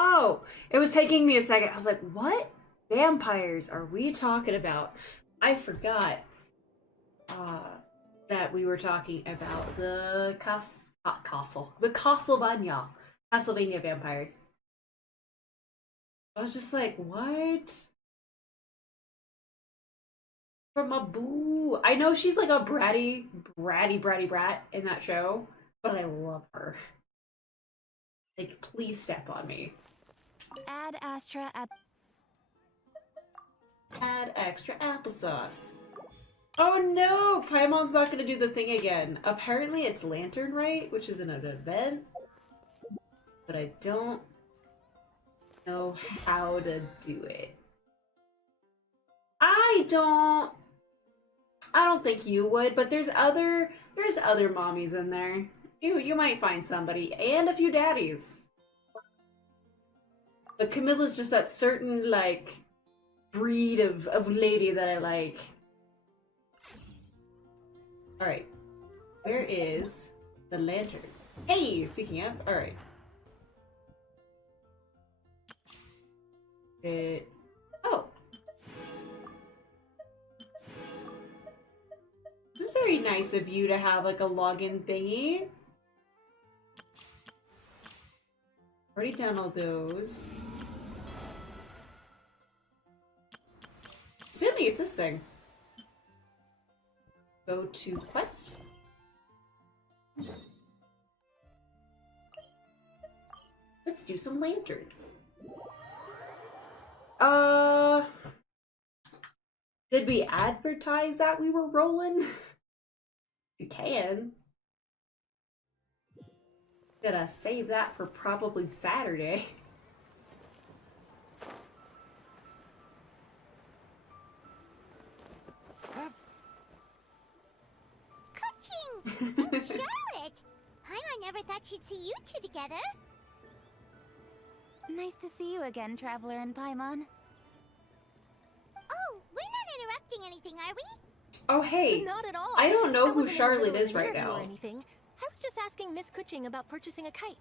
Oh, it was taking me a second. I was like, what vampires are we talking about? I forgot uh, that we were talking about the Castlevania vampires. I was just like, what? From a boo. I know she's like a bratty brat in that show, but I love her. Like, please step on me. Add Astra Add extra applesauce. Oh no! Paimon's not gonna do the thing again. Apparently it's Lantern Rite, which is an event, but I don't know how to do it. I don't think you would, but there's other mommies in there. You might find somebody and a few daddies. But Camilla's just that certain like breed of lady that I like. Alright. Where is the lantern? Hey, speaking of, alright. Oh. This is very nice of you to have like a login thingy. Already done all those. Assuming it's this thing. Go to quest. Let's do some lantern. Did we advertise that we were rolling? You can. Gotta save that for probably Saturday. Coaching! And Charlotte! I never thought she'd see you two together. Nice to see you again, Traveler and Paimon. Oh, we're not interrupting anything, are we? Oh, hey. Not at all. I don't know I who wasn't in the Charlotte middle of is an right interview now. Or anything. I was just asking Miss Kuching about purchasing a kite.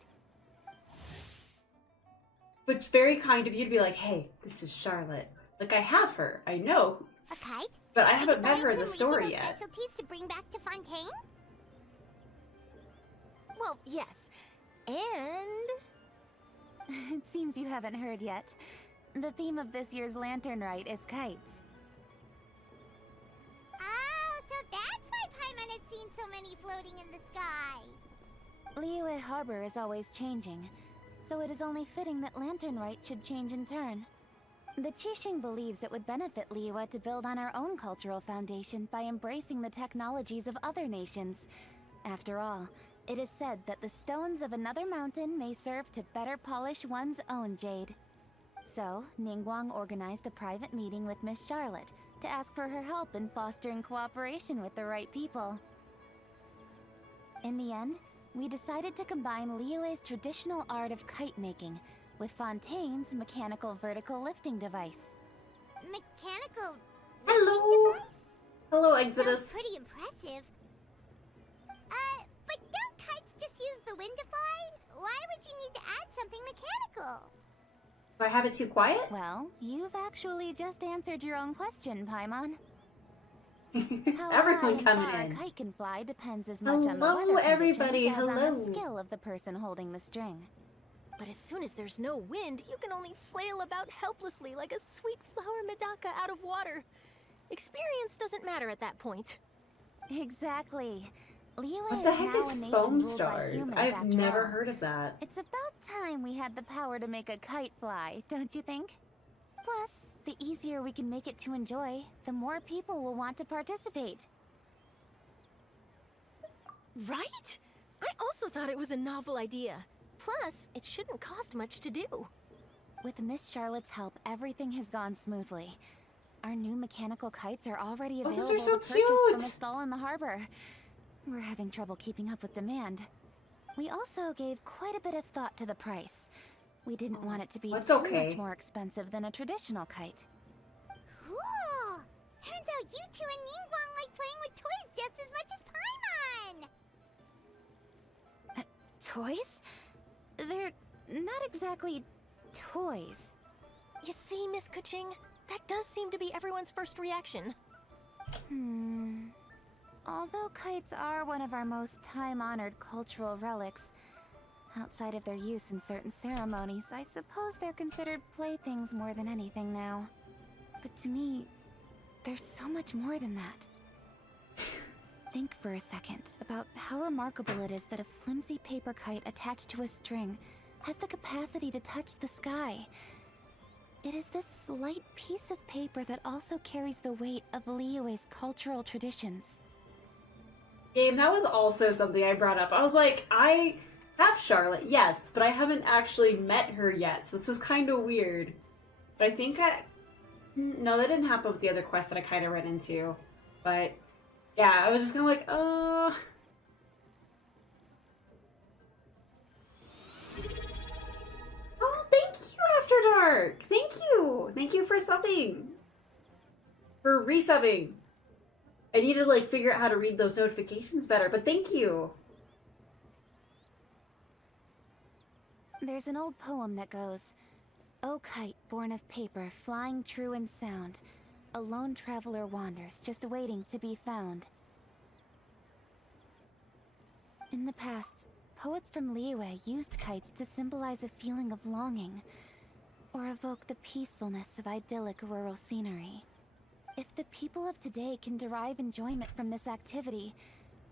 But very kind of you to be like, hey, this is Charlotte. Like, I have her. I know. A kite? But I We haven't could met buy her in the some story regional yet. specialties to bring back to Fontaine? Well, yes. And... It seems you haven't heard yet. The theme of this year's Lantern Rite is kites. Oh, so that's why Paimon has seen so many floating in the sky. Liyue Harbor is always changing, so it is only fitting that Lantern Rite should change in turn. The Qixing believes it would benefit Liyue to build on our own cultural foundation by embracing the technologies of other nations. After all, it is said that the stones of another mountain may serve to better polish one's own jade. So, Ningguang organized a private meeting with Miss Charlotte to ask for her help in fostering cooperation with the right people. In the end, we decided to combine Liyue's traditional art of kite making with Fontaine's mechanical vertical lifting device. Mechanical... Hello! device? Hello, Sounds Exodus. pretty impressive. But don't kites just use the wind to fly? Why would you need to add something mechanical? Do I have it too quiet? Well, you've actually just answered your own question, Paimon. How Everyone high and coming far in. a kite can fly depends as much on the Hello, weather everybody. conditions as on Hello. the skill of the person holding the string. But as soon as there's no wind, you can only flail about helplessly like a sweet flower medaka out of water. Experience doesn't matter at that point. Exactly. Liyue What the is heck now is a nation foam ruled by stars? humans, I've after never all. heard of that. It's about time we had the power to make a kite fly, don't you think? Plus, the easier we can make it to enjoy, the more people will want to participate. Right? I also thought it was a novel idea. Plus, it shouldn't cost much to do. With Miss Charlotte's help, everything has gone smoothly. Our new mechanical kites are already Oh, those available are so to purchase from a cute. stall in the harbor. We're having trouble keeping up with demand. We also gave quite a bit of thought to the price. We didn't want it to be That's too okay. much more expensive than a traditional kite. Cool! Turns out you two and Ningguang like playing with toys just as much as Paimon! Toys? They're not exactly toys. You see, Miss Kuching, that does seem to be everyone's first reaction. Although kites are one of our most time-honored cultural relics, outside of their use in certain ceremonies, I suppose they're considered playthings more than anything now. But to me, there's so much more than that. Think for a second about how remarkable it is that a flimsy paper kite attached to a string has the capacity to touch the sky. It is this slight piece of paper that also carries the weight of Liyue's cultural traditions. Game, that was also something I brought up. I was like, I have Charlotte, yes, but I haven't actually met her yet, so this is kind of weird. But I think no, that didn't happen with the other quest that I kind of ran into. But yeah, I was just kind of like, Oh, thank you, After Dark! Thank you! Thank you for subbing! For resubbing! I need to, like, figure out how to read those notifications better, but thank you! There's an old poem that goes, "O kite born of paper, flying true and sound, a lone traveler wanders, just waiting to be found." In the past, poets from Liyue used kites to symbolize a feeling of longing, or evoke the peacefulness of idyllic rural scenery. If the people of today can derive enjoyment from this activity,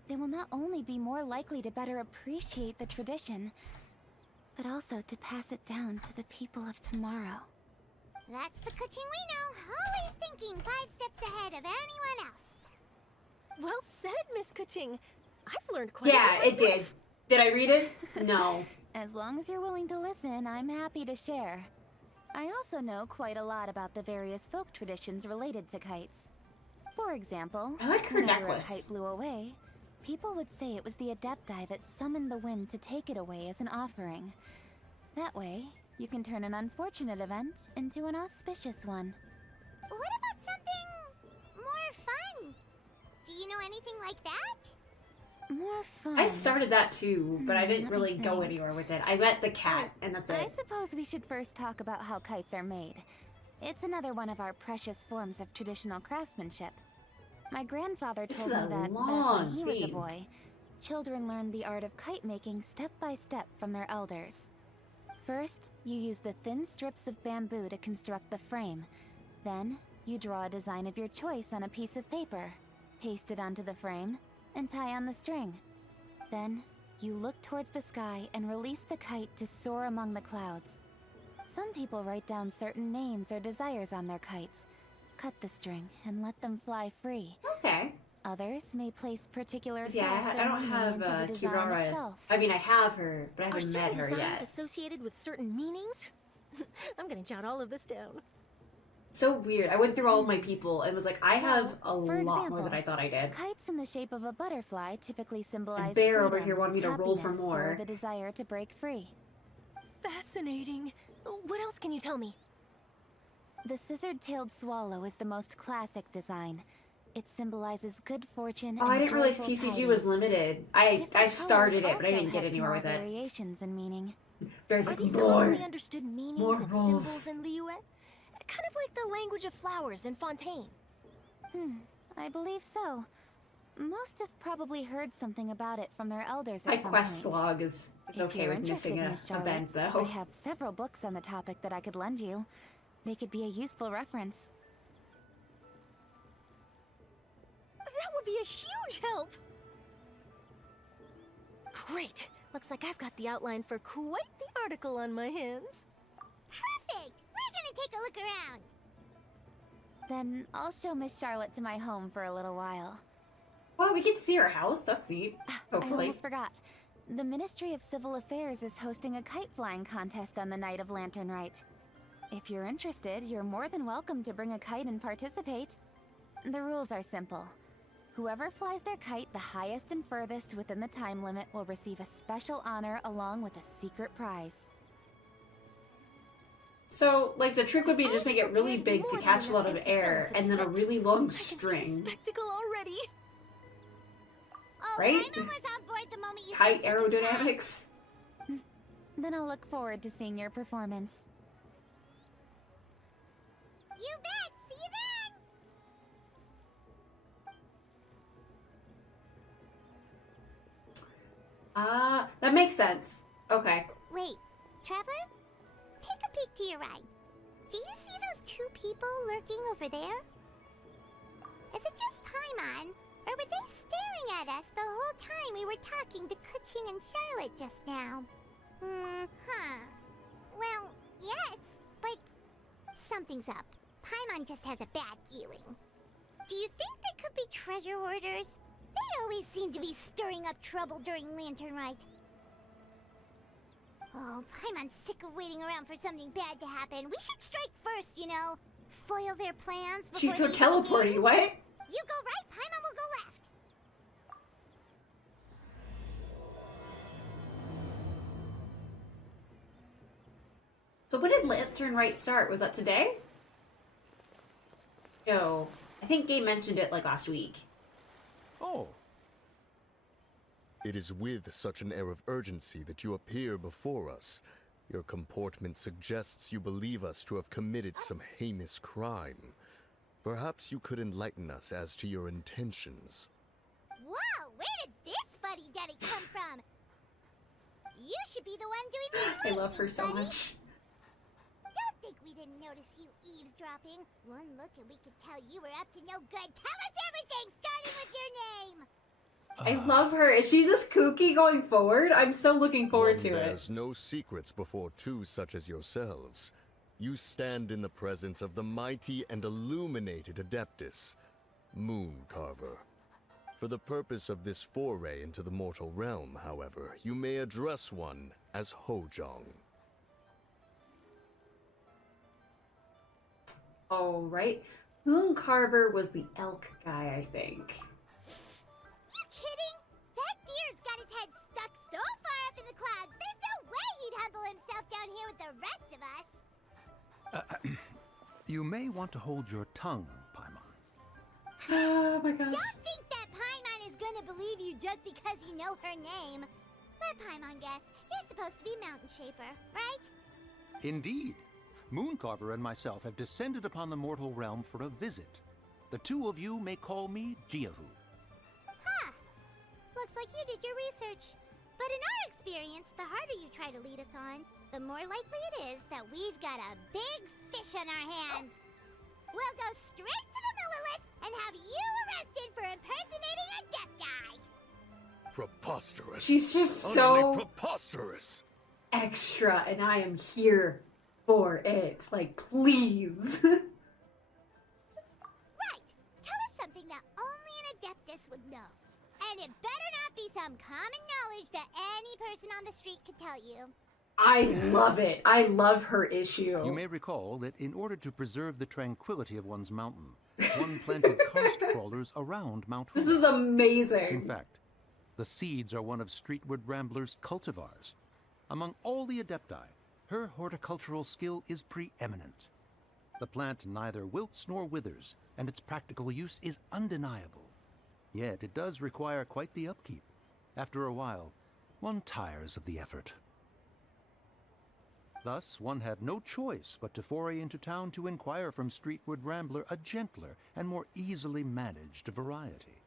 they will not only be more likely to better appreciate the tradition, but also to pass it down to the people of tomorrow. That's the Kuching we know, always thinking 5 steps ahead of anyone else. Well said, Miss Kuching. I've learned quite a Yeah, bit it did. myself. Did I read it? No. As long as you're willing to listen, I'm happy to share. I also know quite a lot about the various folk traditions related to kites. For example, I like her whenever a necklace. kite blew away, people would say it was the Adepti that summoned the wind to take it away as an offering. That way, you can turn an unfortunate event into an auspicious one. What about something more fun? Do you know anything like that? More fun. I started that too, but I didn't let me really go think. anywhere with it. I met the cat, and that's I it. suppose we should first talk about how kites are made. It's another one of our precious forms of traditional craftsmanship. My grandfather This told is me a that back long when he was a scene. boy, children learned the art of kite making step by step from their elders. First, you use the thin strips of bamboo to construct the frame. Then, you draw a design of your choice on a piece of paper, paste it onto the frame, and tie on the string. Then, you look towards the sky and release the kite to soar among the clouds. Some people write down certain names or desires on their kites, cut the string, and let them fly free. Okay. Others may place particular Yeah, thoughts I or don't meaning have into the design Kirara. itself. I mean, I have her, but I Are haven't met certain her designs yet. associated with certain meanings? I'm gonna jot all of this down. So weird. I went through all of my people and was like, I have a Well, for lot more than example, I thought I did. Kites in the shape of a butterfly typically symbolize Bear over freedom, here wanted me to roll for happiness, more. or the desire to break free. Fascinating. What else can you tell me? The scissored-tailed swallow is the most classic design. It symbolizes good fortune Oh, and I didn't realize joyful TCG was tidings. limited. I Different started colors it, but I also didn't get have anywhere small with it. variations in meaning. Bear's Are like, these more. commonly understood meanings More and rolls. symbols in Liyue? Kind of like the language of flowers in Fontaine. I believe so. Most have probably heard something about it from their elders My at some quest point. log is If okay you're with interested, missing Miss a Charlotte, event, I though. have several books on the topic that I could lend you. They could be a useful reference. That would be a huge help! Great! Looks like I've got the outline for quite the article on my hands. Perfect! We're gonna take a look around. Then I'll show Miss Charlotte to my home for a little while. Well, we get to see her house. That's neat. I Hopefully. almost forgot. The Ministry of Civil Affairs is hosting a kite flying contest on the night of Lantern Rite. If you're interested, you're more than welcome to bring a kite and participate. The rules are simple. Whoever flies their kite the highest and furthest within the time limit will receive a special honor along with a secret prize. So, like, the trick would be to just I've make it really prepared big more to than catch a lot enough of empty film air, for and the then a event. really long I can see the string. spectacle already. Oh, Right? Paimon was on board the moment you Kite said second time. aerodynamics. Then I'll look forward to seeing your performance. You bet! See you then! That makes sense. Okay. Wait, Traveler? Take a peek to your right. Do you see those two people lurking over there? Is it just Paimon? Or were they staring at us the whole time we were talking to Keqing and Charlotte just now? Well, yes, but something's up. Paimon just has a bad feeling. Do you think they could be treasure hoarders? They always seem to be stirring up trouble during Lantern Rite. Oh, Paimon's sick of waiting around for something bad to happen. We should strike first, you know. Foil their plans before She's so they teleporty, begin. what? You go right, Paimon will go left. So when did Lantern Rite start? Was that today? No. I think Gabe mentioned it like last week. Oh. It is with such an air of urgency that you appear before us. Your comportment suggests you believe us to have committed some heinous crime. Perhaps you could enlighten us as to your intentions. Whoa, where did this fuddy-duddy come from? You should be the one doing the I love her so buddy. much. Don't think we didn't notice you eavesdropping. One look and we could tell you were up to no good. Tell us everything, starting with your name. I love her. Is she this kooky going forward? I'm so looking forward One to it. bears no secrets before two such as yourselves. You stand in the presence of the mighty and illuminated Adeptus, Mooncarver. For the purpose of this foray into the mortal realm, however, you may address one as Hojong. Oh, right. Mooncarver was the elk guy, I think. You kidding? That deer's got his head stuck so far up in the clouds, there's no way he'd humble himself down here with the rest of us. You may want to hold your tongue, Paimon. Oh my gosh. Don't think that Paimon is gonna believe you just because you know her name. Let Paimon guess. You're supposed to be Mountain Shaper, right? Indeed. Mooncarver and myself have descended upon the mortal realm for a visit. The two of you may call me Jiahu. Huh. Looks like you did your research. But in our experience, the harder you try to lead us on, the more likely it is that we've got a big fish on our hands. We'll go straight to the Millilith and have you arrested for impersonating a death guy. Preposterous. She's just Utterly so preposterous. extra, and I am here for it. Like, please. Right. Tell us something that only an Adeptus would know. And it better not be some common knowledge that any person on the street could tell you. I love it. I love her issue. You may recall that in order to preserve the tranquility of one's mountain, one planted karst crawlers around Mount This Huna. is amazing. In fact, the seeds are one of Streetward Rambler's cultivars. Among all the Adepti, her horticultural skill is preeminent. The plant neither wilts nor withers, and its practical use is undeniable. Yet it does require quite the upkeep. After a while, one tires of the effort. Thus, one had no choice but to foray into town to inquire from Streetward Rambler a gentler and more easily managed variety.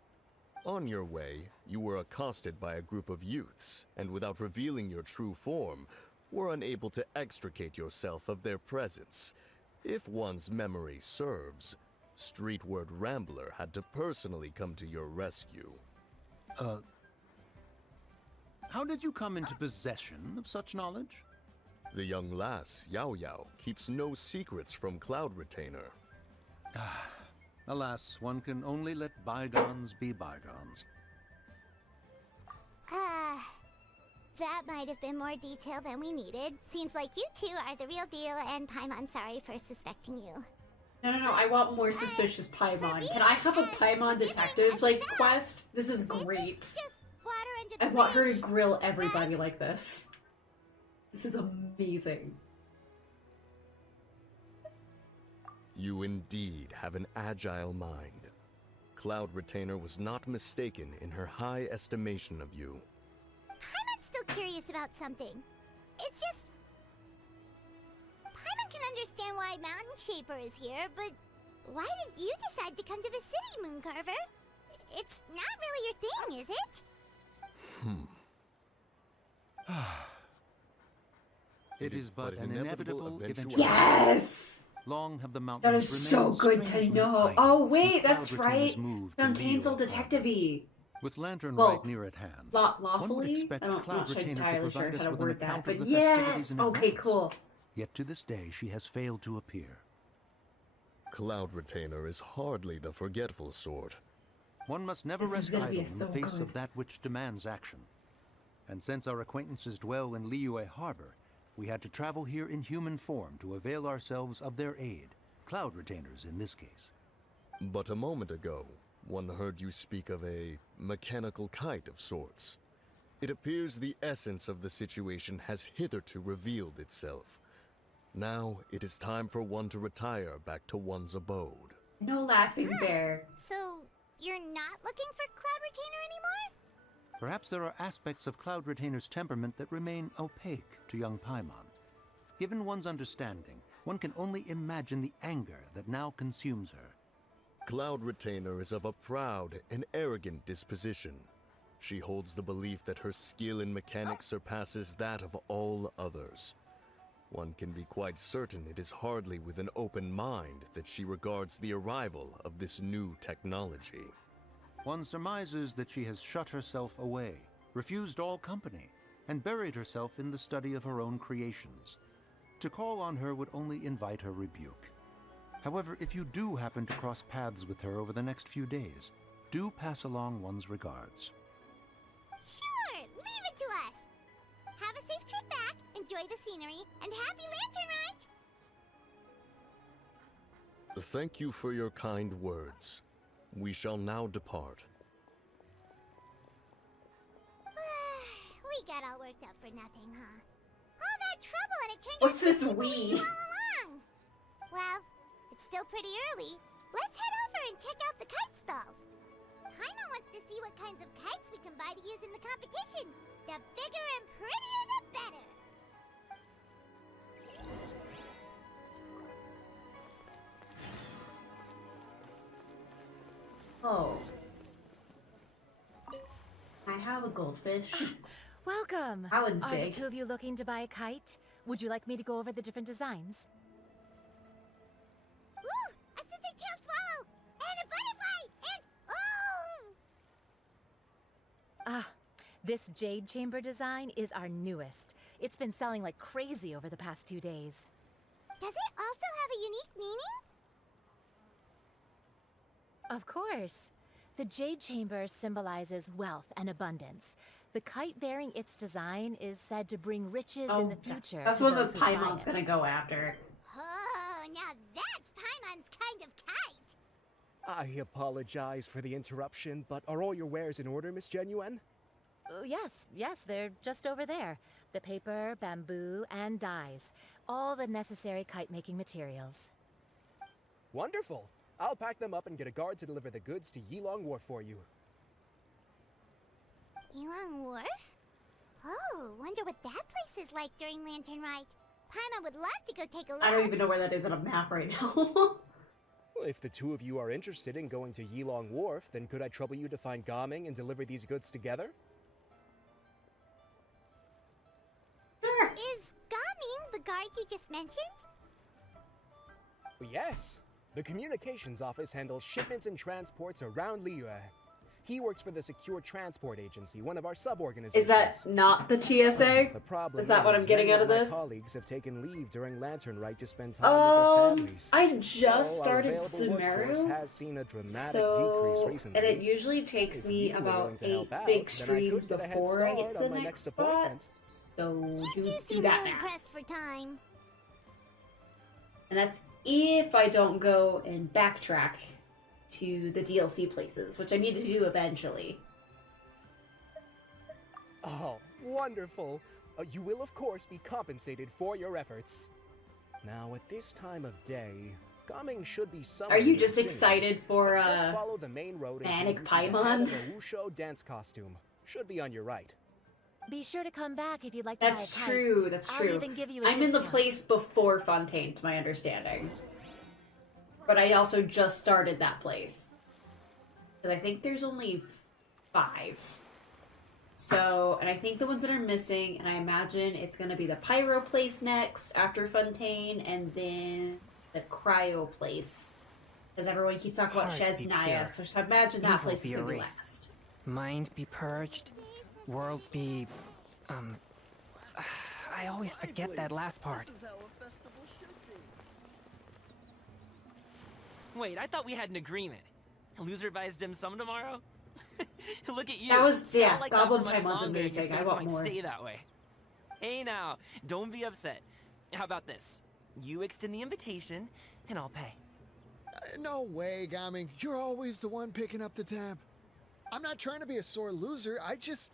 On your way, you were accosted by a group of youths, and without revealing your true form, were unable to extricate yourself of their presence. If one's memory serves, Streetward Rambler had to personally come to your rescue. How did you come into possession of such knowledge? The young lass, Yao Yao, keeps no secrets from Cloud Retainer. Alas, one can only let bygones be bygones. That might have been more detail than we needed. Seems like you two are the real deal, and Paimon, sorry for suspecting you. No, I want more suspicious Paimon. Can I have a Paimon detective, like, quest? This is great. Just water under the I want her to bridge. grill everybody like this. This is amazing. You indeed have an agile mind. Cloud Retainer was not mistaken in her high estimation of you. Paimon's still curious about something. It's just... Paimon can understand why Mountain Shaper is here, but why did you decide to come to the city, Mooncarver? It's not really your thing, is it? It is but an inevitable eventuality. Yes! Long have the mountains That is so remained good to strangely know. idle Oh since wait, that's Cloud right. Retainers moved to Fontaine's Leo old Harbor. detective-y. With Lantern Well, right near at hand, one would Lawfully? expect I don't Cloud know, I'm Retainer not to entirely sure provide how us to with an word that, account but of the festivities yes! in Okay, advance. cool. Yet to this day, she has failed to appear. Cloud Retainer is hardly the forgetful sort. One must never This is rest gonna be idle in so the face good. of that which demands action. And since our acquaintances dwell in Liyue Harbor, we had to travel here in human form to avail ourselves of their aid, Cloud Retainers in this case. But a moment ago, one heard you speak of a mechanical kite of sorts. It appears the essence of the situation has hitherto revealed itself. Now it is time for one to retire back to one's abode. No laughing bear. So, you're not looking for Cloud Retainer anymore? Perhaps there are aspects of Cloud Retainer's temperament that remain opaque to young Paimon. Given one's understanding, one can only imagine the anger that now consumes her. Cloud Retainer is of a proud and arrogant disposition. She holds the belief that her skill in mechanics surpasses that of all others. One can be quite certain it is hardly with an open mind that she regards the arrival of this new technology. One surmises that she has shut herself away, refused all company, and buried herself in the study of her own creations. To call on her would only invite her rebuke. However, if you do happen to cross paths with her over the next few days, do pass along one's regards. Sure, leave it to us. Have a safe trip back, enjoy the scenery, and happy Lantern Rite! Thank you for your kind words. We shall now depart. We got all worked up for nothing, huh? All that trouble and it turned What's out this to be we? all along. Well, it's still pretty early. Let's head over and check out the kite stalls. Paimon wants to see what kinds of kites we can buy to use in the competition. The bigger and prettier, the better. Oh. I have a goldfish. Welcome! That one's Are big. the two of you looking to buy a kite? Would you like me to go over the different designs? Ooh, a scissor-tail swallow! And a butterfly! And oh! Ah, this jade chamber design is our newest. It's been selling like crazy over the past 2 days. Does it also have a unique meaning? Of course. The jade chamber symbolizes wealth and abundance. The kite bearing its design is said to bring riches in the future. That's to what the those who buy Paimon's it. gonna go after. Oh, now that's Paimon's kind of kite! I apologize for the interruption, but are all your wares in order, Miss Genuine? Yes, they're just over there. The paper, bamboo, and dyes. All the necessary kite-making materials. Wonderful! I'll pack them up and get a guard to deliver the goods to Yilong Wharf for you. Yilong Wharf? Oh, wonder what that place is like during Lantern Rite. Paimon would love to go take a look. I don't even know where that is on a map right now. Well, if the two of you are interested in going to Yilong Wharf, then could I trouble you to find Gaming and deliver these goods together? Sure. Is Gaming the guard you just mentioned? Yes. The communications office handles shipments and transports around Liyue. He works for the Secure Transport Agency, one of our sub-organizations. Is that not the TSA? The problem Is that what I'm getting many out of my this? colleagues have taken leave during Lantern Rite to spend time with their families. I just So started our available workforce Sumeru, has seen a dramatic decrease recently. and it usually takes If me you were about willing to 8 help out, big then I streams could get a head before I get start to the on my next next spot. appointment. So You do do seem that really math. pressed for time. And that's if I don't go and backtrack to the DLC places, which I need to do eventually. Oh, wonderful! You will, of course, be compensated for your efforts. Now, at this time of day, Gaming should be somewhere Are you in the just vicinity. excited for Just follow the main road until Manic you see the head Paimon? of a Wushu dance costume. Should be on your right. Be sure to come back if you'd like to buy a That's kite. true, that's I'll true. even give you a I'm in the discount. place before Fontaine, to my understanding. But I also just started that place. Because I think there's only 5. So, and I think the ones that are missing, and I imagine it's going to be the Pyro place next, after Fontaine, and then the Cryo place. Because everyone keeps talking about Heart be Shez pure. so I imagine that Evil place is be going to be erased. last. Mind be purged. World be... I always forget that last part. Wait, I thought we had an agreement. Loser buys dim sum tomorrow? Look at you. That was, yeah, Like Goblin that for much Paimon's longer, and your amazing. I face want might more. stay that way. Hey now, don't be upset. How about this? You extend the invitation, and I'll pay. No way, Gaming. You're always the one picking up the tab. I'm not trying to be a sore loser. I just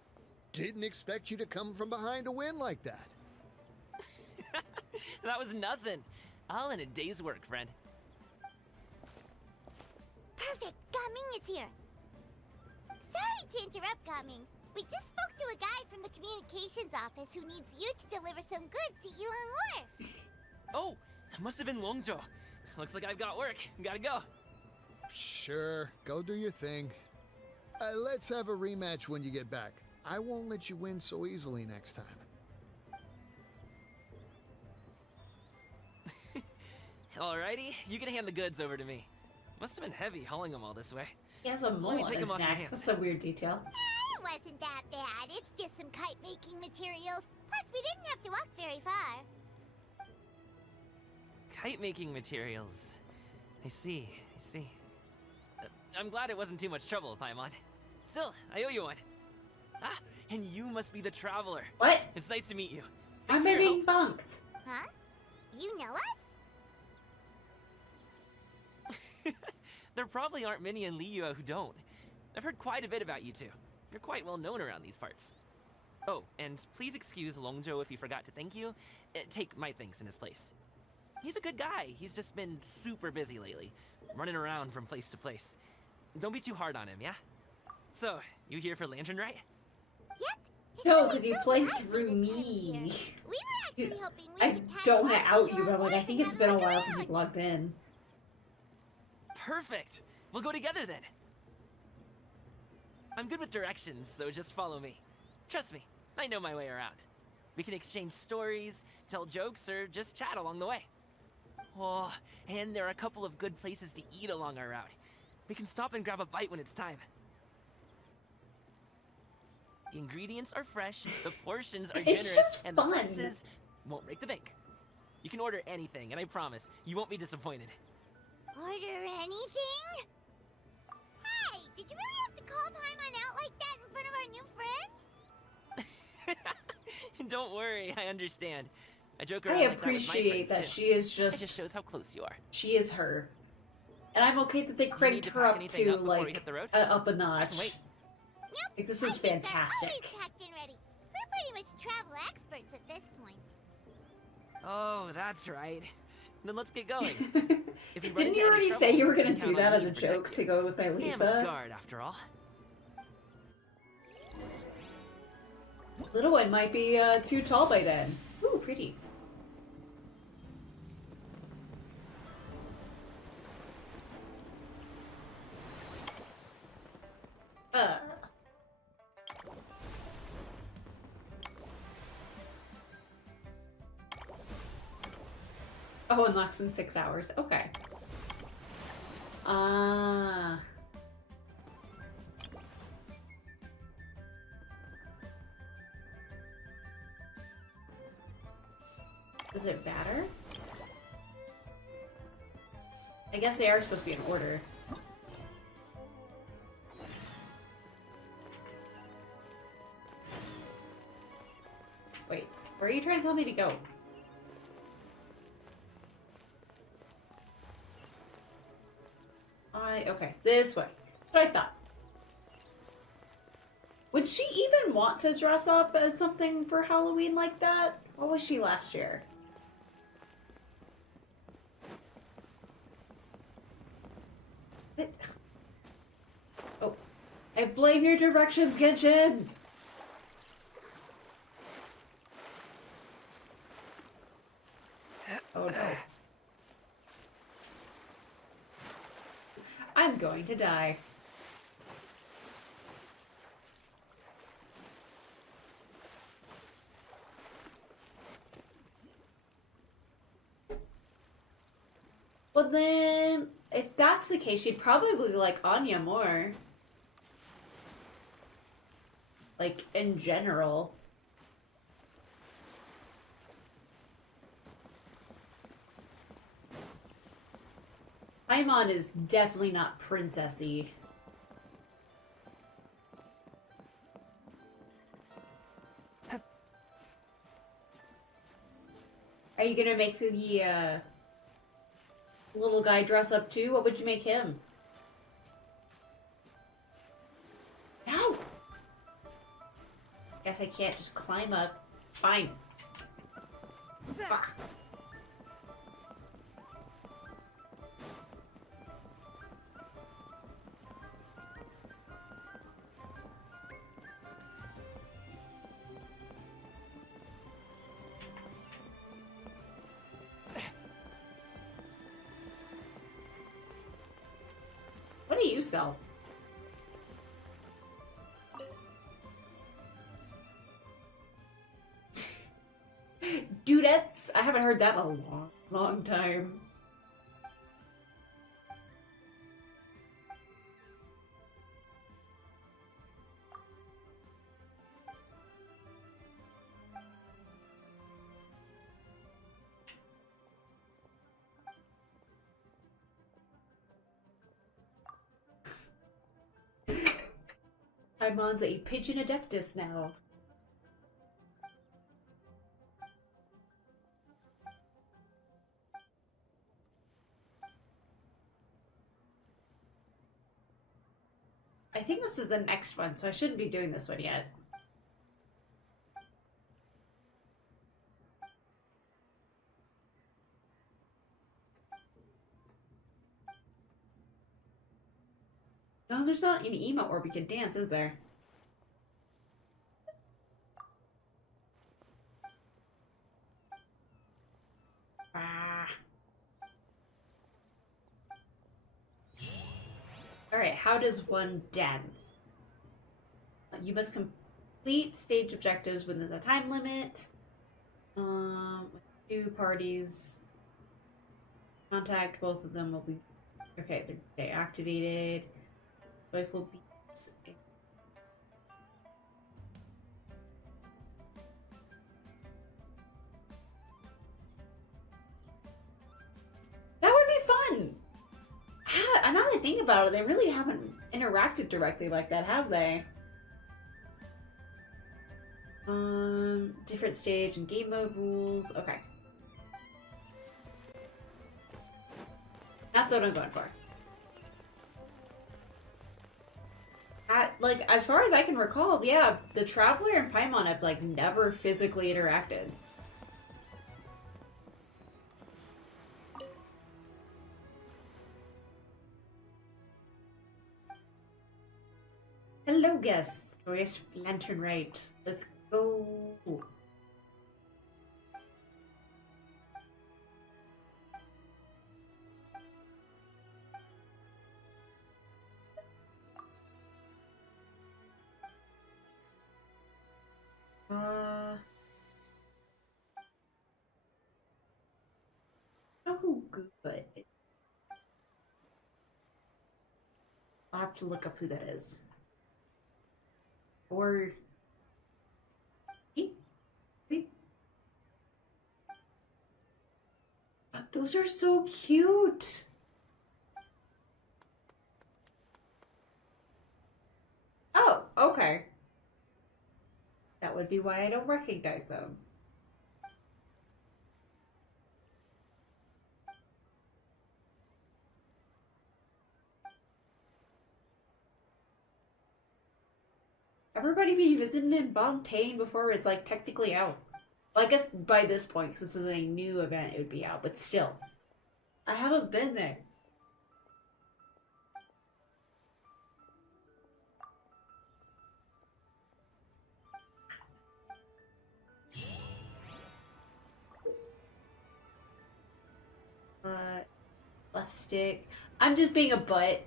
didn't expect you to come from behind to win like that. That was nothing. All in a day's work, friend. Perfect! Gaming is here! Sorry to interrupt, Gaming. We just spoke to a guy from the communications office who needs you to deliver some goods to Elon Wharf. Oh, it must have been Longzhou. Looks like I've got work. Gotta go. Sure, go do your thing. Let's have a rematch when you get back. I won't let you win so easily next time. Alrighty, you can hand the goods over to me. Must have been heavy hauling them all this way. He has a Let mole me on take his him off your neck. hands. That's a weird detail. It wasn't that bad. It's just some kite-making materials. Plus, we didn't have to walk very far. Kite-making materials. I see. I'm glad it wasn't too much trouble, Paimon. Still, I owe you one. Ah, and you must be the traveler. What? It's nice to meet you. I'm Thanks for your being help. Huh? bunked. You know us? There probably aren't many in Liyue who don't. I've heard quite a bit about you two. You're quite well known around these parts. Oh, and please excuse Longzhou if he forgot to thank you. Take my thanks in his place. He's a good guy. He's just been super busy lately, running around from place to place. Don't be too hard on him, yeah? So, you here for Lantern, right? Yep. It's No, always because you so played lively through this time of year. me. We were actually hoping we I could tag don't want to along out to you, but I'm like, I Elon think Wharf it's and been a have while look since you've around. logged in. Perfect. We'll go together then. I'm good with directions, so just follow me. Trust me, I know my way around. We can exchange stories, tell jokes, or just chat along the way. Oh, and there are a couple of good places to eat along our route. We can stop and grab a bite when it's time. The ingredients are fresh, the portions are It's generous, just and fun. the prices won't break the bank. You can order anything, and I promise, you won't be disappointed. Order anything? Hey, did you really have to call Paimon out like that in front of our new friend? Don't worry, I understand. I joke I around like that with my appreciate friends, that too. she is It just, just shows how close you are. she is her. And I'm okay that they You need cranked to her pack up anything to, up before we like, hit the road? up a I notch. can wait. Nope. Like, this our is things are always fantastic. packed and ready. We're pretty much travel experts at this point. Oh, that's right. Then let's get going. If we run Didn't into you any already trouble, say you were you gonna can do count that on as me a to protect joke you. to go with my I am a Lisa? guard, after all. Little one might be too tall by then. Ooh, pretty. Oh, unlocks in 6 hours. Okay. Ah. Does it matter? I guess they are supposed to be in order. Wait, where are you trying to tell me to go? Okay, this way. What I thought. Would she even want to dress up as something for Halloween like that? What was she last year? What? Oh, I blame your directions, Genshin! I'm going to die. Well then, if that's the case, she'd probably like Anya more. Like, in general. Paimon is definitely not princessy. Are you gonna make the little guy dress up too? What would you make him? No! Guess I can't just climb up. Fine. Ah. What do you sell? Dudettes? I haven't heard that in a long, long time. Paimon's a pigeon adeptus now. I think this is the next one, so I shouldn't be doing this one yet. No, there's not an emote where we can dance, is there? Ah. Alright, how does one dance? You must complete stage objectives within the time limit. Two parties. Contact both of them will be... Okay, they're activated. Joyful beats. That would be fun! Now that I think about it, they really haven't interacted directly like that, have they? Different stage and game mode rules. Okay. That's what I'm going for. Like, as far as I can recall, yeah, the Traveler and Paimon have, like, never physically interacted. Hello, guests. Joyous Lantern Rite. Let's go. Oh, good. I'll have to look up who that is. Or... Those are so cute! Oh, okay. That would be why I don't recognize them. Everybody be visiting in Fontaine before it's, like, technically out. Well, I guess by this point, because this is a new event, it would be out, but still. I haven't been there. Left stick. I'm just being a butt.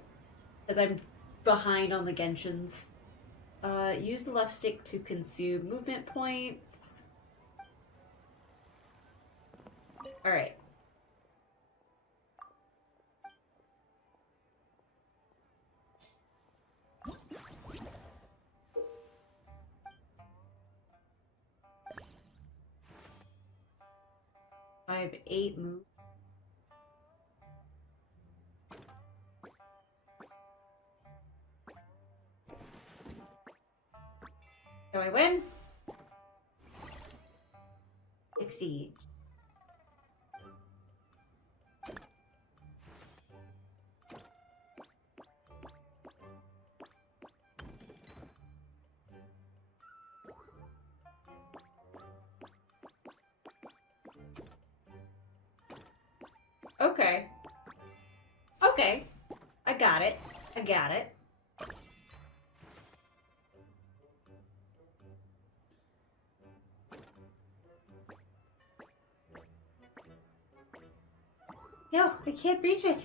As I'm behind on the Genshins. Use the left stick to consume movement points. Alright. I have 8 moves. Do I win? 60. Okay. Okay. I got it. I got it. No, I can't reach it.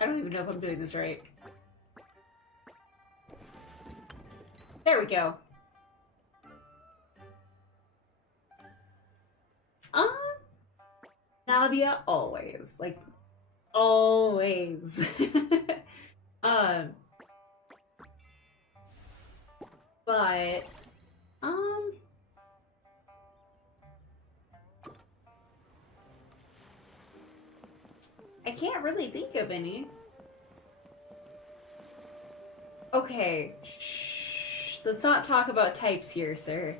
I don't even know if I'm doing this right. There we go. Nabia, always. Like, always. But, I can't really think of any. Okay, shh. Let's not talk about types here, sir.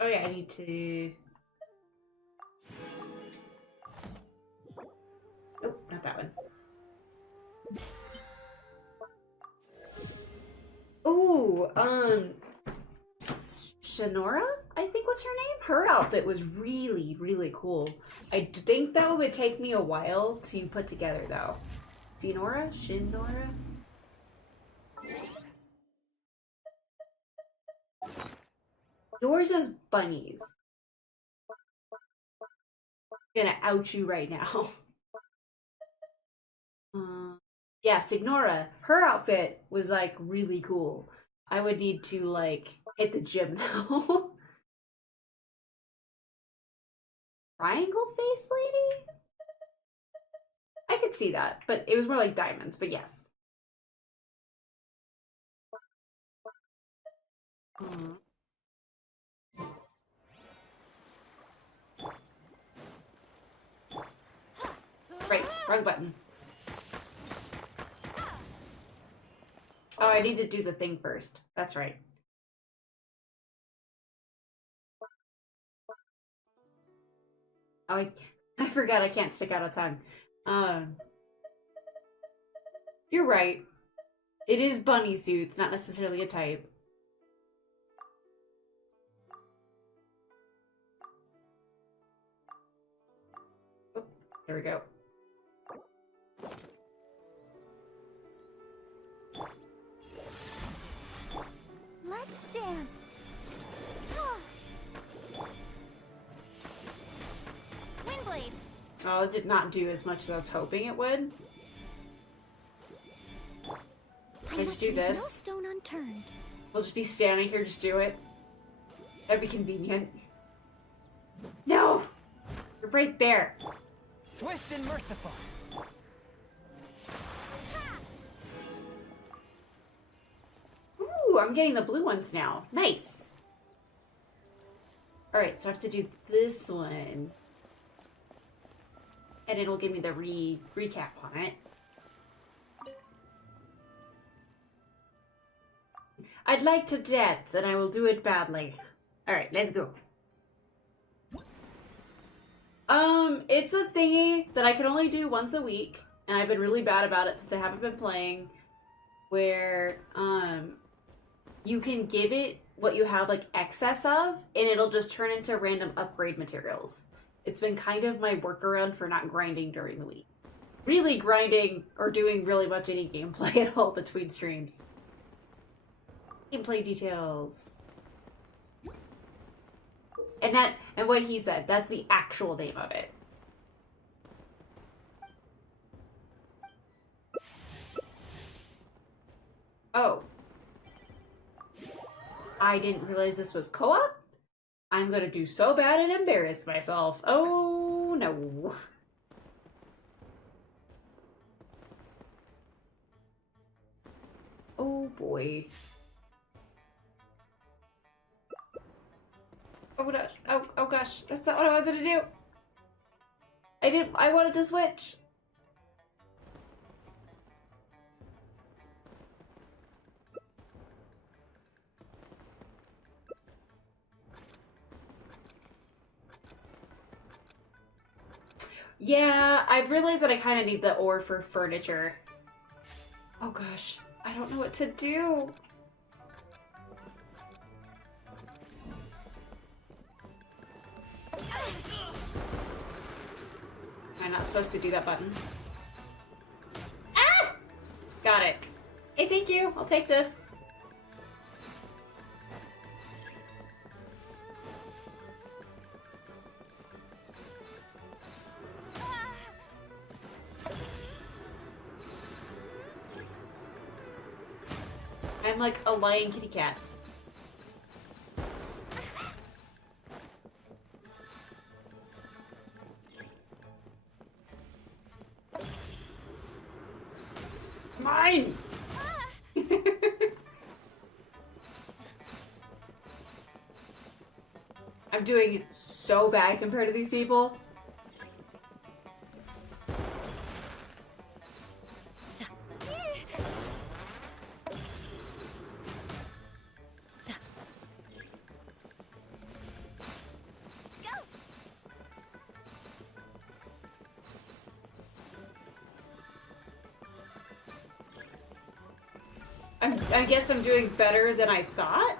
Oh yeah, I need to... Oh, not that one. Ooh, Shinora, I think was her name? Her outfit was really, really cool. I think that would take me a while to put together, though. Shinora? Shinora? Yours is bunnies. I'm gonna out you right now. Yeah, Signora. Her outfit was like really cool. I would need to like hit the gym though. Triangle face lady? I could see that, but it was more like diamonds, but yes. Right, wrong button. Oh, I need to do the thing first. That's right. Oh, I forgot I can't stick out a tongue. You're right. It is bunny suits, not necessarily a type. Oh, there we go. Let's dance. Windblade. Oh, it did not do as much as I was hoping it would. I just do this. No stone unturned. We'll just be standing here, just do it. That'd be convenient. No! You're right there. Swift and merciful. Ooh, I'm getting the blue ones now. Nice. Alright, so I have to do this one. And it'll give me the recap on it. I'd like to dance, and I will do it badly. Alright, let's go. It's a thingy that I can only do once a week, and I've been really bad about it since I haven't been playing, where, you can give it what you have like excess of, and it'll just turn into random upgrade materials. It's been kind of my workaround for not grinding during the week. Really grinding or doing really much any gameplay at all between streams. Gameplay details. And what he said, that's the actual name of it. Oh. I didn't realize this was co-op? I'm gonna do so bad and embarrass myself. Oh no. Oh boy. Oh gosh. Oh gosh. That's not what I wanted to do. I wanted to switch. Yeah, I realized that I kind of need the ore for furniture. Oh gosh, I don't know what to do. Am I not supposed to do that button? Ah! Got it. Hey, thank you. I'll take this. I'm like a lying kitty cat. Mine! I'm doing so bad compared to these people. I guess I'm doing better than I thought?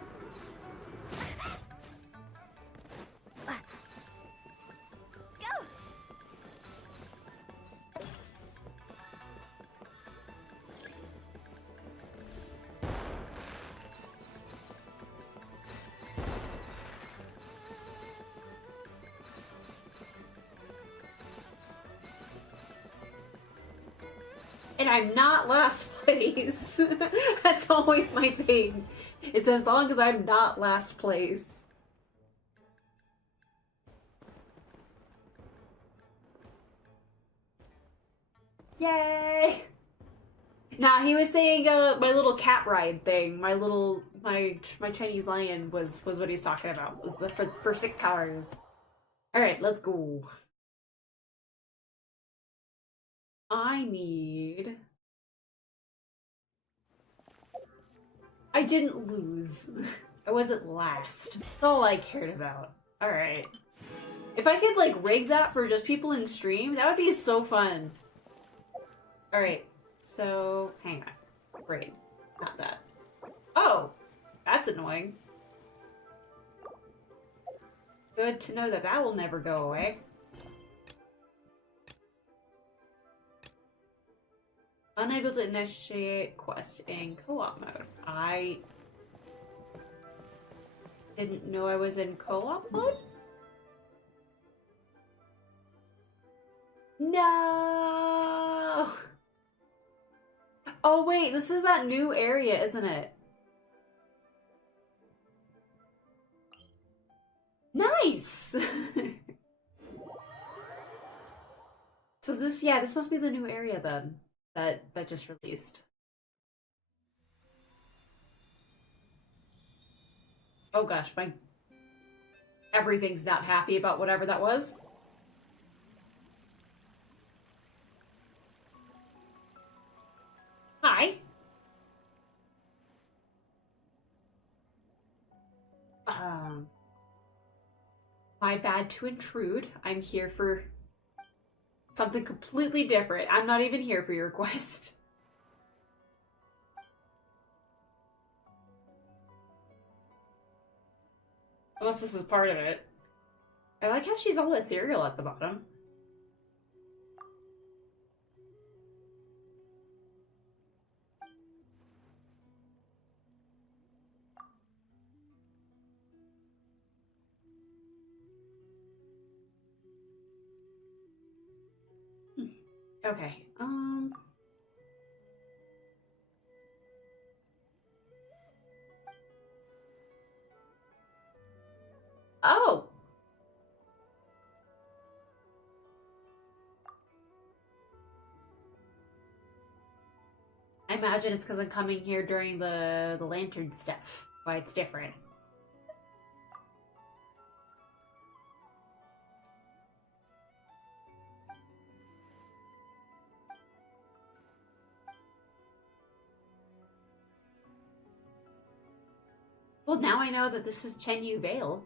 And I'm not last place. That's always my thing. It's as long as I'm not last place. Yay! Nah, he was saying my little cat ride thing. My Chinese lion was what he's talking about. Was the for 6 cars. Alright, let's go. I didn't lose. I wasn't last. That's all I cared about. Alright. If I could, like, rig that for just people in stream, that would be so fun. Alright, so... hang on. Great. Not that. Oh! That's annoying. Good to know that that will never go away. Unable to initiate quest in co-op mode. I didn't know I was in co-op mode? No! Oh wait, this is that new area, isn't it? Nice! So this, yeah, this must be the new area then. That just released. Oh gosh, everything's not happy about whatever that was. Hi. My bad to intrude. I'm here for something completely different. I'm not even here for your quest. Unless this is part of it. I like how she's all ethereal at the bottom. Okay, Oh! I imagine it's because I'm coming here during the lantern stuff. Why it's different. Well, now I know that this is Chenyu Vale.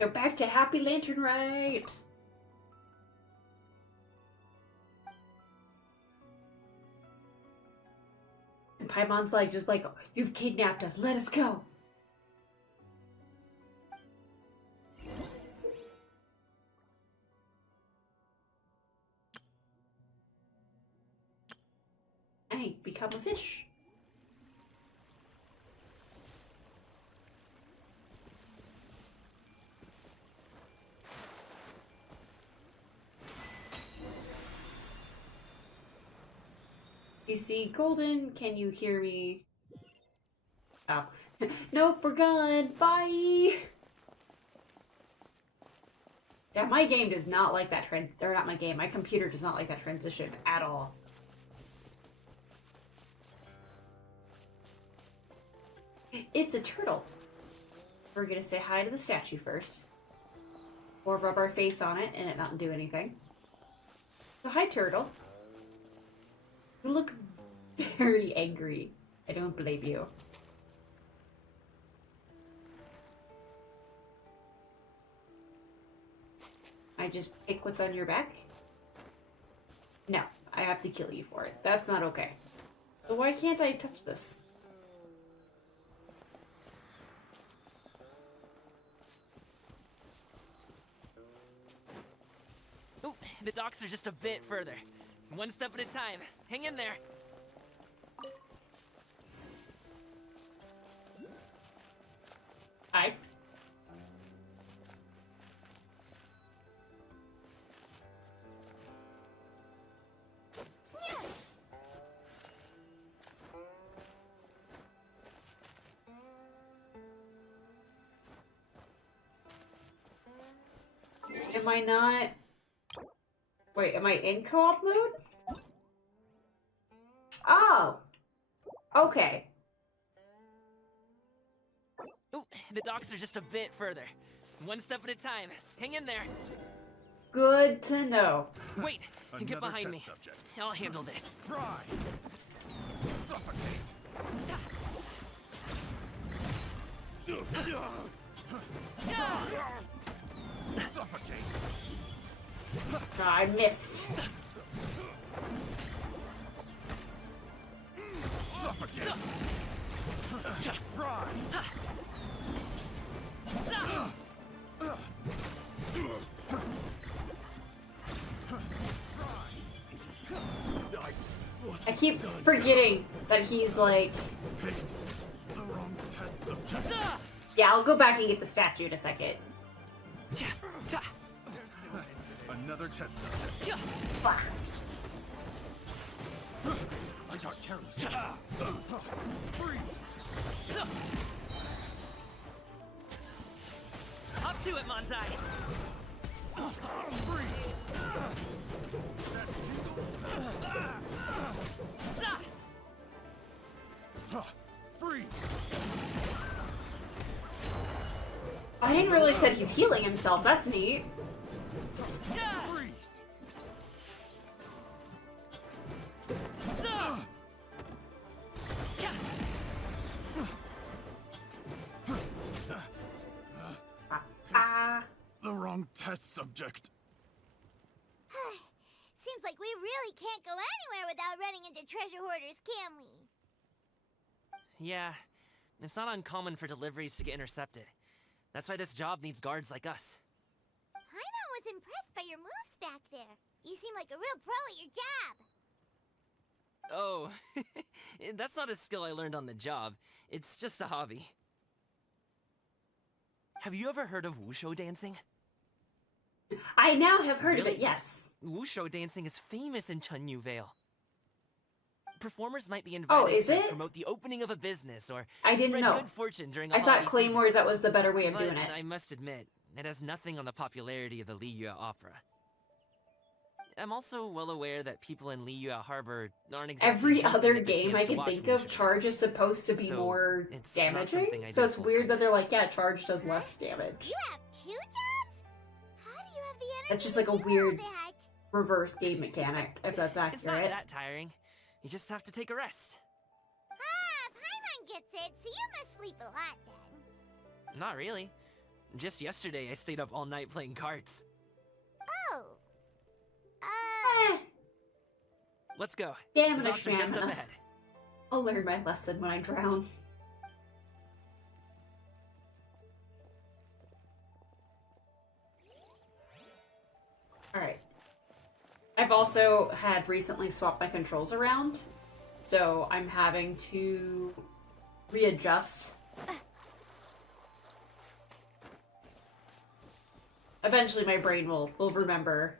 So back to Happy Lantern Rite! And Paimon's like, just like, you've kidnapped us, let us go! Hey, become a fish. You see Golden, can you hear me? Oh. Nope, we're gone. Bye! Yeah, my game does not like that or not my game, my computer does not like that transition at all. It's a turtle. We're gonna say hi to the statue first. Or rub our face on it and it not do anything. So hi, turtle. You look very angry. I don't blame you. I just pick what's on your back? No, I have to kill you for it. That's not okay. So why can't I touch this? Ooh, the docks are just a bit further. One step at a time. Hang in there. Hi. Am I not... Wait, am I in co-op mode? Oh! Okay. Ooh, the docks are just a bit further. One step at a time. Hang in there. Good to know. Wait, get behind me. Subject. I'll handle this. Fry. Suffocate. Suffocate. I missed. Suffocate. Fry. I keep forgetting that he's like... Yeah, I'll go back and get the statue in a second. Another test subject. Fuck. I got careless. Freeze. Up to it, Manzai. Freeze. Freeze. I didn't realize that he's healing himself. That's neat. Freeze. The wrong test subject. Seems like we really can't go anywhere without running into treasure hoarders, can we? Yeah, It's not uncommon for deliveries to get intercepted. That's why this job needs guards like us. Paimon was impressed by your moves back there. You seem like a real pro at your job. Oh, that's not a skill I learned on the job. It's just a hobby. Have you ever heard of wushu dancing? I now have heard of Really? it, yes. Wushu dancing is famous in Chunyu Vale. Performers might be invited is to it? promote the opening of a business or I didn't spread know. good fortune during a I holiday thought Claymores, that was the better way of season. doing But it. I must admit, it has nothing on the popularity of the Liyue Opera. I'm also well aware that people in Liyue Harbor aren't exactly Every jumping other at the game chance I to can watch think of, wushu charge dance. is supposed to be So, more it's not damaging. something I So do it's weird full-time. that they're like, yeah, charge does less damage. You have 2 jobs? How do you have the energy That's just to like a do all weird that? reverse game mechanic, if that's It's not accurate. that tiring. You just have to take a rest. Ah, Paimon gets it, so you must sleep a lot then. Not really. Just yesterday, I stayed up all night playing cards. Oh. Eh, Let's go. damn The it, docks are just up Shamina. ahead. I'll learn my lesson when I drown. Alright. I've also had recently swapped my controls around, so I'm having to readjust. Eventually my brain will remember.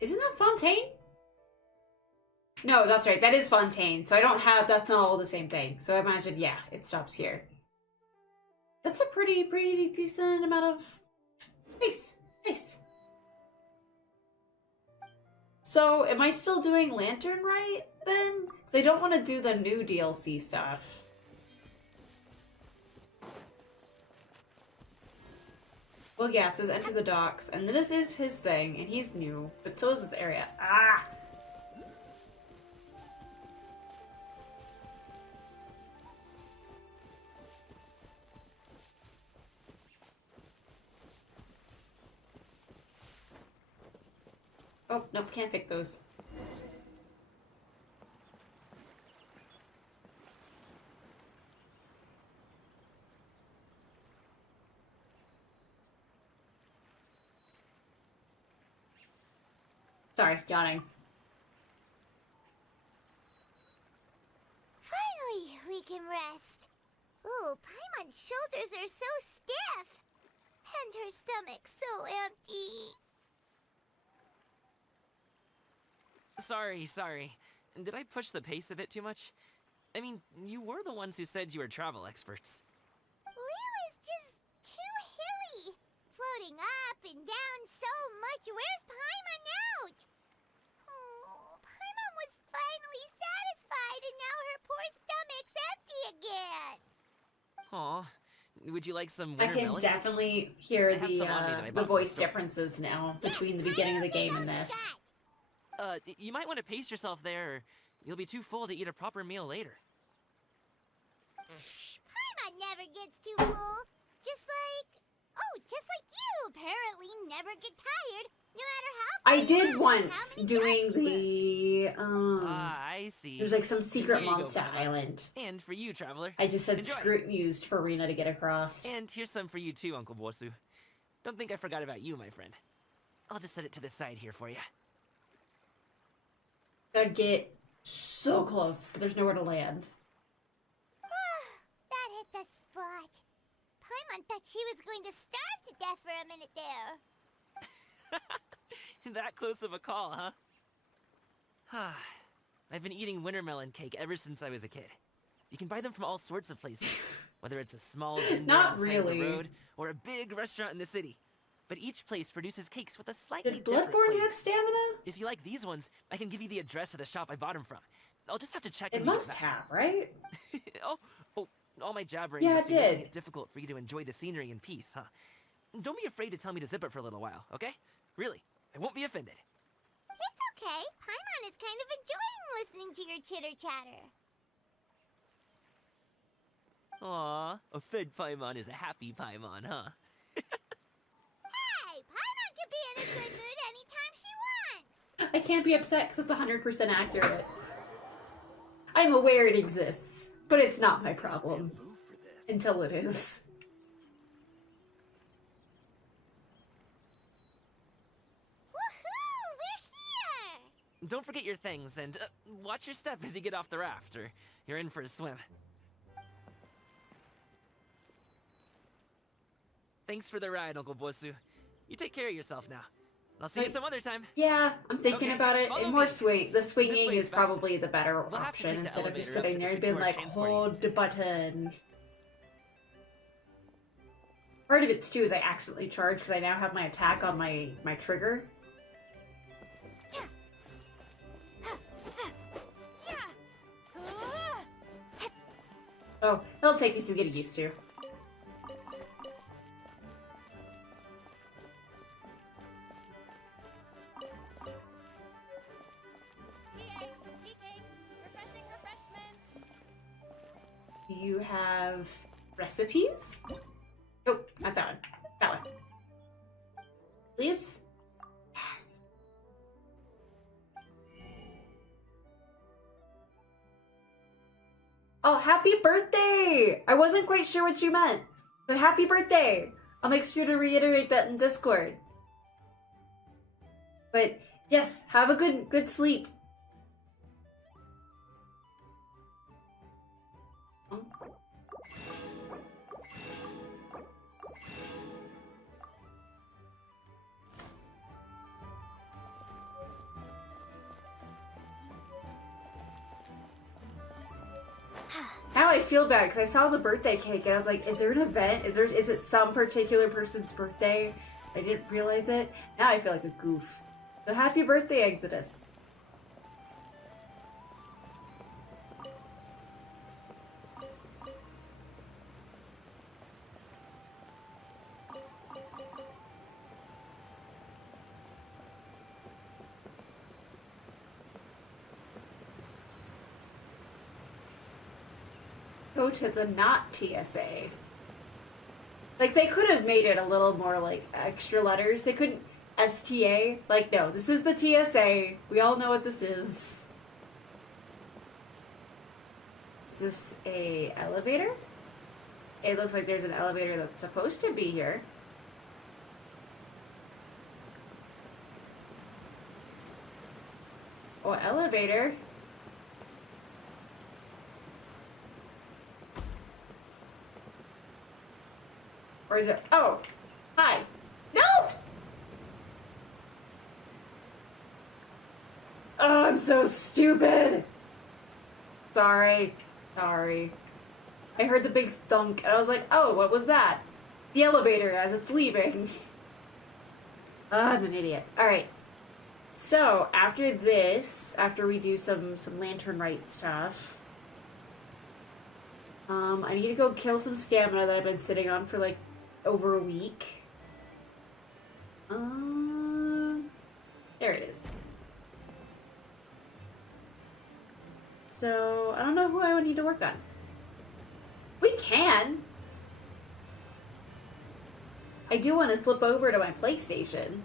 Isn't that Fontaine? No, that's right. That is Fontaine. So I don't have... That's not all the same thing. So I imagine, yeah, it stops here. That's a pretty decent amount of... Nice. Nice. So, am I still doing Lantern right, then? Because I don't want to do the new DLC stuff. Well, yeah, it says enter the docks, and this is his thing, and he's new, but so is this area. Ah! Oh, nope, can't pick those. Sorry, yawning. Finally, we can rest. Ooh, Paimon's shoulders are so stiff. And her stomach so empty. Sorry. Did I push the pace a bit too much? I mean, you were the ones who said you were travel experts. Liyue is just too hilly. Floating up and down so much. Where's Paimon out? Oh, Paimon was finally satisfied and now her poor stomach's empty again. Aw. Would you like some I winter can melon? definitely hear I have some on me that I the bought from the voice store. differences now between the beginning of the game and this. You might want to pace yourself there, or you'll be too full to eat a proper meal later. Paimon never gets too full. Just like you apparently never get tired, no matter how I full you did are or once how many doing jobs you work. the I see. there's like some secret Here you go, monster Paimon. island. And for you, traveler. I just said Enjoy. screw used for Rena to get across. And here's some for you too, Uncle Bosu. Don't think I forgot about you, my friend. I'll just set it to the side here for you. Gotta get so close, but there's nowhere to land. That hit the spot. Paimon thought she was going to starve to death for a minute there. That close of a call, huh? I've been eating winter melon cake ever since I was a kid. You can buy them from all sorts of places, whether it's a small vendor Not on the side of really. the road or a big restaurant in the city. But each place produces cakes with a slightly Did different Bloodborne flavor. have stamina? If you like these ones, I can give you the address of the shop I bought them from. I'll just have to check It when we get must back. have, right? All my jabbering Yeah, must it be making did. it difficult for you to enjoy the scenery in peace, huh? Don't be afraid to tell me to zip it for a little while, okay? Really, I won't be offended. It's okay. Paimon is kind of enjoying listening to your chitter-chatter. Aw, a fed Paimon is a happy Paimon, huh? Hey, Paimon can be in a good mood anytime she wants. I can't be upset because it's 100% accurate. I'm aware it exists, but it's not my problem. Until it is. Woohoo! We're here! Don't forget your things, and watch your step as you get off the raft, or you're in for a swim. Thanks for the ride, Uncle Bosu. You take care of yourself now. I'll see you some other time. Yeah, I'm thinking about it. And more swing. The swinging is probably fastest. the better We'll have to option take the instead of just elevator up sitting to there the and being secure like, transport hold the button. Part of it too is I accidentally charged because I now have my attack on my trigger. Oh, it'll take me some getting used to. Do you have recipes? Nope, not that one. That one. Please? Yes. Oh, happy birthday! I wasn't quite sure what you meant, but happy birthday! I'll make sure to reiterate that in Discord. But yes, have a good sleep. Now I feel bad because I saw the birthday cake and I was like, is there an event? Is it some particular person's birthday? I didn't realize it. Now I feel like a goof. So happy birthday, Exodus. Go to the not TSA. Like, they could have made it a little more, like, extra letters. They couldn't STA. Like, no, this is the TSA. We all know what this is. Is this a elevator? It looks like there's an elevator that's supposed to be here. Oh, elevator. Or is it? Oh, hi. No! Oh, I'm so stupid. Sorry. Sorry. I heard the big thunk and I was like, oh, what was that? The elevator as it's leaving. I'm an idiot. Alright. So, after this, after we do some Lantern Rite stuff, I need to go kill some stamina that I've been sitting on for like over a week. There it is. So, I don't know who I would need to work on. We can! I do want to flip over to my PlayStation.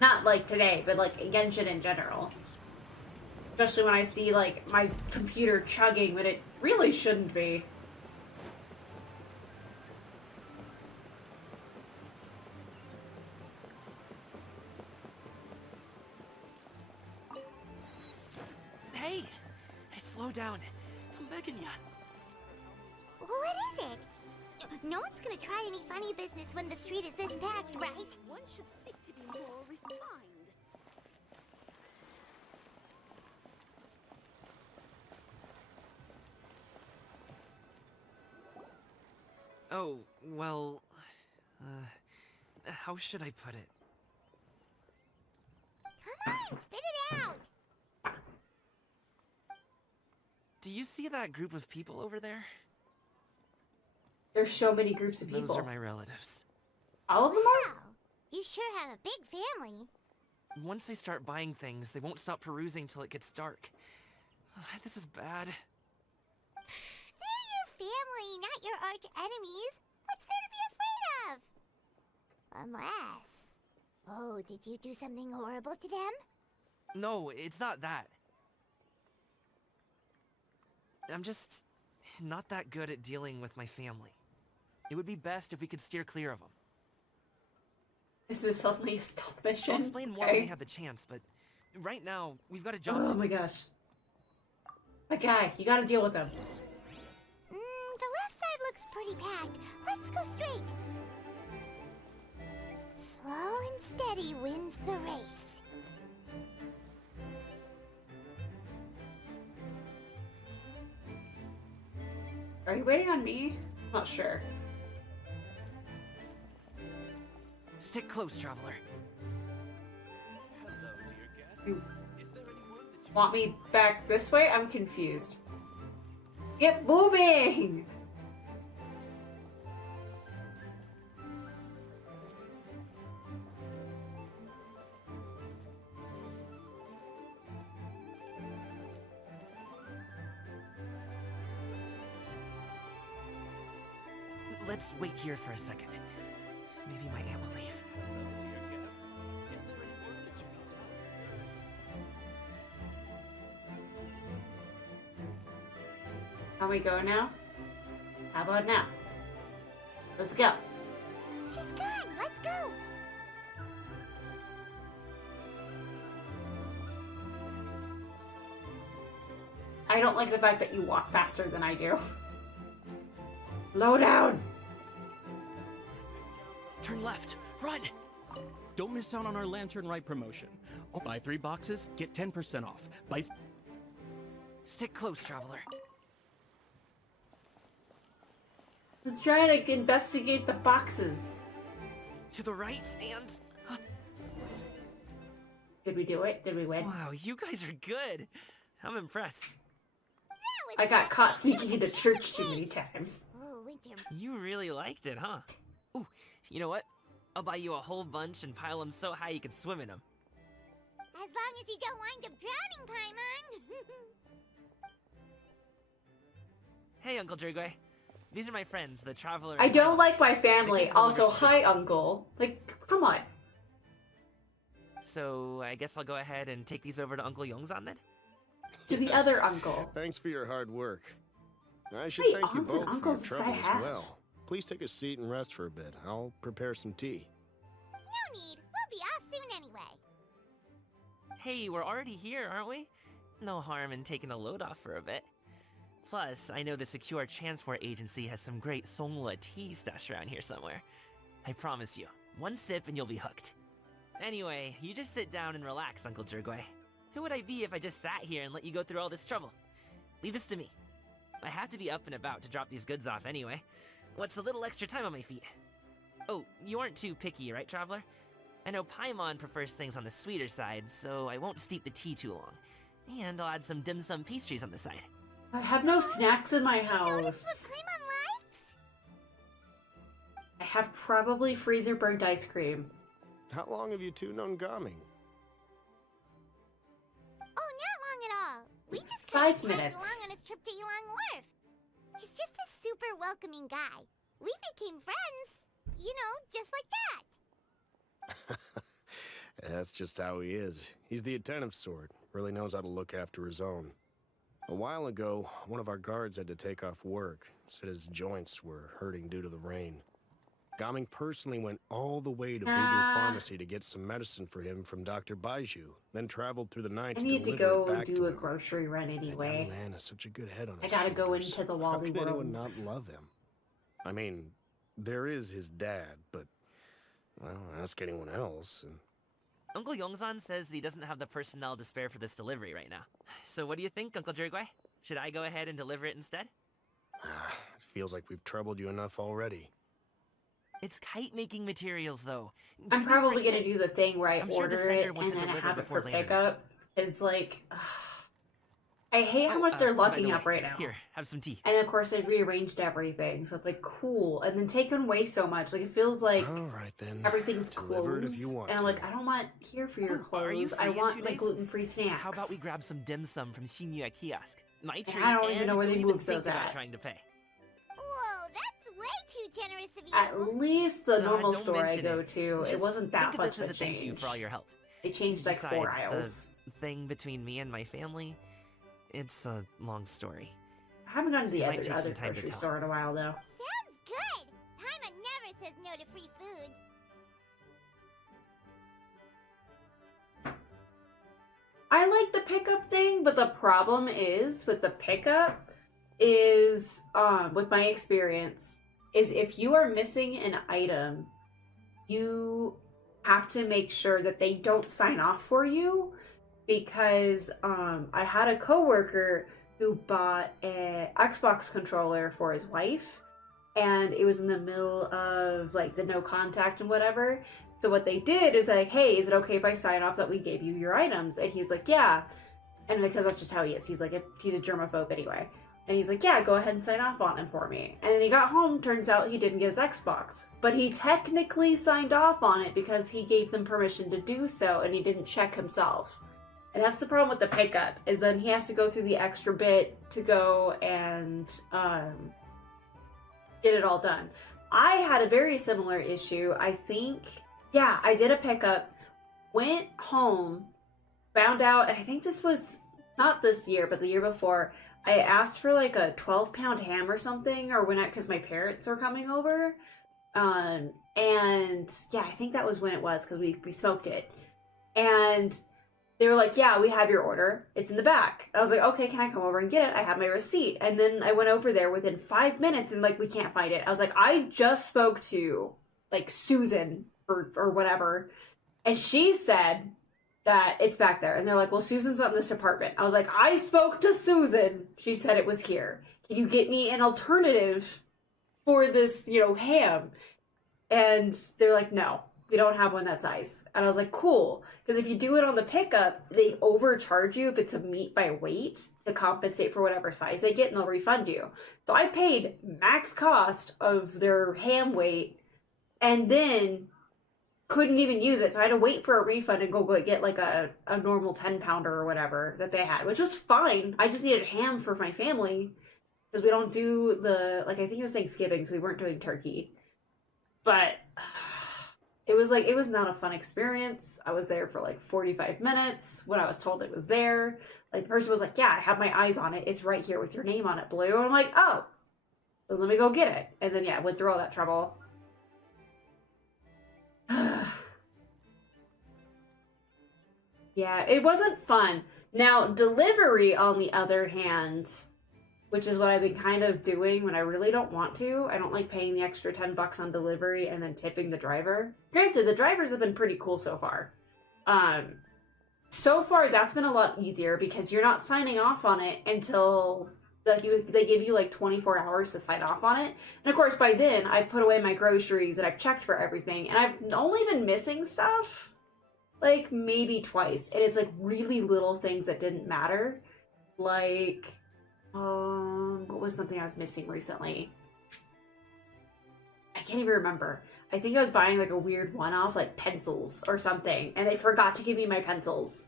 Not like today, but like Genshin in general. Especially when I see like my computer chugging, but it really shouldn't be. Hey! Slow down. I'm begging you. What is it? No one's gonna try any funny business when the street is this packed, right? One should seek to be more refined. Oh, well... how should I put it? Come on, spit it out! Do you see that group of people over there? There's so many groups of people. Those are my relatives. All of them are? Wow, you sure have a big family. Once they start buying things, they won't stop perusing till it gets dark. This is bad. They're your family, not your arch enemies. What's there to be afraid of? Unless... Oh, did you do something horrible to them? No, it's not that. I'm just not that good at dealing with my family. It would be best if we could steer clear of them. Is this suddenly a stealth mission? I'll explain more when we have the chance, but right now, we've got a job to do. Oh my gosh. Okay, you gotta deal with them. The left side looks pretty packed. Let's go straight. Slow and steady wins the race. Are you waiting on me? Not sure. Stick close, traveler. You want me back this way? I'm confused. Get moving! Let's wait here for a second. Maybe my aunt will leave. Can we go now? How about now? Let's go. She's gone. Let's go. I don't like the fact that you walk faster than I do. Slow down! Turn left. Run! Don't miss out on our Lantern Rite promotion. Buy 3 boxes, get 10% off. Buy... Stick close, traveler. I was trying to investigate the boxes. To the right and... Did we do it? Did we win? Wow, you guys are good. I'm impressed. I got caught sneaking into church too many times. Oh, winter. You really liked it, huh? Ooh, you know what? I'll buy you a whole bunch and pile them so high you can swim in them. As long as you don't wind up drowning, Paimon. Hey, Uncle Drigway. These are my friends, the traveler. I don't like my family. came to Also, deliver hi, Uncle. Like, come on. So, I guess I'll go ahead and take these over to Uncle Yongzan then? To the other uncle. Thanks for your hard work. I should Wait, thank you aunts and both for your uncles trouble I as have. well. Please take a seat and rest for a bit. I'll prepare some tea. No need. We'll be off soon anyway. Hey, we're already here, aren't we? No harm in taking a load off for a bit. Plus, I know the Secure Transport Agency has some great Songhua tea stashed around here somewhere. I promise you, one sip and you'll be hooked. Anyway, you just sit down and relax, Uncle Drigway. Who would I be if I just sat here and let you go through all this trouble? Leave this to me. I have to be up and about to drop these goods off anyway. What's a little extra time on my feet? Oh, you aren't too picky, right, traveler? I know Paimon prefers things on the sweeter side, so I won't steep the tea too long. And I'll add some dim sum pastries on the side. I have no snacks in my Notice house. what Paimon likes? I have probably freezer burnt ice cream. How long have you two known Gaming? Oh, not long at all. We just 5 kind of minutes. along on his trip to Yulong Wharf. He's just a super welcoming guy. We became friends. You know, just like that. That's just how he is. He's the attentive sort. Really knows how to look after his own. A while ago, one of our guards had to take off work. Said his joints were hurting due to the rain. Gaming personally went all the way to Blueberry Pharmacy to get some medicine for him from Dr. Baiju, then traveled through the night I to need to deliver go it and back do to a him. grocery run That anyway. young man has such a good head on I his gotta go shoulders. into the How Wally can anyone not Worlds. love him? I mean, there is his dad, but, well, ask anyone else, and... Uncle Yongzan says he doesn't have the personnel to spare for this delivery right now. So what do you think, Uncle Drigway? Should I go ahead and deliver it instead? It feels like we've troubled you enough already. It's kite-making materials, though. I'm Keep it probably right gonna in. do the thing where I I'm sure the order sender it wants and it then I delivered have it for before later. pickup. It's like, I hate how Oh, much they're by the locking up way, right now. Here, have some tea. And of course they've rearranged everything, so it's like cool, and then taken away so much. Like it feels like All right, then. everything's Deliver it closed, if you want and I'm to. like, I don't want here for your Ooh, are you clothes. I free in want 2 like days? gluten-free snacks. How about we grab some dim sum from Shinya Kiosk? My treat, I don't even and know where don't they even moved think those about at. trying to pay. Whoa, that's way too generous of you. At least the normal don't store I mention go it. to, it Just wasn't that think of much this as of a a thank you change. for all your help. They changed like 4 Besides, aisles. the thing between me and my family, it's a long story. I haven't gone to the It might other take some time to grocery tell. store in a while though. Sounds good. Paimon never says no to free food. I like the pickup thing, but the problem is with the pickup is, with my experience, is if you are missing an item, you have to make sure that they don't sign off for you, because I had a coworker who bought an Xbox controller for his wife, and it was in the middle of like the no contact and whatever. So what they did is like, hey, is it okay if I sign off that we gave you your items? And he's like, yeah. And because that's just how he is. He's like, he's a germaphobe anyway. And he's like, yeah, go ahead and sign off on him for me. And then he got home, turns out he didn't get his Xbox. But he technically signed off on it because he gave them permission to do so, and he didn't check himself. And that's the problem with the pickup, is then he has to go through the extra bit to go and get it all done. I had a very similar issue, I think. Yeah, I did a pickup, went home, found out, and I think this was not this year, but the year before, I asked for like a 12-pound ham or something, or because my parents are coming over. And yeah, I think that was when it was, because we smoked it. And they were like, yeah, we have your order. It's in the back. I was like, okay, can I come over and get it? I have my receipt. And then I went over there within 5 minutes and like, we can't find it. I was like, I just spoke to like Susan or whatever. And she said that it's back there. And they're like, well, Susan's not in this department. I was like, I spoke to Susan. She said it was here. Can you get me an alternative for this, ham? And they're like, no, we don't have one that size. And I was like, cool. Because if you do it on the pickup, they overcharge you if it's a meat by weight to compensate for whatever size they get, and they'll refund you. So I paid max cost of their ham weight and then couldn't even use it. So I had to wait for a refund and go get like a normal 10-pounder or whatever that they had, which was fine. I just needed ham for my family because we don't do I think it was Thanksgiving, so we weren't doing turkey. But it was not a fun experience. I was there for like 45 minutes when I was told it was there. Like the person was like, yeah, I have my eyes on it. It's right here with your name on it, Blue. And I'm like, oh, well, let me go get it. And then, yeah, went through all that trouble. Yeah, it wasn't fun. Now, delivery, on the other hand, which is what I've been kind of doing when I really don't want to. I don't like paying the extra $10 on delivery and then tipping the driver. Granted, the drivers have been pretty cool so far. So far, that's been a lot easier because you're not signing off on it until they give you like 24 hours to sign off on it. And of course, by then, I've put away my groceries and I've checked for everything. And I've only been missing stuff like maybe twice. And it's like really little things that didn't matter. Like, what was something I was missing recently? I can't even remember. I think I was buying like a weird one-off, like pencils or something, and they forgot to give me my pencils.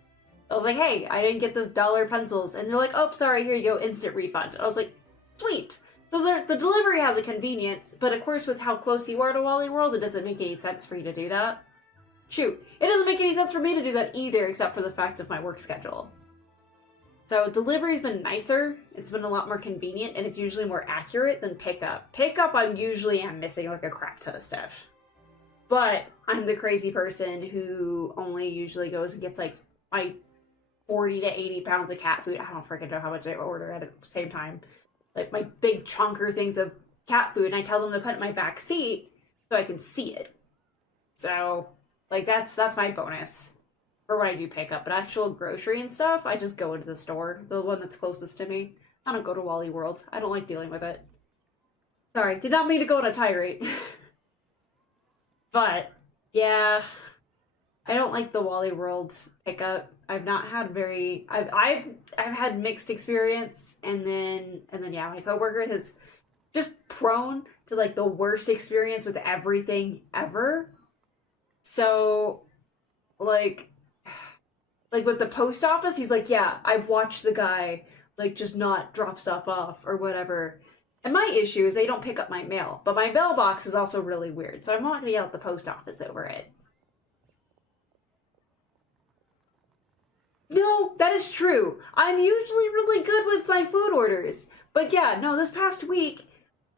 I was like, hey, I didn't get this dollar pencils. And they're like, oh, sorry, here you go, instant refund. I was like, sweet. So the delivery has a convenience, but of course with how close you are to Wally World, it doesn't make any sense for you to do that. Shoot, it doesn't make any sense for me to do that either, except for the fact of my work schedule. So delivery's been nicer, it's been a lot more convenient, and it's usually more accurate than pickup. Pickup, I'm missing like a crap ton of stuff. But I'm the crazy person who only usually goes and gets like my 40 to 80 pounds of cat food. I don't freaking know how much I order at the same time. Like my big chunker things of cat food, and I tell them to put it in my back seat so I can see it. So, like that's my bonus for when I do pickup. But actual grocery and stuff, I just go into the store, the one that's closest to me. I don't go to Wally World. I don't like dealing with it. Sorry, did not mean to go on a tirade. But, yeah, I don't like the Wally World pickup. I've not had I've had mixed experience, and then yeah, my coworker is just prone to like the worst experience with everything ever. So, like with the post office, he's like, yeah, I've watched the guy like just not drop stuff off or whatever. And my issue is they don't pick up my mail, but my mailbox is also really weird, so I'm not gonna yell at the post office over it. No, that is true. I'm usually really good with my food orders. But yeah, no, this past week,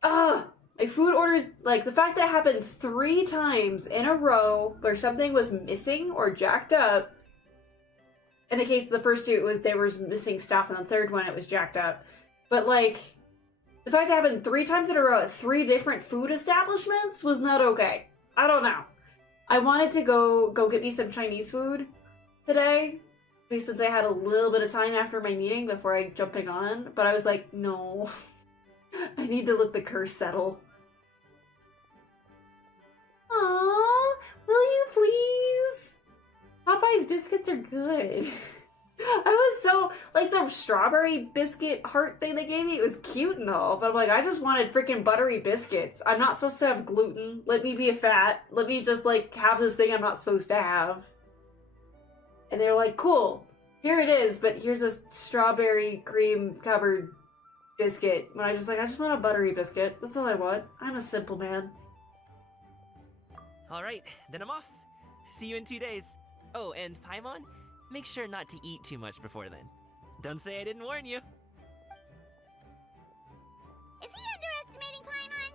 my food orders, like, the fact that it happened 3 times in a row where something was missing or jacked up. In the case of the first 2, it was they were missing stuff, and the third one, it was jacked up. But, like, the fact that it happened 3 times in a row at 3 different food establishments was not okay. I don't know. I wanted to go get me some Chinese food today, since I had a little bit of time after my meeting before jumping on, but I was like, no. I need to let the curse settle. Aww, will you please? Popeye's biscuits are good. I was so, like, the strawberry biscuit heart thing they gave me, it was cute and all, but I'm like, I just wanted freaking buttery biscuits. I'm not supposed to have gluten. Let me be a fat. Let me just, like, have this thing I'm not supposed to have. And they were like, cool, here it is, but here's a strawberry cream covered biscuit. When I was like, I just want a buttery biscuit. That's all I want. I'm a simple man. Alright, then I'm off. See you in 2 days. Oh, and Paimon, make sure not to eat too much before then. Don't say I didn't warn you. Is he underestimating Paimon?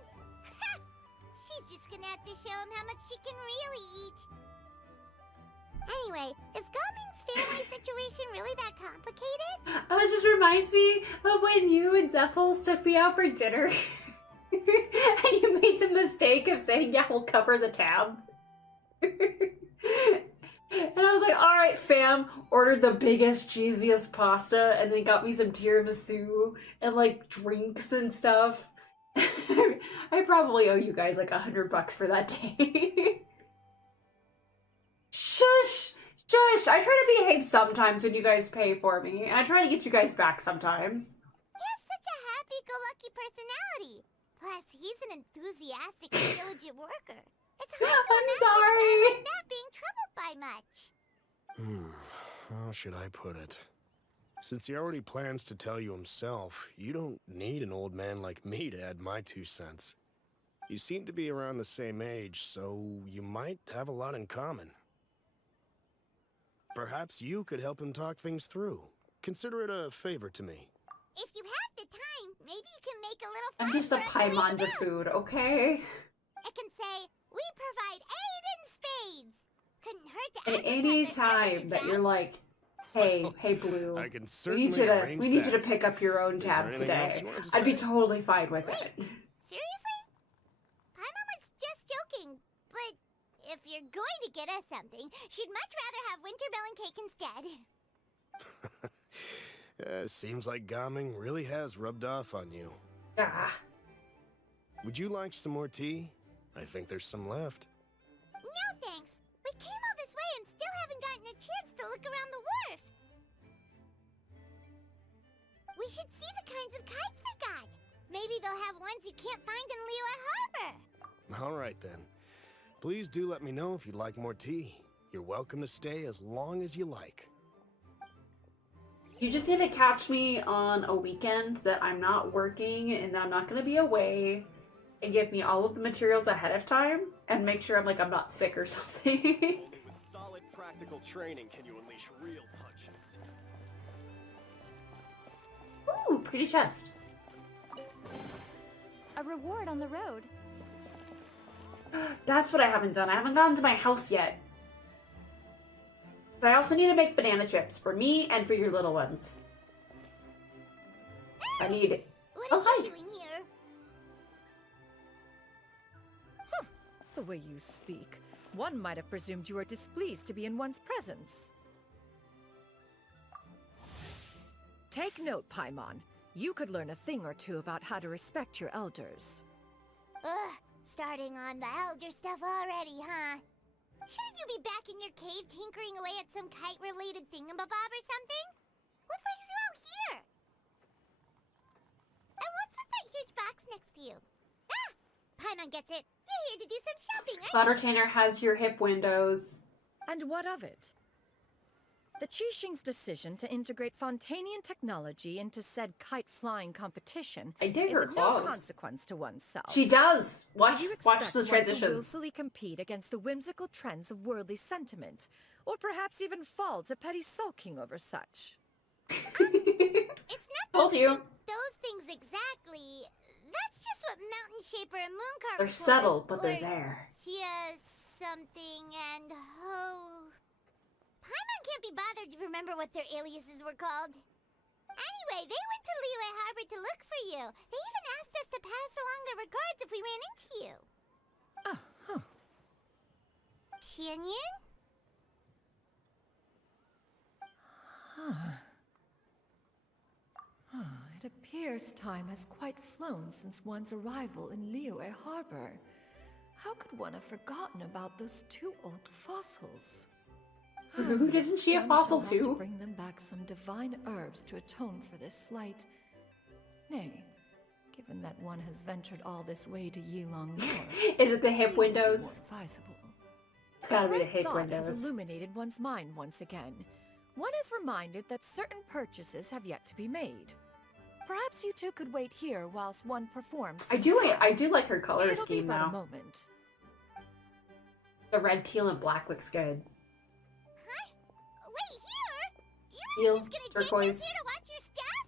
She's just gonna have to show him how much she can really eat. Anyway, is Gaming's family situation really that complicated? Oh, it just reminds me of when you and Zephyls took me out for dinner. And you made the mistake of saying, yeah, we'll cover the tab. And I was like, alright fam, ordered the biggest, cheesiest pasta, and then got me some tiramisu, and like, drinks and stuff. I probably owe you guys like $100 for that day. Shush! Shush! I try to behave sometimes when you guys pay for me, and I try to get you guys back sometimes. He has such a happy-go-lucky personality. Plus, he's an enthusiastic and diligent worker. It's hard to imagine a guy like that being troubled by much. How should I put it? Since he already plans to tell you himself, you don't need an old man like me to add my 2 cents. You seem to be around the same age, so you might have a lot in common. Perhaps you could help him talk things through. Consider it a favor to me. If you have the time, maybe you can make a little I'm fun just a for us to Paimon to do. food, okay? It can say, we provide aid in spades. Couldn't hurt to And advertise any our time services, that right? you're like, hey Blue, I can we certainly need you to arrange that. pick up your own Is there tab anything else today. you wanted to I'd be say? totally fine with it. Seriously? Paimon was just joking, but if you're going to get us something, she'd much rather have wintermelon cake instead. Seems like Gaming really has rubbed off on you. Ah. Would you like some more tea? I think there's some left. No thanks. We came all this way and still haven't gotten a chance to look around the wharf. We should see the kinds of kites they got. Maybe they'll have ones you can't find in Liyue Harbor. All right then. Please do let me know if you'd like more tea. You're welcome to stay as long as you like. You just need to catch me on a weekend that I'm not working and that I'm not going to be away, and give me all of the materials ahead of time and make sure I'm not sick or something. With solid practical training can you unleash real punches. Ooh, pretty chest. A reward on the road. That's what I haven't done. I haven't gotten to my house yet. I also need to make banana chips for me and for your little ones. I need it. What are you doing here? The way you speak, one might have presumed you were displeased to be in one's presence. Take note, Paimon. You could learn a thing or two about how to respect your elders. Ugh, starting on the elder stuff already, huh? Shouldn't you be back in your cave tinkering away at some kite-related thingamabob or something? What brings you out here? And what's with that huge box next to you? Ah! Paimon gets it. You're here to do some shopping, Cloud right? Retainer has your hip windows. And what of it? The Qixing's decision to integrate Fontanian technology into said kite-flying competition I dig is her of claws. no consequence to oneself. She does. Watch Did you the expect one to transitions. willfully compete against the whimsical trends of worldly sentiment, or perhaps even fall to petty sulking over such? It's not Told you. those things exactly. That's just what Mountain Shaper and Moon Carver They're told subtle, us, but they're or there. Tia something and Ho. Paimon can't be bothered to remember what their aliases were called. Anyway, they went to Liyue Harbor to look for you. They even asked us to pass along their regards if we ran into you. Oh, huh. Tianyin? It appears time has quite flown since one's arrival in Liyue Harbor. How could one have forgotten about those two old fossils? Isn't she a One fossil shall have to too? bring them back some divine herbs to atone for this slight. Nay, given that one has ventured all this way to Yilong Moor, Is it the hip tea would be more windows? advisable. It's gotta A be the great hip thought has windows. illuminated one's mind once again. One is reminded that certain purchases have yet to be made. Perhaps you two could wait here whilst one performs. I this do task. like her color It'll be scheme but a now. moment. The red, teal, and black looks good. Huh? Wait, here? You're Teal, not just gonna turquoise. ditch us here to watch your stuff?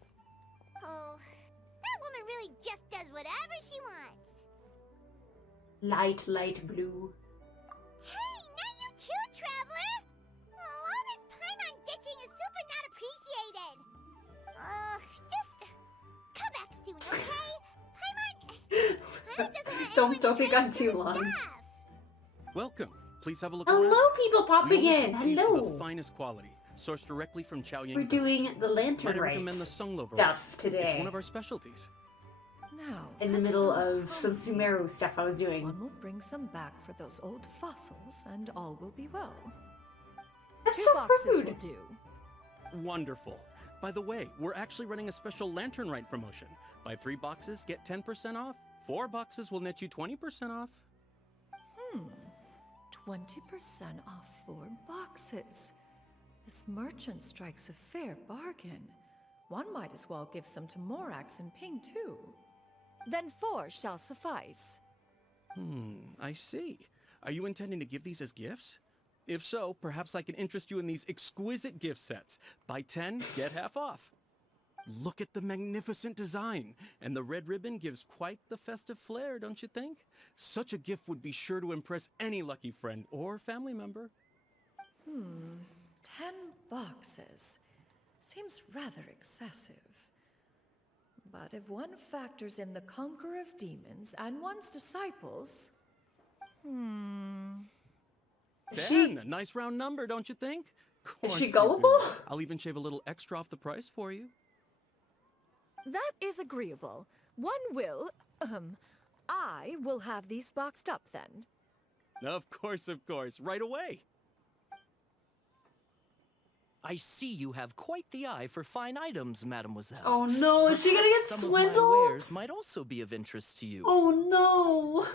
Oh, that woman really just does whatever she wants. Light blue. Hey, not you too, Traveler! Oh, all this Paimon ditching is super not appreciated. Just come back soon, okay? Paimon doesn't want Don't be gone to too long. Welcome. Please have a look Hello, around. people popping We only in. sell teas of Hello. the finest quality, sourced directly from Chaoying. We're doing the Might lantern I right recommend the Sunglo variety? stuff today. It's one of our specialties. Now, In the that middle sounds of some promising. Sumeru stuff I was doing. One will bring some back for those old fossils, and all will be well. That's 2 so boxes rude. will do. Wonderful. By the way, we're actually running a special Lantern Rite promotion. Buy 3 boxes, get 10% off. 4 boxes will net you 20% off. 20% off 4 boxes. This merchant strikes a fair bargain. One might as well give some to Morax and Ping too. Then 4 shall suffice. I see. Are you intending to give these as gifts? If so, perhaps I can interest you in these exquisite gift sets. Buy 10, get half off. Look at the magnificent design, and the red ribbon gives quite the festive flair, don't you think? Such a gift would be sure to impress any lucky friend or family member. 10 boxes. Seems rather excessive. But if one factors in the conqueror of demons and one's disciples... 10, a nice round number, don't you think? Is Course she you gullible? do. I'll even shave a little extra off the price for you. That is agreeable. One will, I will have these boxed up then. Of course, right away. I see you have quite the eye for fine items, mademoiselle. Oh no, is she gonna get Some of my swindled? wares might also be of interest to you. Oh no.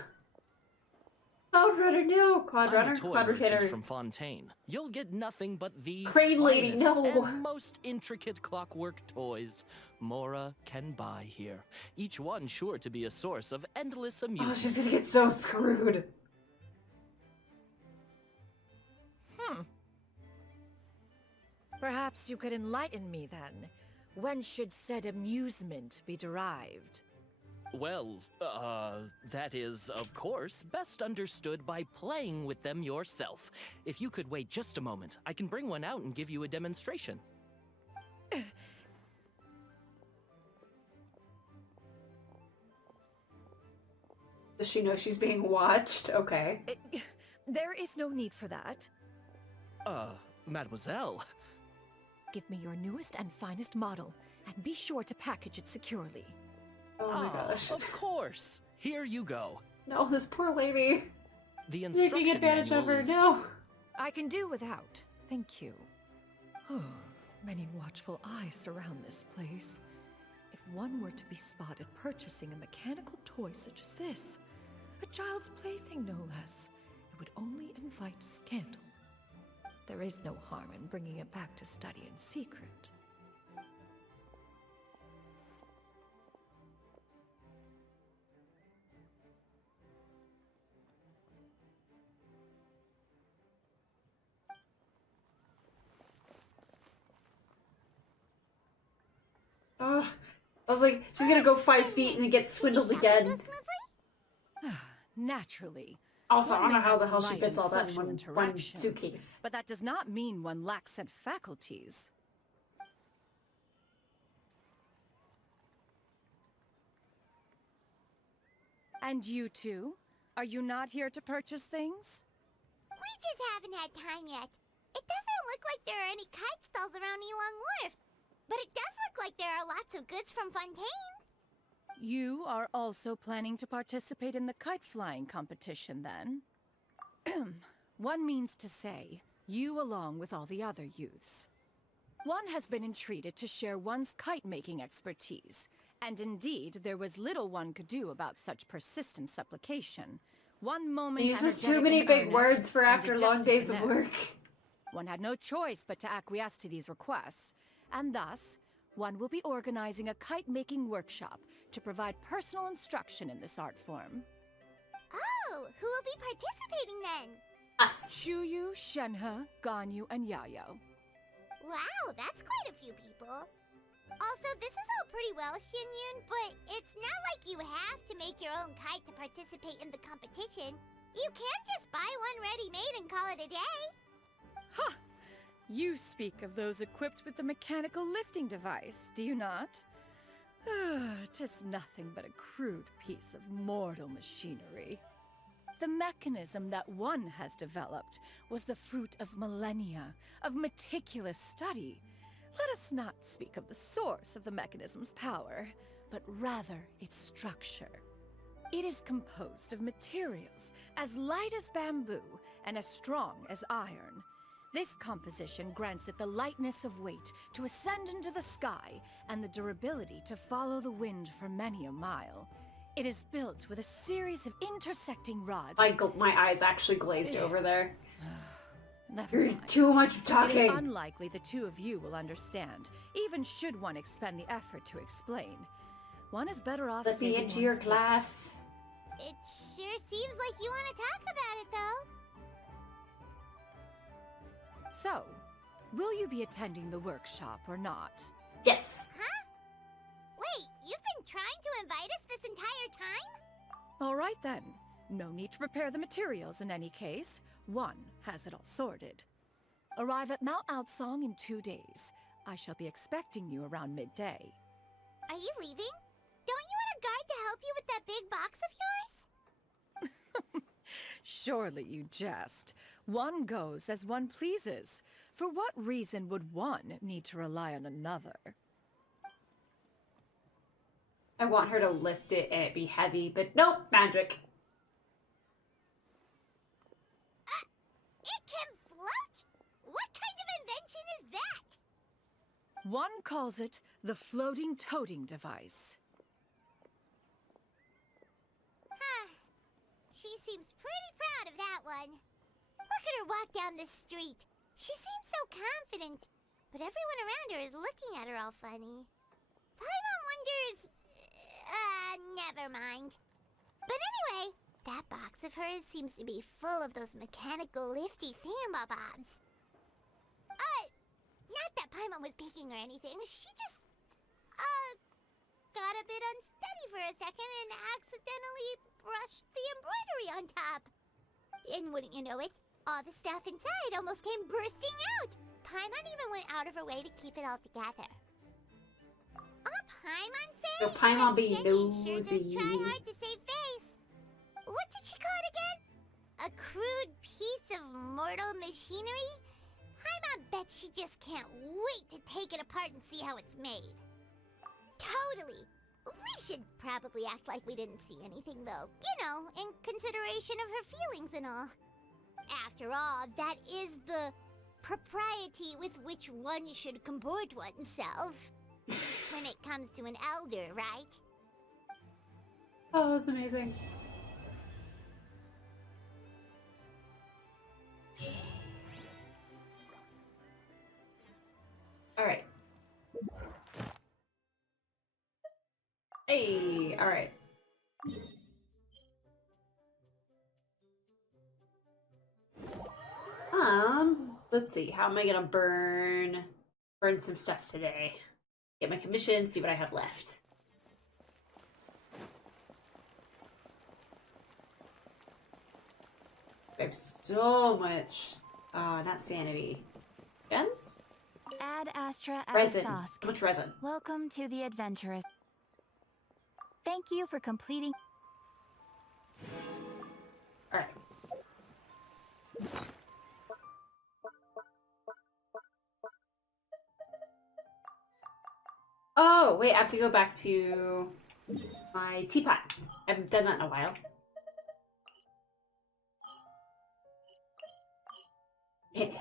Cloud Runner, no. Cloud I'm Runner, a toy Cloud merchant Rotator. from Fontaine. You'll get nothing but the Crane Lady, finest no. and most intricate clockwork toys Mora can buy here. Each one sure to be a source of endless amusement. Oh, she's gonna get so screwed. Perhaps you could enlighten me then. When should said amusement be derived? Well, that is, of course, best understood by playing with them yourself. If you could wait just a moment, I can bring one out and give you a demonstration. Does she know she's being watched? Okay. There is no need for that. Mademoiselle. Give me your newest and finest model, and be sure to package it securely. Oh my gosh. Of course. Here you go. No, this poor lady. The instruction Taking advantage of manual her. is... No. I can do without. Thank you. Oh, many watchful eyes surround this place. If one were to be spotted purchasing a mechanical toy such as this, a child's plaything no less, it would only invite scandal. There is no harm in bringing it back to study in secret. I was like, she's gonna go 5 feet and then get swindled again. Naturally. Also, I One don't know may how have the hell she delight fits in all that in social one interactions, suitcase. But that does not mean one lacks said faculties. And you two? Are you not here to purchase things? We just haven't had time yet. It doesn't look like there are any kite stalls around Elong Wharf. But it does look like there are lots of goods from Fontaine. You are also planning to participate in the kite flying competition, then? One means to say, you along with all the other youths. One has been entreated to share one's kite-making expertise, and indeed, there was little one could do about such persistent supplication. One moment He uses too energetic many and big earnest, words for and after long dejected days the of work. next. One had no choice but to acquiesce to these requests, and thus, one will be organizing a kite-making workshop to provide personal instruction in this art form. Oh, who will be participating then? Us. Shuyu, Shenhe, Ganyu, and Yayo. Wow, that's quite a few people. Also, this is all pretty well, Xinyun, but it's not like you have to make your own kite to participate in the competition. You can just buy one ready-made and call it a day. Ha! You speak of those equipped with the mechanical lifting device, do you not? 'Tis nothing but a crude piece of mortal machinery. The mechanism that one has developed was the fruit of millennia of meticulous study. Let us not speak of the source of the mechanism's power, but rather its structure. It is composed of materials as light as bamboo and as strong as iron. This composition grants it the lightness of weight to ascend into the sky and the durability to follow the wind for many a mile. It is built with a series of intersecting rods. My eyes actually glazed over there. Never You're mind. too much It talking. is unlikely the two of you will understand, even should one expend the effort to explain. One is better off Let me saving into your one's class. It sure seems like you want to talk about it, though. So, will you be attending the workshop or not? Yes. Huh? Wait, you've been trying to invite us this entire time? All right then. No need to prepare the materials in any case. One has it all sorted. Arrive at Mount Outsong in 2 days. I shall be expecting you around midday. Are you leaving? Don't you want a guard to help you with that big box of yours? Surely you jest. One goes as one pleases. For what reason would one need to rely on another? I want her to lift it and it be heavy, but nope, magic. It can float? What kind of invention is that? One calls it the floating toting device. Huh. She seems pretty proud of that one. Look at her walk down the street. She seems so confident, but everyone around her is looking at her all funny. Paimon wonders... never mind. But anyway, that box of hers seems to be full of those mechanical lifty thingamabobs. Not that Paimon was peeking or anything. She just, got a bit unsteady for a second and accidentally brushed the embroidery on top. And wouldn't you know it, all the stuff inside almost came bursting out. Paimon even went out of her way to keep it all together. All Paimon said So Paimon being sure nosy. does try hard to save face. What did she call it again? A crude piece of mortal machinery? Paimon bet she just can't wait to take it apart and see how it's made. Totally. We should probably act like we didn't see anything, though. You know, in consideration of her feelings and all. After all, that is the propriety with which one should comport oneself. When it comes to an elder, right? Oh, that's amazing. Hey, alright. Let's see. How am I gonna burn some stuff today? Get my commission, see what I have left. I have so much, not sanity. Gems? Ad Astra Resin. Abyssosque. How much resin? Welcome to the adventurous. Thank you for completing. Alright. Oh, wait, I have to go back to my teapot. I haven't done that in a while.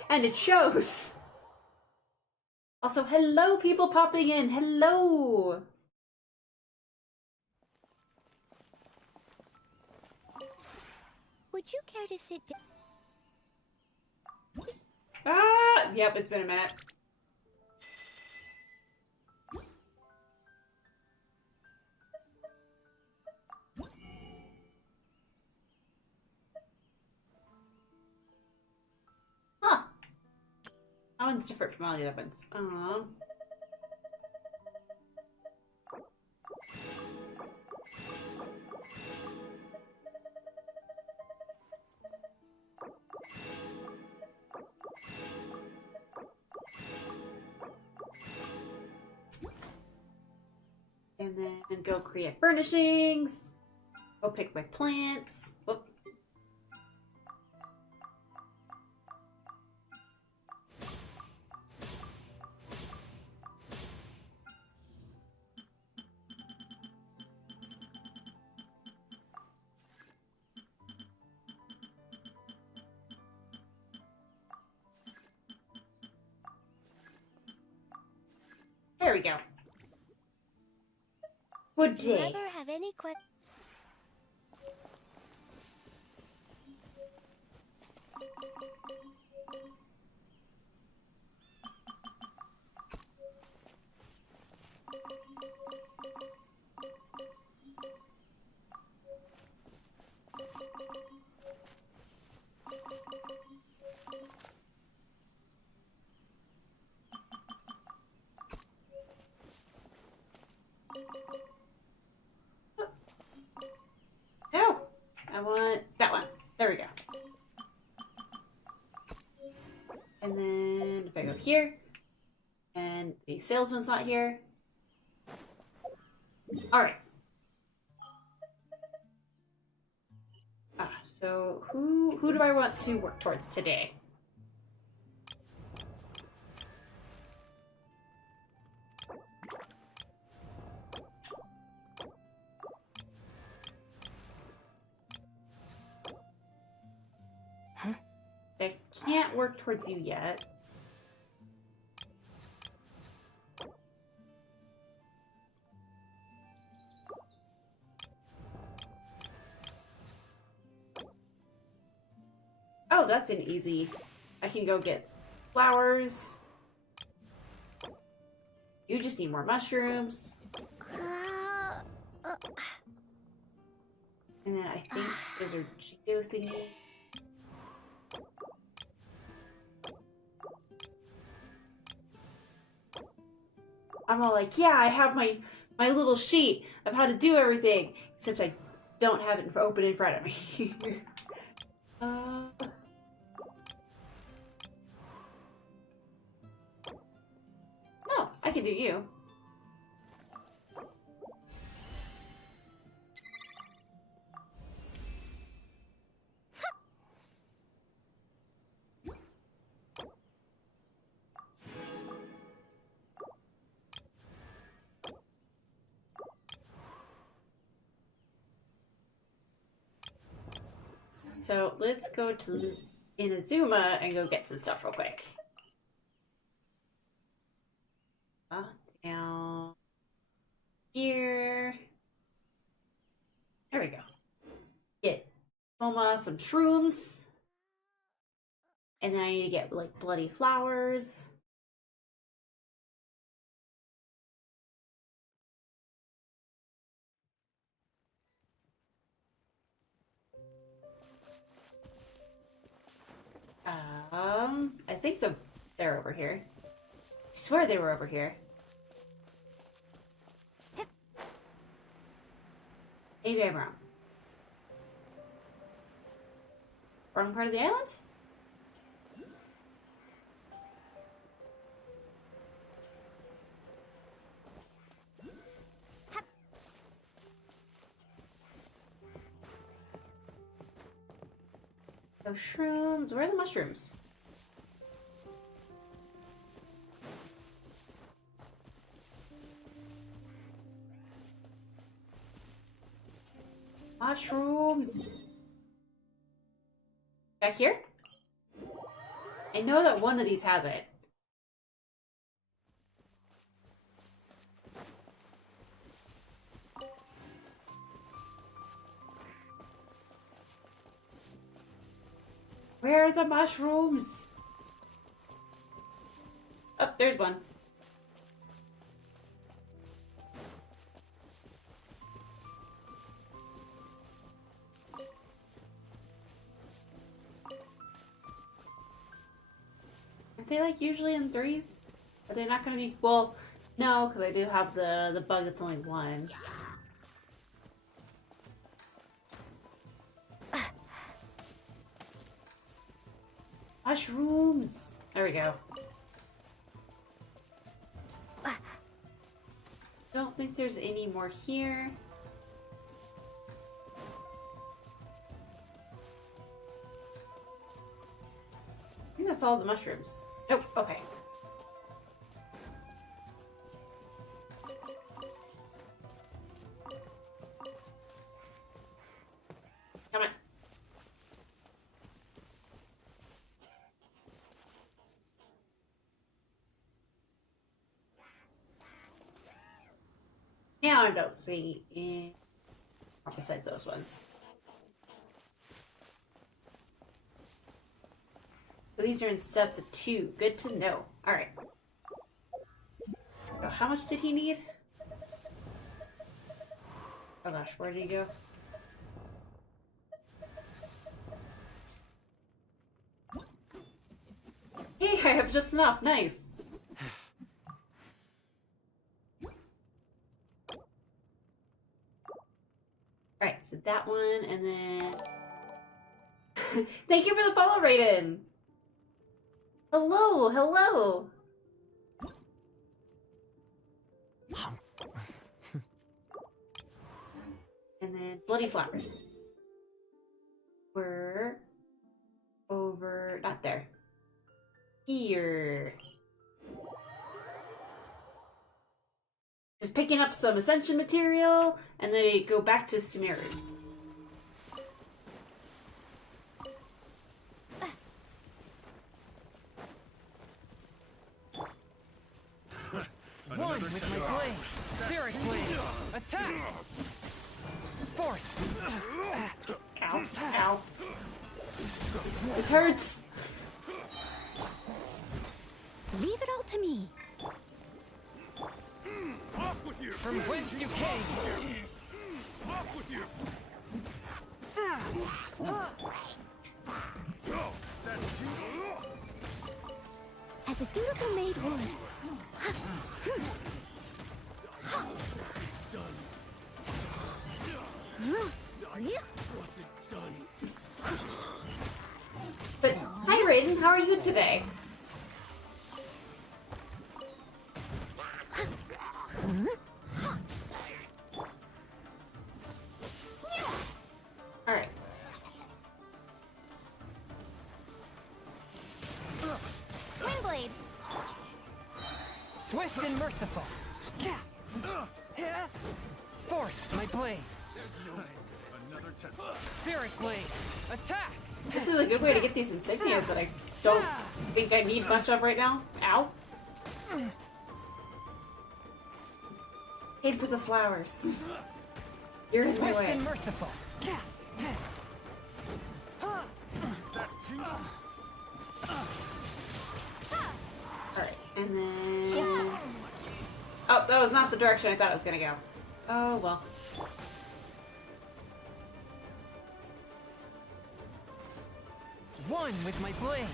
And it shows! Also, hello, people popping in! Hello! Would you care to sit down? Ah! Yep, it's been a minute. Huh. That one's different from all the other ones. And then go create furnishings. Go pick my plants. Whoop. There we go. Good Do you day. ever have any questions? No, I want that one. There we go. And then if I go here, and the salesman's not here. All right. So who do I want to work towards today? I can't work towards you yet. Oh, that's an easy. I can go get flowers. You just need more mushrooms. And then I think those are Geo thingy. I'm all like, yeah, I have my little sheet of how to do everything, except I don't have it open in front of me. No, I can do you. So let's go to Inazuma and go get some stuff real quick. Down here. There we go. Get Toma some shrooms. And then I need to get like bloody flowers. I think they're over here. I swear they were over here. Maybe I'm wrong. Wrong part of the island? Oh, shrooms. Where are the mushrooms? Mushrooms. Back here? I know that one of these has it. Where are the mushrooms? Oh, there's one. Aren't they like usually in threes? Are they not gonna be? Well, no, because I do have the bug that's only one. Mushrooms! There we go. Don't think there's any more here. I think that's all the mushrooms. Nope, okay. Come on. Now I don't see any besides those ones. So these are in sets of 2. Good to know. Alright. So how much did he need? Oh gosh, where did he go? Hey, I have just enough. Nice. Alright, so that one, and then... Thank you for the follow, Raiden! Hello, hello! And then bloody flowers. We're over... not there. Here. Just picking up some ascension material, and then they go back to Sumeru. One with my blade. Spirit blade. Attack! Fourth. Ow. Ow. This hurts. Leave it all to me. Off with you! From whence you came. Off with you! As a dutiful maid would. But, hi Raiden, how are you today? Alright. Windblade. Swift and merciful. Fourth, my blade. Another test. Spirit blade. Attack! This is a good way to get these insignias that I don't think I need much of right now. Ow. Head for the flowers. You're in my Swift way. and merciful. Alright, and then... Oh, that was not the direction I thought it was gonna go. Oh, well. One with my blade.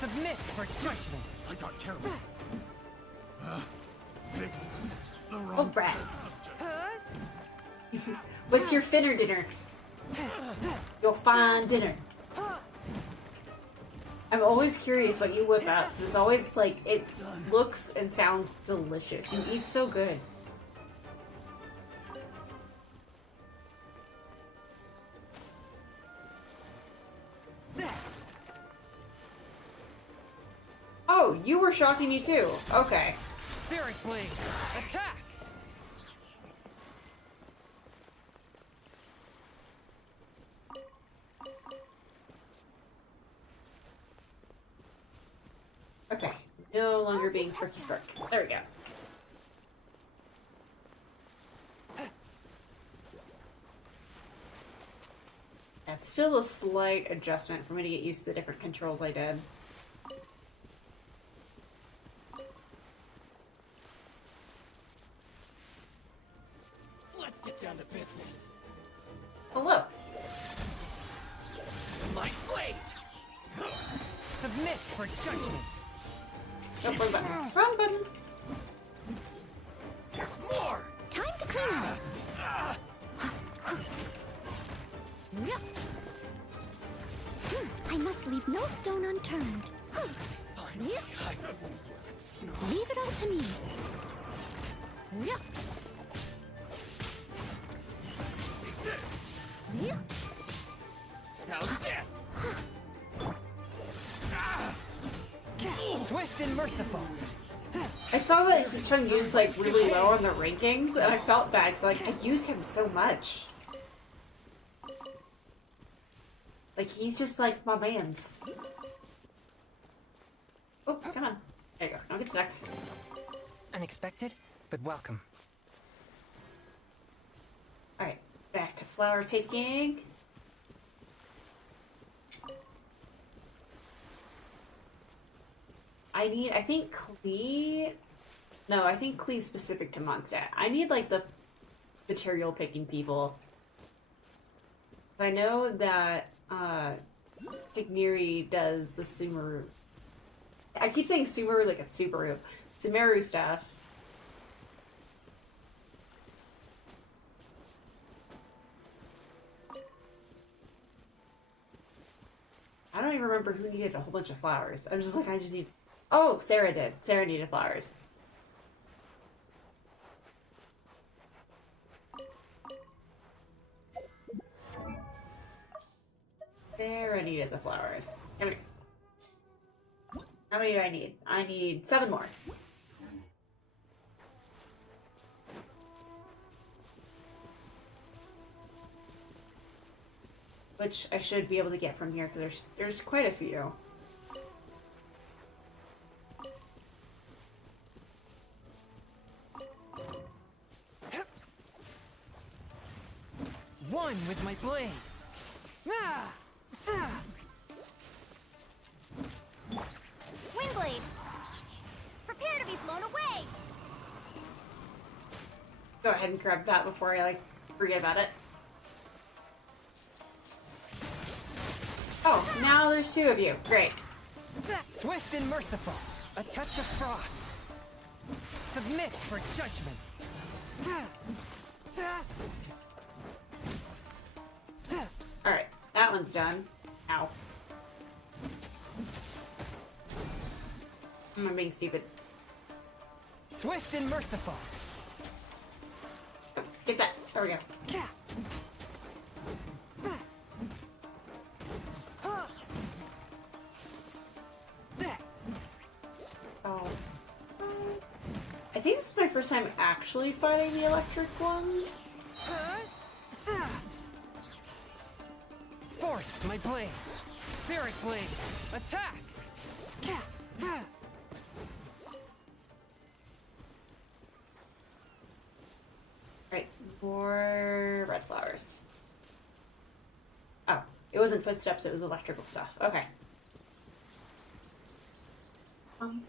Submit for judgment. I got carried. Picked the Oh, wrong brat. What's your finner dinner? Your fine dinner. I'm always curious what you whip out. It's always like, it looks and sounds delicious. You eat so good. Oh, you were shocking me too. Okay. Spirit Blade, attack! Okay. No longer being Sparky Spark. There we go. That's still a slight adjustment for me to get used to the different controls I did. Let's get down to business. Hello. Nice blade! Submit for judgment. Oh, wrong button. Wrong button. There's more! Time to clean up. I must leave no stone unturned. Leave it all to me. How's this? Swift and merciful. I saw that Chung Yun's like really low on the rankings, and I felt bad because like I use him so much. Like he's just like my man's. Oh, come on. There you go. Don't get stuck. Unexpected, but welcome. Alright, back to flower picking. I think Klee... No, I think Klee's specific to Mondstadt. I need, like, the material picking people. I know that, Tigniri does the Sumeru... I keep saying Sumeru like it's Subaru. Sumeru stuff. I don't even remember who needed a whole bunch of flowers. I was just like, I just need... Oh, Sarah did. Sarah needed flowers. Sarah needed the flowers. Come here. How many do I need? I need 7 more. Which I should be able to get from here, because there's quite a few. One with my blade. Windblade! Prepare to be blown away! Go ahead and grab that before I, like, forget about it. Oh, now there's 2 of you. Great. Swift and merciful. A touch of frost. Submit for judgment. Alright, that one's done. Ow. I'm being stupid. Swift and merciful. Oh, get that. There we go. Oh. I think this is my first time actually fighting the electric ones. Forth, my blade. Spirit blade. Attack. Right, more red flowers. Oh, it wasn't footsteps, it was electrical stuff. Okay. Bum.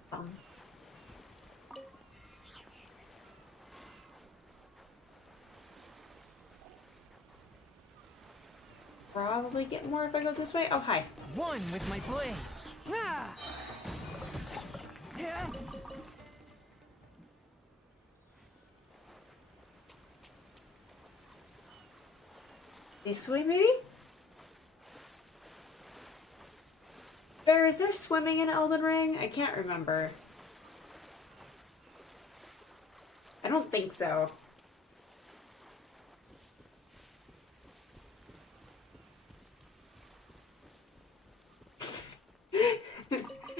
Probably get more if I go this way. Oh, hi. One with my blade. This way, maybe? Bear, is there swimming in Elden Ring? I can't remember. I don't think so.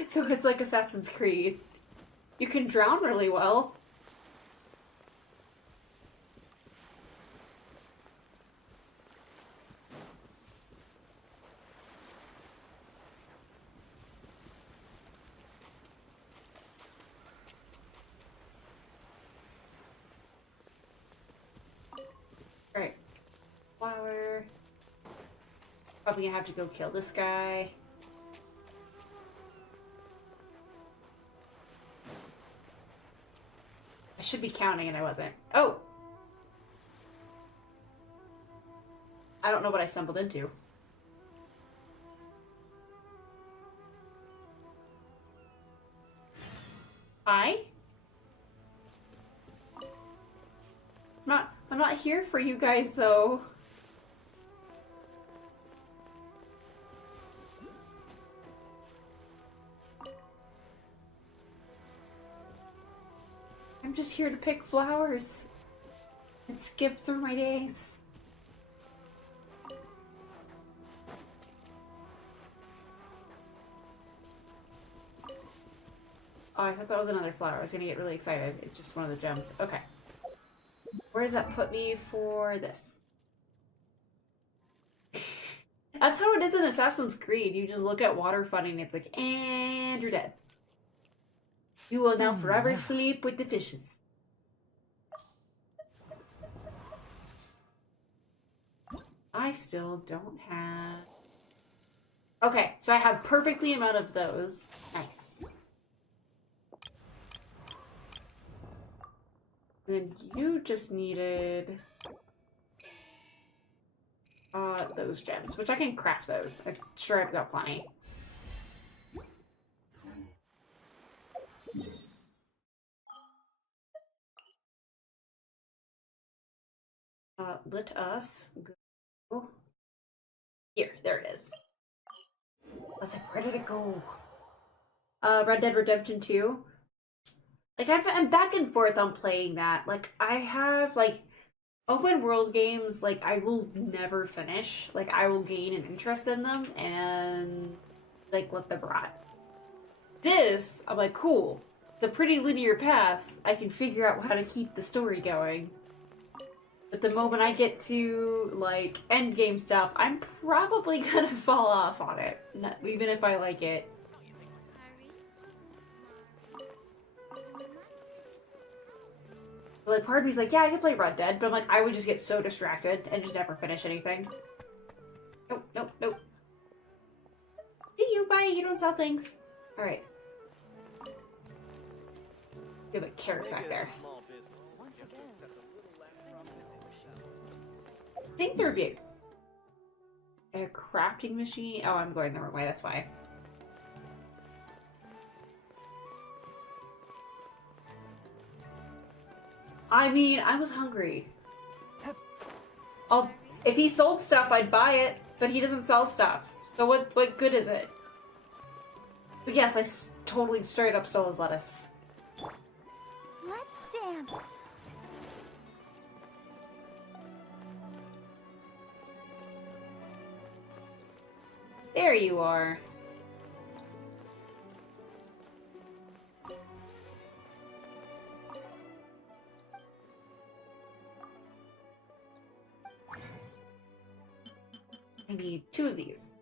So it's like Assassin's Creed. You can drown really well. Right. Flower. Probably gonna have to go kill this guy. I should be counting and I wasn't. Oh! I don't know what I stumbled into. Hi? I'm not here for you guys though. I'm just here to pick flowers and skip through my days. Oh, I thought that was another flower. I was gonna get really excited. It's just one of the gems. Okay. Where does that put me for this? That's how it is in Assassin's Creed. You just look at water funny and it's like, and you're dead. You will now forever sleep with the fishes. I still don't have... Okay, so I have perfectly amount of those. Nice. And then you just needed... those gems, which I can craft those. I'm sure I've got plenty. Let us go here. There it is. I was like, where did it go? Red Dead Redemption 2. Like, I'm back and forth on playing that. Like, I have, like, open world games, like, I will never finish. Like, I will gain an interest in them and, like, let them rot. This, I'm like, cool. It's a pretty linear path. I can figure out how to keep the story going. But the moment I get to, like, endgame stuff, I'm probably gonna fall off on it. Even if I like it. Like, part of me's like, yeah, I can play Red Dead, but I'm like, I would just get so distracted and just never finish anything. Nope, nope, nope. See you, bye, you don't sell things. Alright. You have a carrot back there. I think there would be a crafting machine. Oh, I'm going the wrong way, that's why. I mean, I was hungry. If he sold stuff, I'd buy it, but he doesn't sell stuff. So what good is it? But yes, I totally straight up stole his lettuce. Let's dance. There you are. I need 2 of these.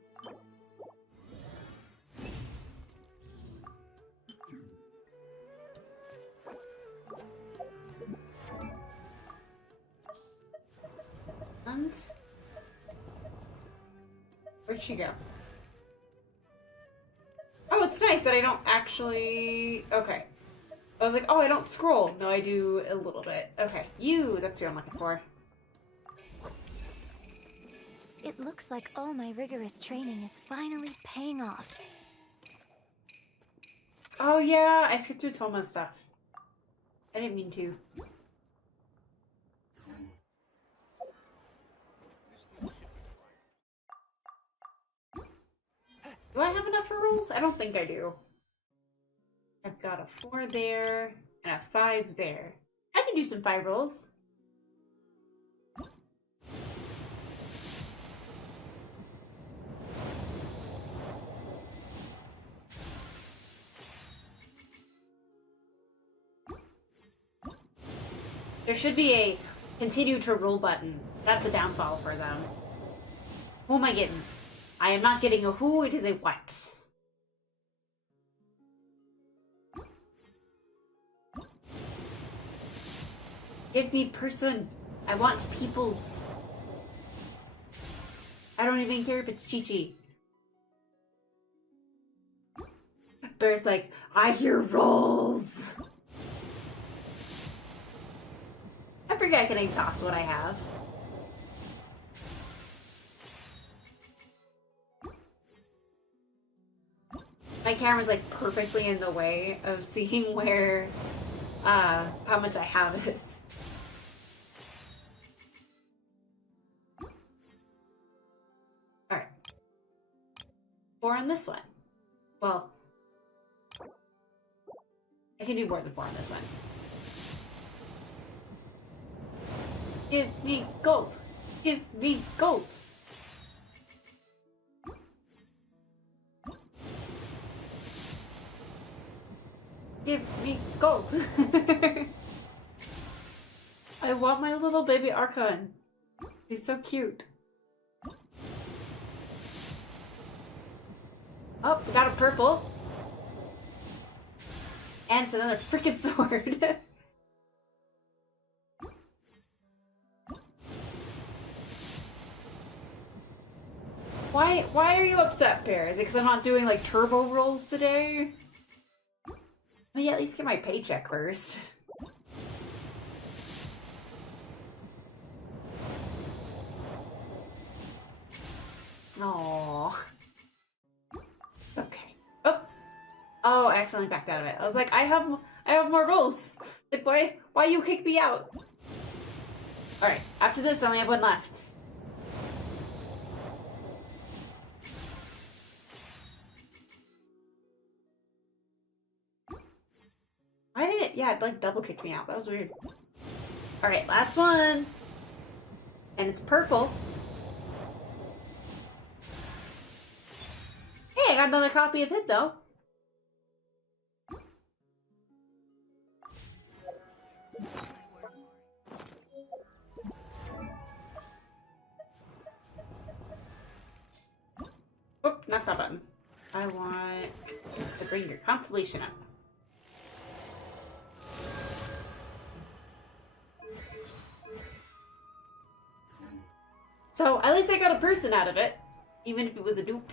And where'd she go? Oh, it's nice that I don't actually... Okay. I was like, oh, I don't scroll. No, I do a little bit. Okay, that's who I'm looking for. It looks like all my rigorous training is finally paying off. Oh yeah, I skipped through Toma's stuff. I didn't mean to. Do I have enough for rolls? I don't think I do. I've got a 4 there and a 5 there. I can do some 5 rolls. There should be a continue to roll button. That's a downfall for them. Who am I getting? I am not getting a who, it is a what. Give me person. I want peoples. I don't even care if it's Chi-Chi. Bear's like, I hear rolls. I forget I can exhaust what I have. My camera's like perfectly in the way of seeing where, how much I have is. Alright. 4 on this one. Well, I can do more than 4 on this one. Give me gold! Give me gold! Give me gold! I want my little baby Archon. He's so cute. Oh, we got a purple. And it's another freaking sword. Why are you upset, Bear? Is it because I'm not doing like turbo rolls today? Oh yeah, at least get my paycheck first. Aww. Okay. Oh, I accidentally backed out of it. I was like, I have more rolls. Like, why you kick me out? All right. After this, I only have 1 left. Why did it? Yeah, it like double kicked me out. That was weird. All right, last one, and it's purple. Hey, I got another copy of Hit though. Oop, not that button. I want to bring your constellation up. So, at least I got a person out of it, even if it was a dupe.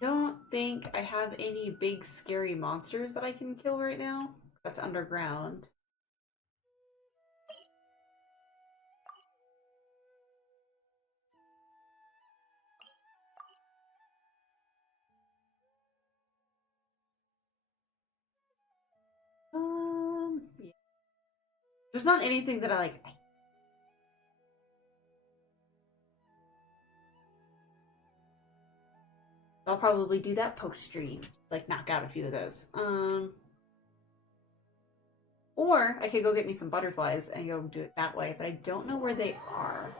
Don't think I have any big scary monsters that I can kill right now. That's underground. Yeah. There's not anything that I like. I'll probably do that post stream, like knock out a few of those. Or I could go get me some butterflies and go do it that way, but I don't know where they are.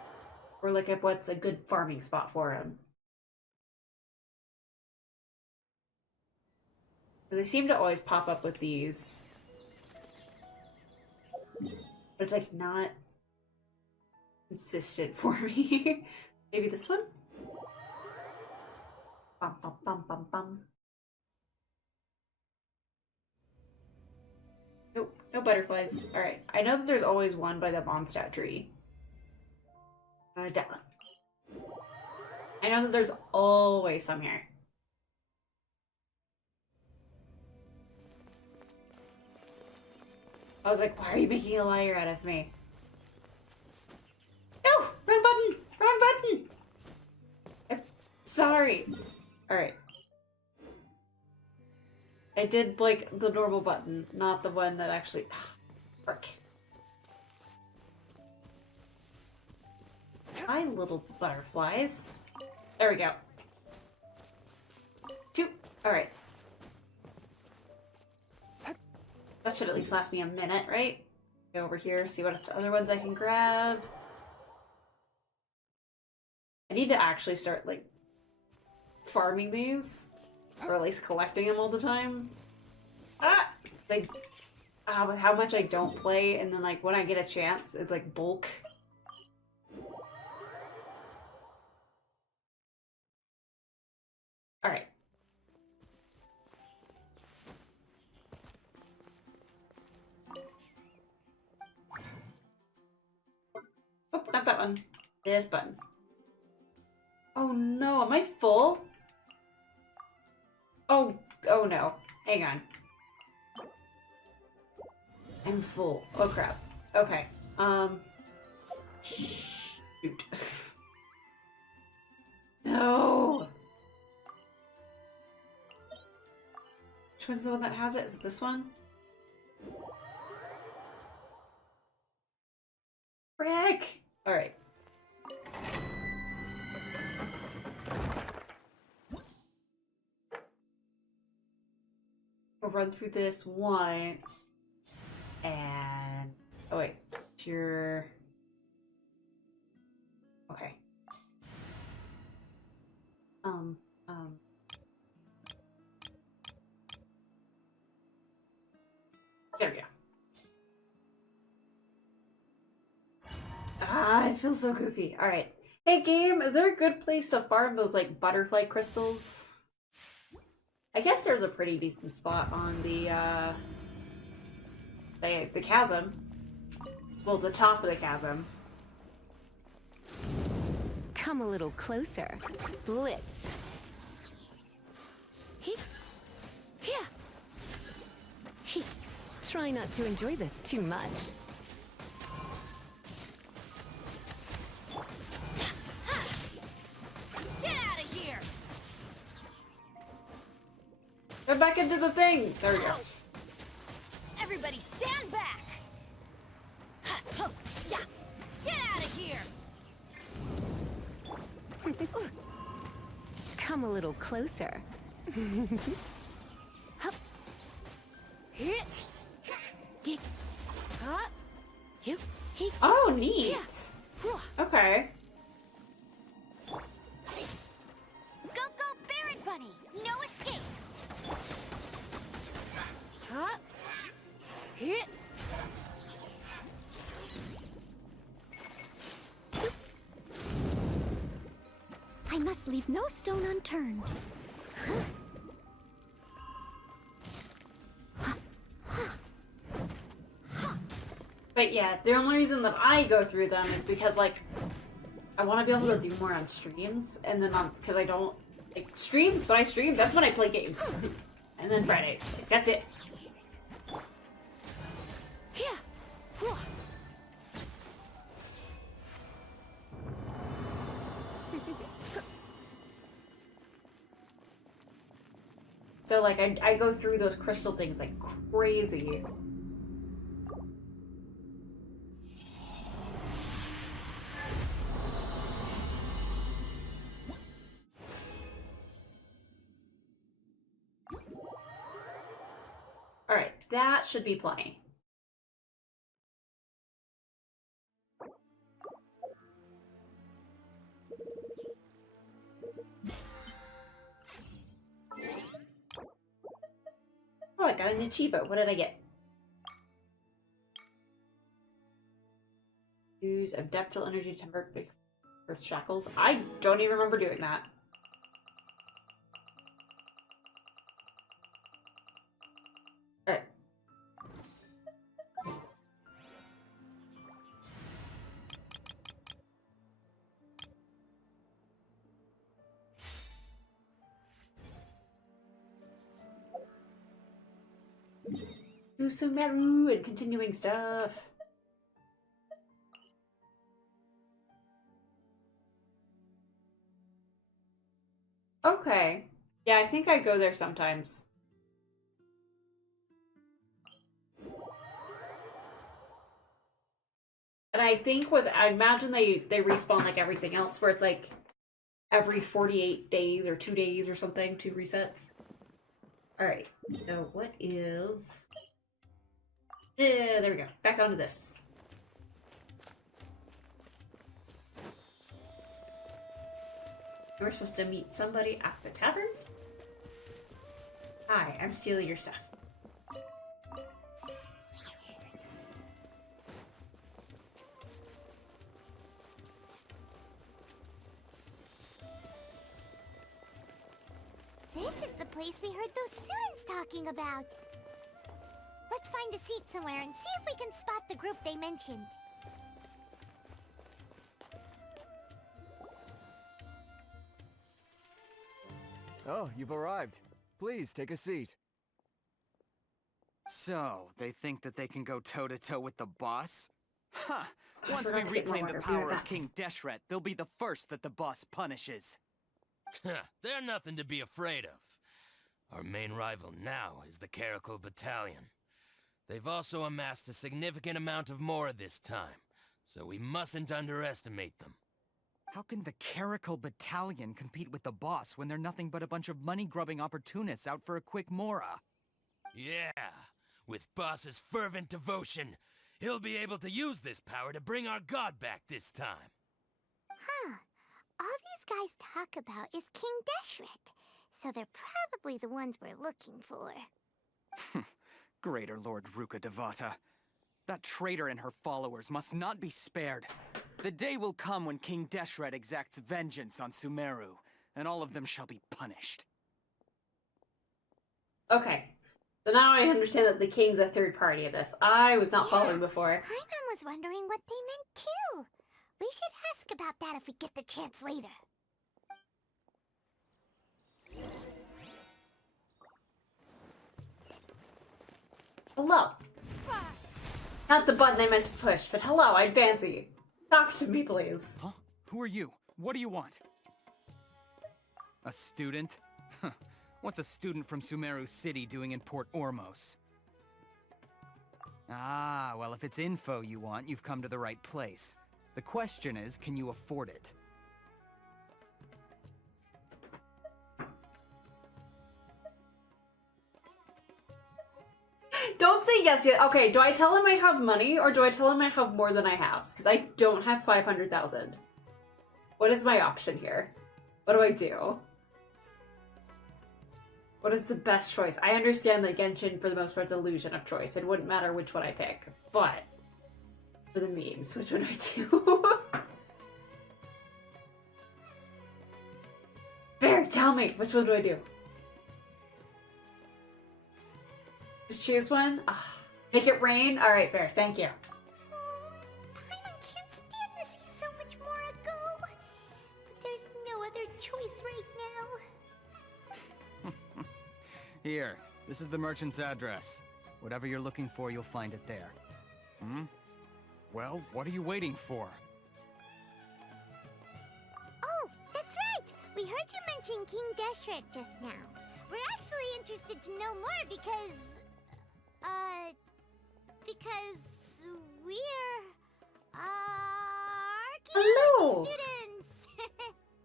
Or look at what's a good farming spot for them. They seem to always pop up with these. But it's like not consistent for me. Maybe this one? Bum, bum, bum, bum, bum. Nope, no butterflies. Alright, I know that there's always one by the Mondstadt tree. That one. I know that there's always some here. I was like, why are you making a liar out of me? No! Wrong button! Wrong button! I'm sorry. Alright. I did, like, the normal button, not the one that actually... Frick. Hi, little butterflies. There we go. 2. Alright. That should at least last me a minute, right? Go over here, see what other ones I can grab. I need to actually start, like, farming these. Or at least collecting them all the time. Ah! Like, with how much I don't play, and then, like, when I get a chance, it's, like, bulk. Alright. Oh, not that one. This button. Oh no, am I full? Oh no. Hang on. I'm full. Oh crap. Okay. Shoot. No! Which one's the one that has it? Is it this one? Frick! Alright. We'll run through this once. And... oh wait. Your... okay. There we go. Ah, I feel so goofy. Alright. Hey game, is there a good place to farm those, like, butterfly crystals? I guess there's a pretty decent spot on the chasm. Well, the top of the chasm. Come a little closer. Blitz. Here. Try not to enjoy this too much. Get out of here! Go back into the thing! There we go. Everybody stand back! Get out of here! Come a little closer. Oh, neat! Okay. Go, Barret Bunny! No escape! I must leave no stone unturned. But yeah, the only reason that I go through them is because, like, I want to be able to do more on streams, and then because I don't, like, streams, when I stream, that's when I play games. And then Fridays, like, that's it. So, like, I go through those crystal things like crazy. Alright, that should be plenty. Oh, I got an achievo. What did I get? Use adeptal energy tempered earth shackles. I don't even remember doing that. Alright. Do some Meru and continuing stuff. Okay. Yeah, I think I go there sometimes. And I think I imagine they respawn like everything else, where it's like every 48 days or 2 days or something, 2 resets. Alright, so what is... Yeah, there we go. Back onto this. We're supposed to meet somebody at the tavern? Hi, I'm stealing your stuff. This is the place we heard those students talking about. Let's find a seat somewhere and see if we can spot the group they mentioned. Oh, you've arrived. Please, take a seat. So, they think that they can go toe-to-toe with the boss? Huh! Once we forgot to get reclaim more the water. Be right power of back. King Deshret, they'll be the first that the boss punishes. They're nothing to be afraid of. Our main rival now is the Caracal Battalion. They've also amassed a significant amount of more this time, so we mustn't underestimate them. How can the Caracal Battalion compete with the boss when they're nothing but a bunch of money-grubbing opportunists out for a quick mora? Yeah, with Boss's fervent devotion, he'll be able to use this power to bring our god back this time. Huh. All these guys talk about is King Deshret, so they're probably the ones we're looking for. Greater Lord Ruka Devata. That traitor and her followers must not be spared. The day will come when King Deshret exacts vengeance on Sumeru, and all of them shall be punished. Okay. So now I understand that the king's a third party of this. I was not following before. Paimon was wondering what they meant too. We should ask about that if we get the chance later. Hello. Not the button I meant to push, but hello, I'm Fancy. Talk to me, please. Huh? Who are you? What do you want? A student? What's a student from Sumeru City doing in Port Ormos? Ah, well, if it's info you want, you've come to the right place. The question is, can you afford it? Don't say yes yet. Okay, do I tell him I have money or do I tell him I have more than I have? Because I don't have 500,000. What is my option here? What do I do? What is the best choice? I understand that Genshin, for the most part, is an illusion of choice. It wouldn't matter which one I pick. But, for the memes, which one do I do? Fair, tell me, which one do I do? Just choose one? Ah, make it rain? Alright, fair, thank you. Paimon can't stand to see so much more go. But there's no other choice right now. Here, this is the merchant's address. Whatever you're looking for, you'll find it there. Hmm? Well, what are you waiting for? Oh, that's right! We heard you mention King Deshret just now. We're actually interested to know more because we're, Hello! archaeology students!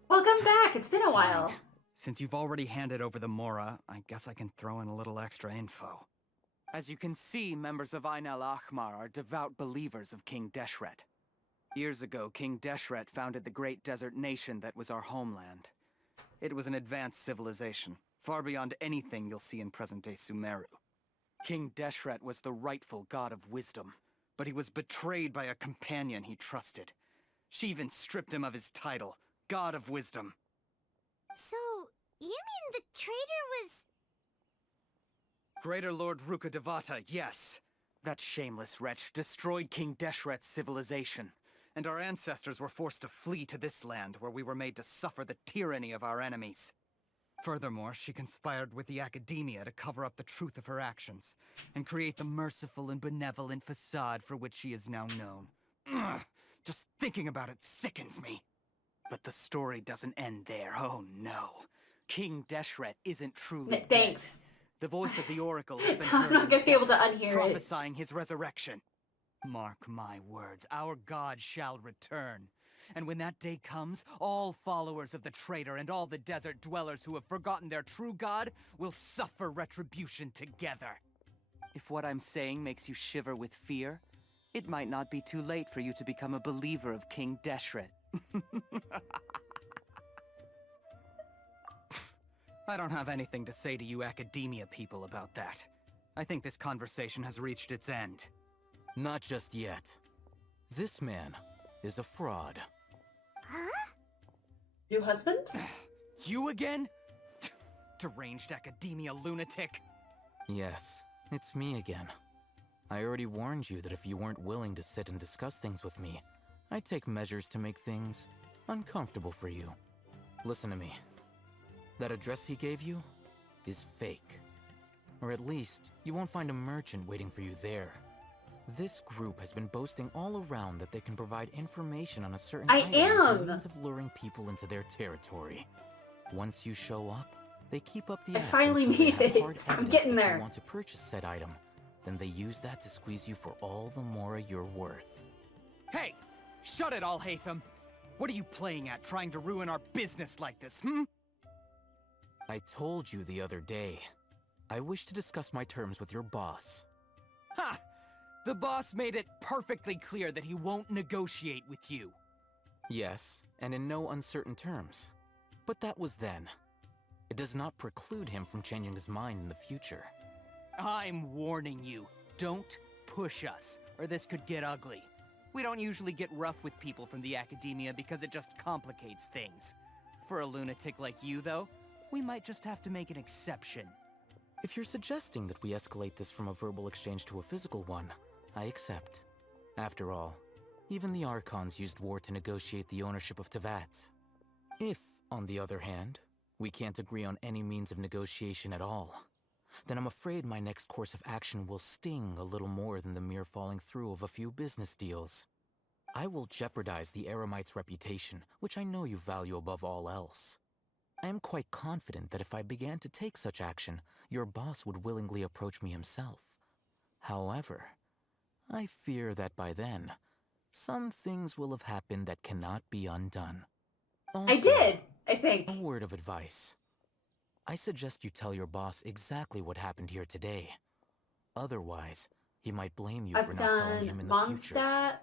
Welcome back, it's been a while. Since you've already handed over the Mora, I guess I can throw in a little extra info. As you can see, members of Ain al-Ahmar are devout believers of King Deshret. Years ago, King Deshret founded the great desert nation that was our homeland. It was an advanced civilization, far beyond anything you'll see in present-day Sumeru. King Deshret was the rightful god of wisdom, but he was betrayed by a companion he trusted. She even stripped him of his title, God of Wisdom. So, you mean the traitor was... Greater Lord Ruka Devata, yes. That shameless wretch destroyed King Deshret's civilization, and our ancestors were forced to flee to this land where we were made to suffer the tyranny of our enemies. Furthermore, she conspired with the Academia to cover up the truth of her actions, and create the merciful and benevolent facade for which she is now known. Ugh, just thinking about it sickens me. But the story doesn't end there, oh no. King Deshret isn't truly Thanks. dead. The voice of the Oracle has been I'm heard not in gonna the be able to desert, unhear it. prophesying his resurrection. Mark my words, our god shall return. And when that day comes, all followers of the traitor and all the desert dwellers who have forgotten their true god will suffer retribution together. If what I'm saying makes you shiver with fear, it might not be too late for you to become a believer of King Deshret. I don't have anything to say to you Academia people about that. I think this conversation has reached its end. Not just yet. This man is a fraud. Huh? New husband? You again? Deranged Academia lunatic. Yes, it's me again. I already warned you that if you weren't willing to sit and discuss things with me, I'd take measures to make things uncomfortable for you. Listen to me. That address he gave you is fake. Or at least, you won't find a merchant waiting for you there. This group has been boasting all around that they can provide information on a certain item as a means of luring people into their territory. Once you show up, they keep up the I act finally until they made have it. hard I'm evidence getting that there. you want to purchase said item. Then they use that to squeeze you for all the more you're worth. Hey! Shut it, Alhaitham! What are you playing at, trying to ruin our business like this, hmm? I told you the other day. I wish to discuss my terms with your boss. Ha! The boss made it perfectly clear that he won't negotiate with you. Yes, and in no uncertain terms. But that was then. It does not preclude him from changing his mind in the future. I'm warning you. Don't push us, or this could get ugly. We don't usually get rough with people from the Academia because it just complicates things. For a lunatic like you, though, we might just have to make an exception. If you're suggesting that we escalate this from a verbal exchange to a physical one, I accept. After all, even the Archons used war to negotiate the ownership of Teyvat. If, on the other hand, we can't agree on any means of negotiation at all, then I'm afraid my next course of action will sting a little more than the mere falling through of a few business deals. I will jeopardize the Eremite's reputation, which I know you value above all else. I am quite confident that if I began to take such action, your boss would willingly approach me himself. However, I fear that by then, some things will have happened that cannot be undone. Also, I did, I think. A word of advice. I suggest you tell your boss exactly what happened here today. Otherwise, he might blame you I've for not telling him in the future. Mondstadt,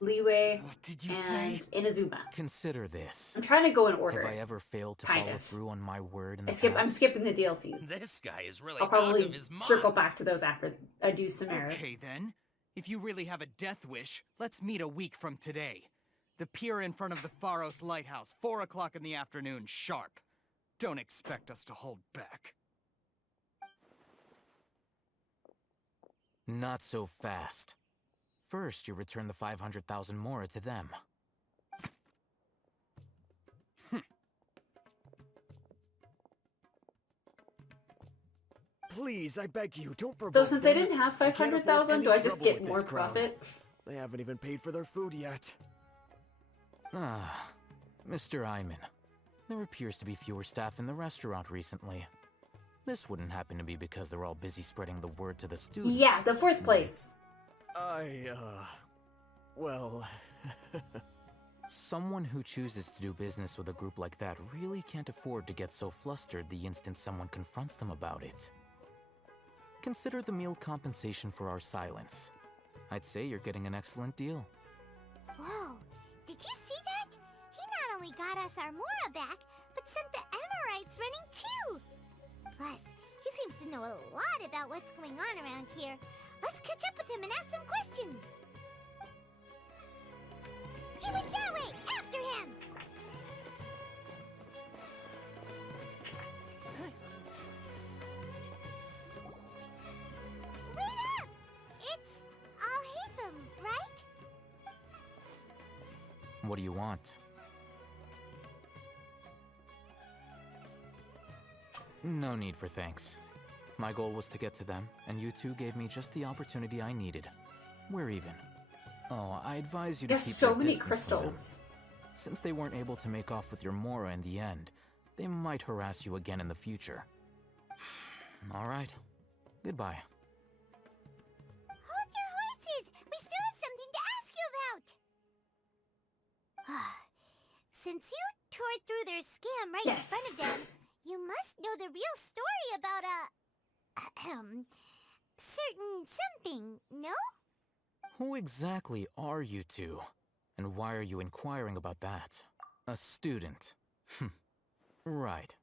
Leeway, What did you and say? Inazuma. Consider this. I'm trying to go in order. Have I ever failed to Kind follow of. through on my word in the I'm past? skipping the DLCs. This guy is really I'll out probably of his mind. circle back to those after I do Samara. Okay then. If you really have a death wish, let's meet a week from today. The pier in front of the Pharos Lighthouse, 4 o'clock in the afternoon, sharp. Don't expect us to hold back. Not so fast. First, you return the 500,000 mora to them. Please, I beg you, don't provoke So since I them. didn't have I can't afford 500,000, do any I just trouble get with more this crowd. profit? They haven't even paid for their food yet. Ah, Mr. Iman. There appears to be fewer staff in the restaurant recently. This wouldn't happen to be because they're all busy spreading the word to the students. Yeah, the fourth place. Well... Someone who chooses to do business with a group like that really can't afford to get so flustered the instant someone confronts them about it. Consider the meal compensation for our silence. I'd say you're getting an excellent deal. Whoa, did you see that? He not only got us our Mora back, but sent the Amorites running too. Plus, he seems to know a lot about what's going on around here. Let's catch up with him and ask some questions. He went that way! After him! Wait up! It's Alhaitham, right? What do you want? No need for thanks. My goal was to get to them, and you two gave me just the opportunity I needed. We're even. Oh, I advise you to There's keep so your many distance from them. crystals. Since they weren't able to make off with your Mora in the end, they might harass you again in the future. All right. Goodbye. Hold your horses! We still have something to ask you about! Since you tore through their scam right in front of them, you must know the real story about certain something, no? Who exactly are you two? And why are you inquiring about that? A student. Right.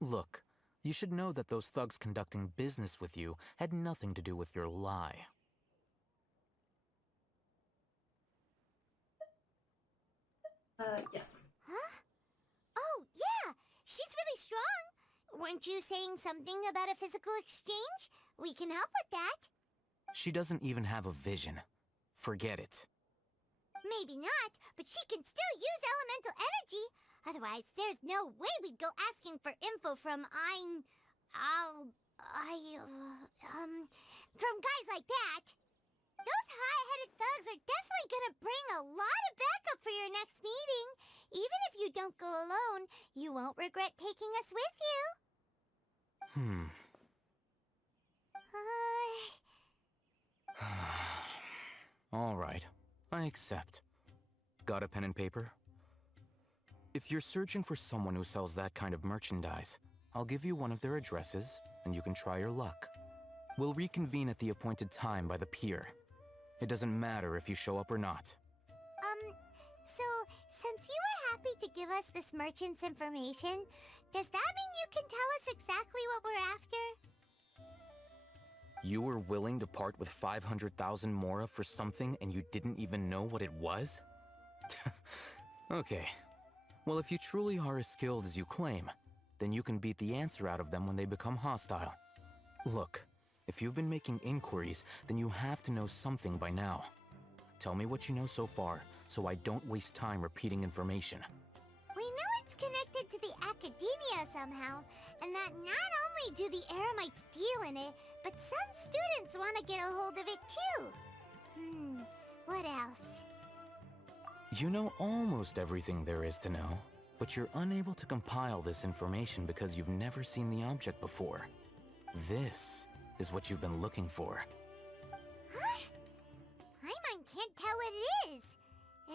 Look, you should know that those thugs conducting business with you had nothing to do with your lie. Yes. Huh? Oh, yeah! She's really strong! Weren't you saying something about a physical exchange? We can help with that. She doesn't even have a vision. Forget it. Maybe not, but she can still use elemental energy. Otherwise, there's no way we'd go asking for info from from guys like that. Those high-headed thugs are definitely gonna bring a lot of backup for your next meeting. Even if you don't go alone, you won't regret taking us with you. All right, I accept. Got a pen and paper? If you're searching for someone who sells that kind of merchandise, I'll give you one of their addresses, and you can try your luck. We'll reconvene at the appointed time by the pier. It doesn't matter if you show up or not. So, since you were happy to give us this merchant's information, does that mean you can tell us exactly what we're after? You were willing to part with 500,000 Mora for something and you didn't even know what it was? Okay. Well, if you truly are as skilled as you claim, then you can beat the answer out of them when they become hostile. Look, if you've been making inquiries, then you have to know something by now. Tell me what you know so far, so I don't waste time repeating information. We know it's connected to the academia somehow, and that not only do the Eremites deal in it, but some students want to get a hold of it too. What else? You know almost everything there is to know, but you're unable to compile this information because you've never seen the object before. This is what you've been looking for. Huh? Paimon can't tell what it is.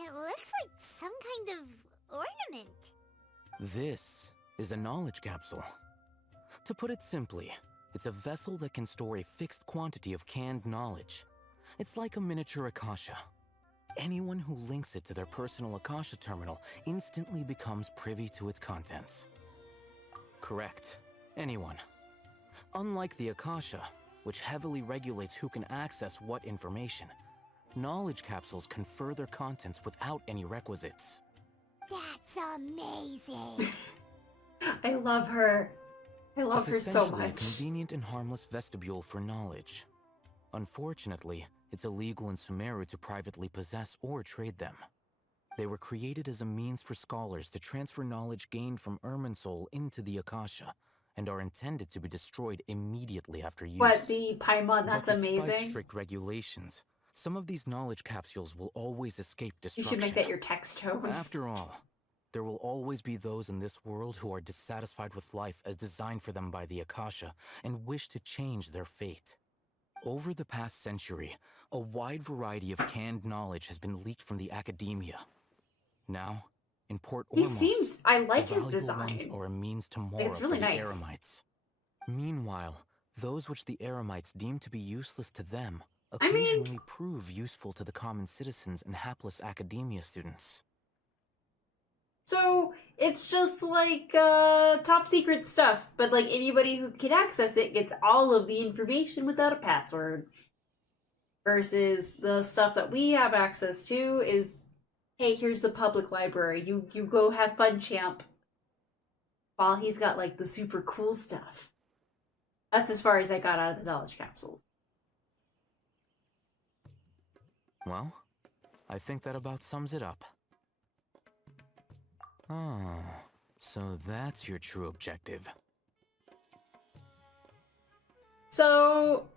It looks like some kind of ornament. This is a knowledge capsule. To put it simply, it's a vessel that can store a fixed quantity of canned knowledge. It's like a miniature Akasha. Anyone who links it to their personal Akasha terminal instantly becomes privy to its contents. Correct. Anyone. Unlike the Akasha, which heavily regulates who can access what information, knowledge capsules confer their contents without any requisites. That's amazing. I love her. I love her so essentially much. a convenient and harmless vestibule for knowledge. Unfortunately, it's illegal in Sumeru to privately possess or trade them. They were created as a means for scholars to transfer knowledge gained from Irminsul into the Akasha, and are intended to be destroyed immediately after use. What, the Paimon? That's but despite amazing. strict regulations, some of these knowledge capsules will always escape You destruction. should make that your text tone. After all, there will always be those in this world who are dissatisfied with life as designed for them by the Akasha and wish to change their fate. Over the past century, a wide variety of canned knowledge has been leaked from the academia. Now, in Port He Ormos, seems... I like the his valuable design. ones are a means to more it's really for the nice. Eremites. Meanwhile, those which the Eremites deem to be useless to them I mean- occasionally prove useful to the common citizens and hapless academia students. So, it's just like top secret stuff, but like anybody who can access it gets all of the information without a password. Versus the stuff that we have access to is, hey, here's the public library. You go have fun, champ. While he's got like the super cool stuff. That's as far as I got out of the knowledge capsules. Well, I think that about sums it up. Oh, so that's your true objective. So,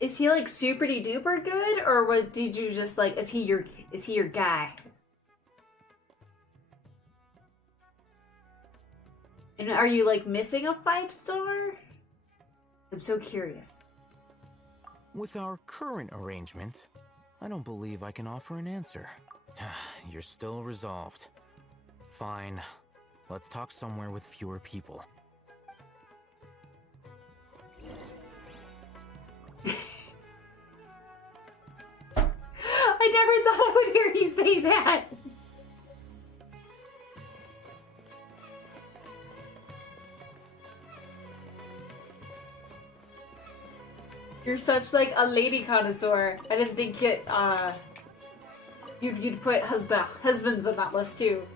is he like super duper good, or what? Did you just like? Is he your guy? And are you like missing a 5-star? I'm so curious. With our current arrangement, I don't believe I can offer an answer. You're still resolved. Fine. Let's talk somewhere with fewer people. I never thought I would hear you say that. You're such like a lady connoisseur. I didn't think you'd put husbands on that list too.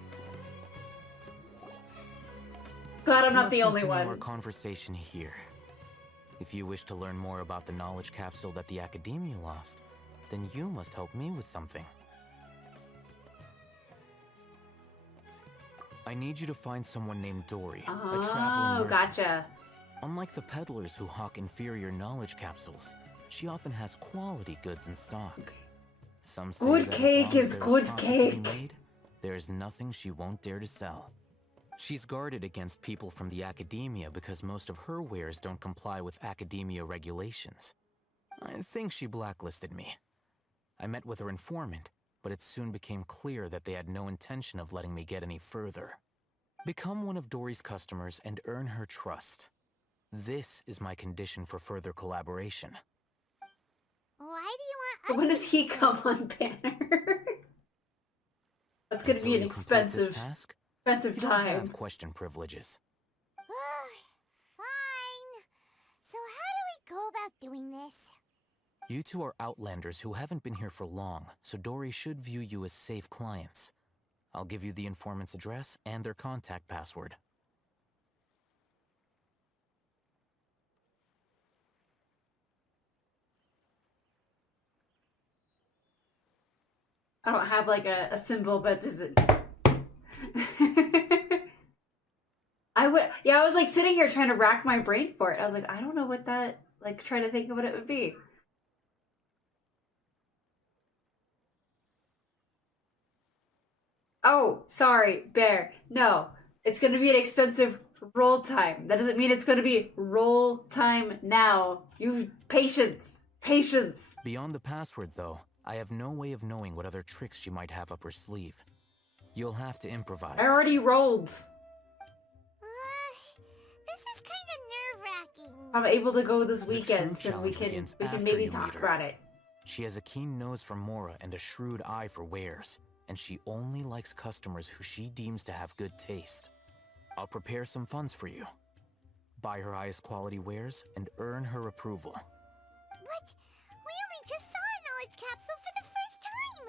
Glad I'm not the only one. Our conversation here. If you wish to learn more about the knowledge capsule that the Academia lost, then you must help me with something. I need you to find someone named Dory, a traveling merchant. Gotcha. Unlike the peddlers who hawk inferior knowledge capsules, she often has quality goods in stock. Some say good that cake is good cake. There is nothing she won't dare to sell. She's guarded against people from the Academia because most of her wares don't comply with Academia regulations. I think she blacklisted me. I met with her informant, but it soon became clear that they had no intention of letting me get any further. Become one of Dory's customers and earn her trust. This is my condition for further collaboration. Why do you want us When does he come on banner? That's gonna be an expensive time. I have question privileges. Fine. So how do we go about doing this? You two are outlanders who haven't been here for long, so Dory should view you as safe clients. I'll give you the informant's address and their contact password. I don't have like a symbol, but does it? I was like sitting here trying to rack my brain for it. I was like, I don't know what that, like trying to think of what it would be. Oh, sorry, Bear. No, it's gonna be an expensive roll time. That doesn't mean it's gonna be roll time now. Patience. Beyond the password, though, I have no way of knowing what other tricks she might have up her sleeve. You'll have to improvise. I already rolled. This is kind of nerve-wracking. I'm able to go this weekend, so we can maybe talk about it. She has a keen nose for Mora and a shrewd eye for wares, and she only likes customers who she deems to have good taste. I'll prepare some funds for you. Buy her highest quality wares and earn her approval. What? We only just saw a knowledge capsule for the first time.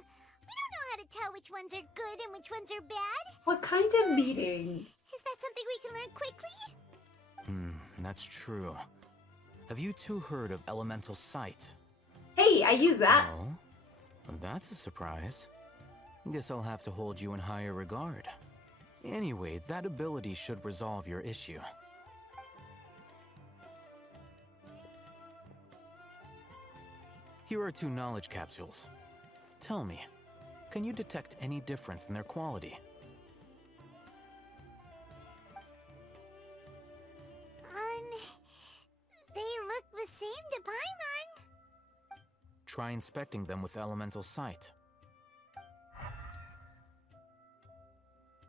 We don't know how to tell which ones are good and which ones are bad. What kind of meeting? Is that something we can learn quickly? That's true. Have you two heard of elemental sight? Hey, I use that. Oh? Well, that's a surprise. Guess I'll have to hold you in higher regard. Anyway, that ability should resolve your issue. Here are 2 knowledge capsules. Tell me, can you detect any difference in their quality? They look the same to Paimon. Try inspecting them with elemental sight.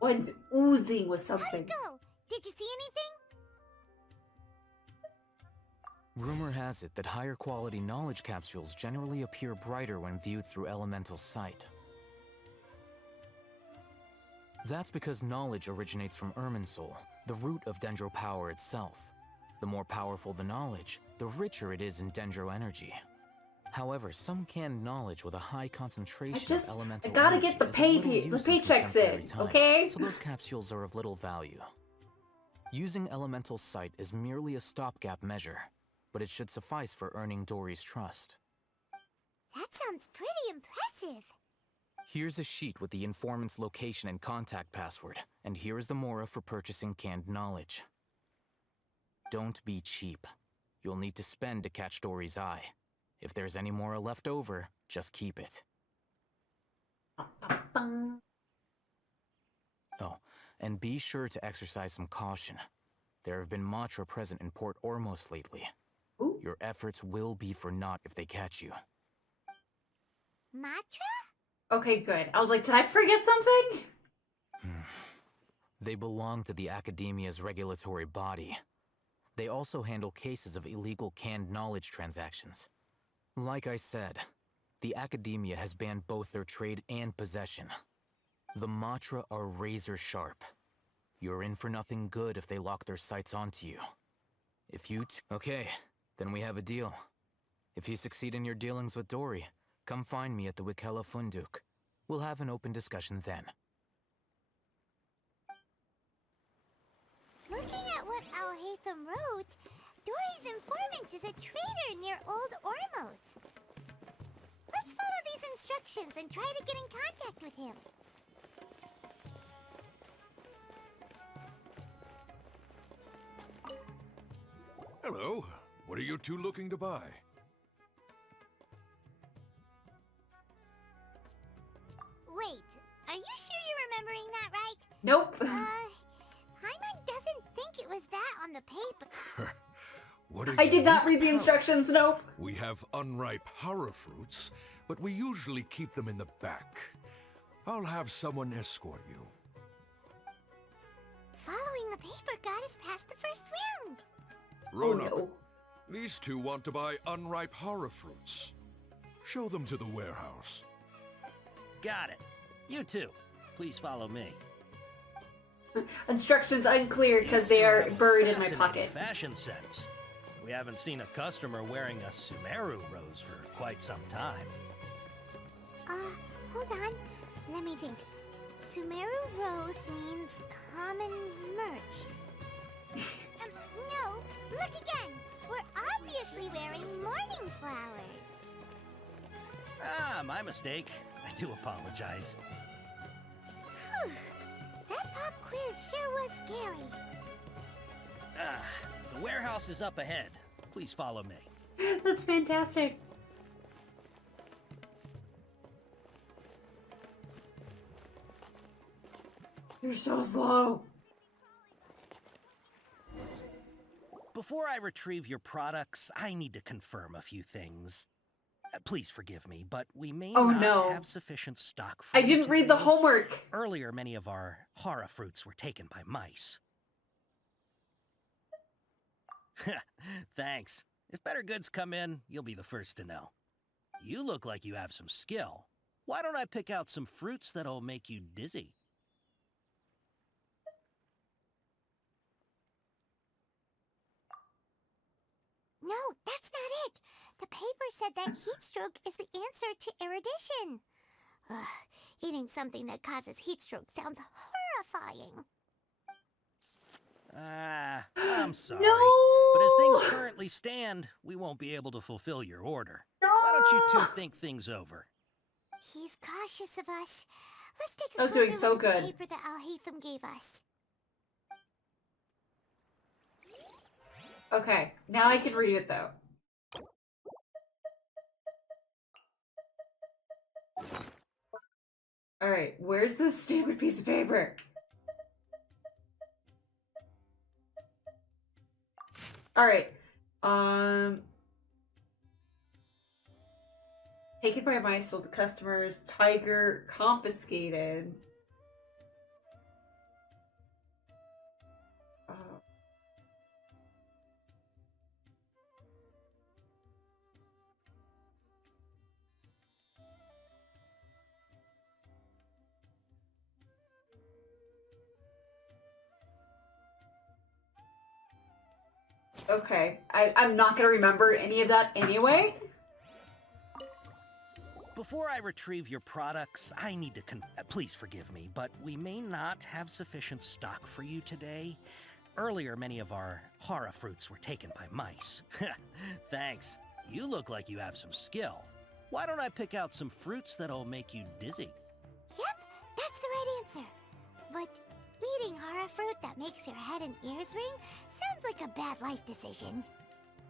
One's oozing with something. How'd it go? Did you see anything? Rumor has it that higher quality knowledge capsules generally appear brighter when viewed through elemental sight. That's because knowledge originates from Irminsul, the root of Dendro power itself. The more powerful the knowledge, the richer it is in Dendro energy. However, some canned knowledge with a high concentration of elemental I gotta energy get the is of little use in paychecks contemporary in, times, okay? So those capsules are of little value. Using elemental sight is merely a stopgap measure, but it should suffice for earning Dory's trust. That sounds pretty impressive. Here's a sheet with the informant's location and contact password, and here is the mora for purchasing canned knowledge. Don't be cheap. You'll need to spend to catch Dory's eye. If there's any more left over, just keep it. Oh, and be sure to exercise some caution. There have been Matra present in Port Ormos lately. Ooh. Your efforts will be for naught if they catch you. Matra? Okay, good. I was like, did I forget something? They belong to the Academia's regulatory body. They also handle cases of illegal canned knowledge transactions. Like I said, the Academia has banned both their trade and possession. The Matra are razor sharp. You're in for nothing good if they lock their sights onto you. If you okay, then we have a deal. If you succeed in your dealings with Dory, come find me at the Wikela Funduk. We'll have an open discussion then. Looking at what Alhaitham wrote, Dory's informant is a trader near Old Ormos. Let's follow these instructions and try to get in contact with him. Hello. What are you two looking to buy? Wait, are you sure you're remembering that right? Nope. Paimon doesn't think it was that on the paper. What a I did not unique read the palate. instructions, nope. We have unripe hara fruits, but we usually keep them in the back. I'll have someone escort you. Following the paper got us past the first round. Ronak, no. these two want to buy unripe hara fruits. Show them to the warehouse. Got it. You too. Please follow me. Instructions unclear because they are buried in my Fascinating pocket. Fashion sense. We haven't seen a customer wearing a Sumeru rose for quite some time. Hold on. Let me think. Sumeru rose means common merch. No, look again. We're obviously wearing morning flowers. Ah, my mistake. I do apologize. Whew. That pop quiz sure was scary. Ah, the warehouse is up ahead. Please follow me. That's fantastic. You're so slow. Before I retrieve your products, I need to confirm a few things. Please forgive me, but we may not have sufficient stock for I you didn't read the today. homework. Earlier, many of our hara fruits were taken by mice. Thanks. If better goods come in, you'll be the first to know. You look like you have some skill. Why don't I pick out some fruits that'll make you dizzy? No, that's not it. The paper said that heat stroke is the answer to erudition. Ugh, eating something that causes heat stroke sounds horrifying. I'm sorry. No! But as things currently stand, we won't be able to fulfill your order. Why don't you two think things over? He's cautious of us. Let's take I a was doing closer so look at the good. paper that Alhaitham gave us. Okay, now I can read it though. Alright, where's this stupid piece of paper? Alright, taken by mice, sold to customers, tiger, confiscated. Okay, I'm not gonna remember any of that anyway. Before I retrieve your products, I need to please forgive me, but we may not have sufficient stock for you today. Earlier, many of our hara fruits were taken by mice. Thanks. You look like you have some skill. Why don't I pick out some fruits that'll make you dizzy? Yep, that's the right answer. But eating hara fruit that makes your head and ears ring sounds like a bad life decision.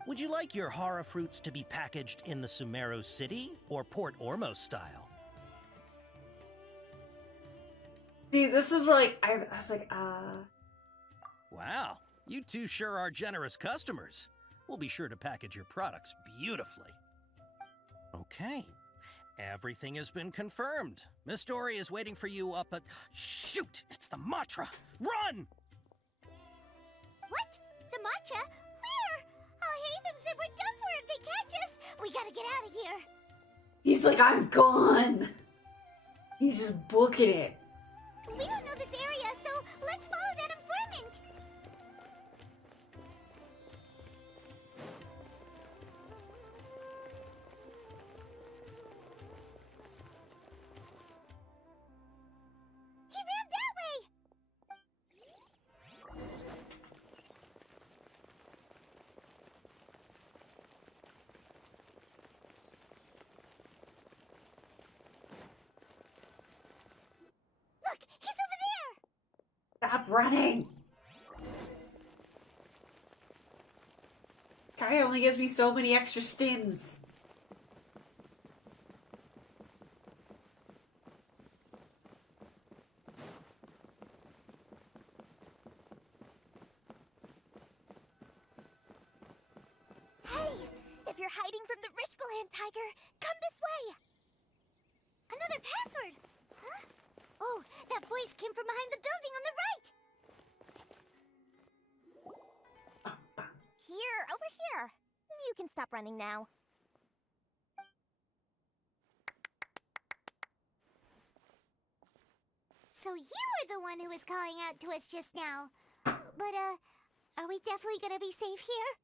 Would you like your horror fruits to be packaged in the Sumeru City or Port Ormos style? See, this is where like I was like, Wow, you two sure are generous customers. We'll be sure to package your products beautifully. Okay, everything has been confirmed. Miss Dory is waiting for you up at... Shoot, it's the Matra! Run! What? The matcha? Where? Oh, Hatham said we're done for if they catch us. We gotta get out of here. he's like, I'm gone. He's just booking it. We don't know this area, so let's follow that informant. He ran that way. Look, he's over there. Stop running. Guy only gives me so many extra stims. Hey, if you're hiding from the Rishbaland tiger, come this way. Another password. Huh? Oh, that voice came from behind the building on the right. Here, over here. You can stop running now. So you were the one who was calling out to us just now. But, are we definitely gonna be safe here?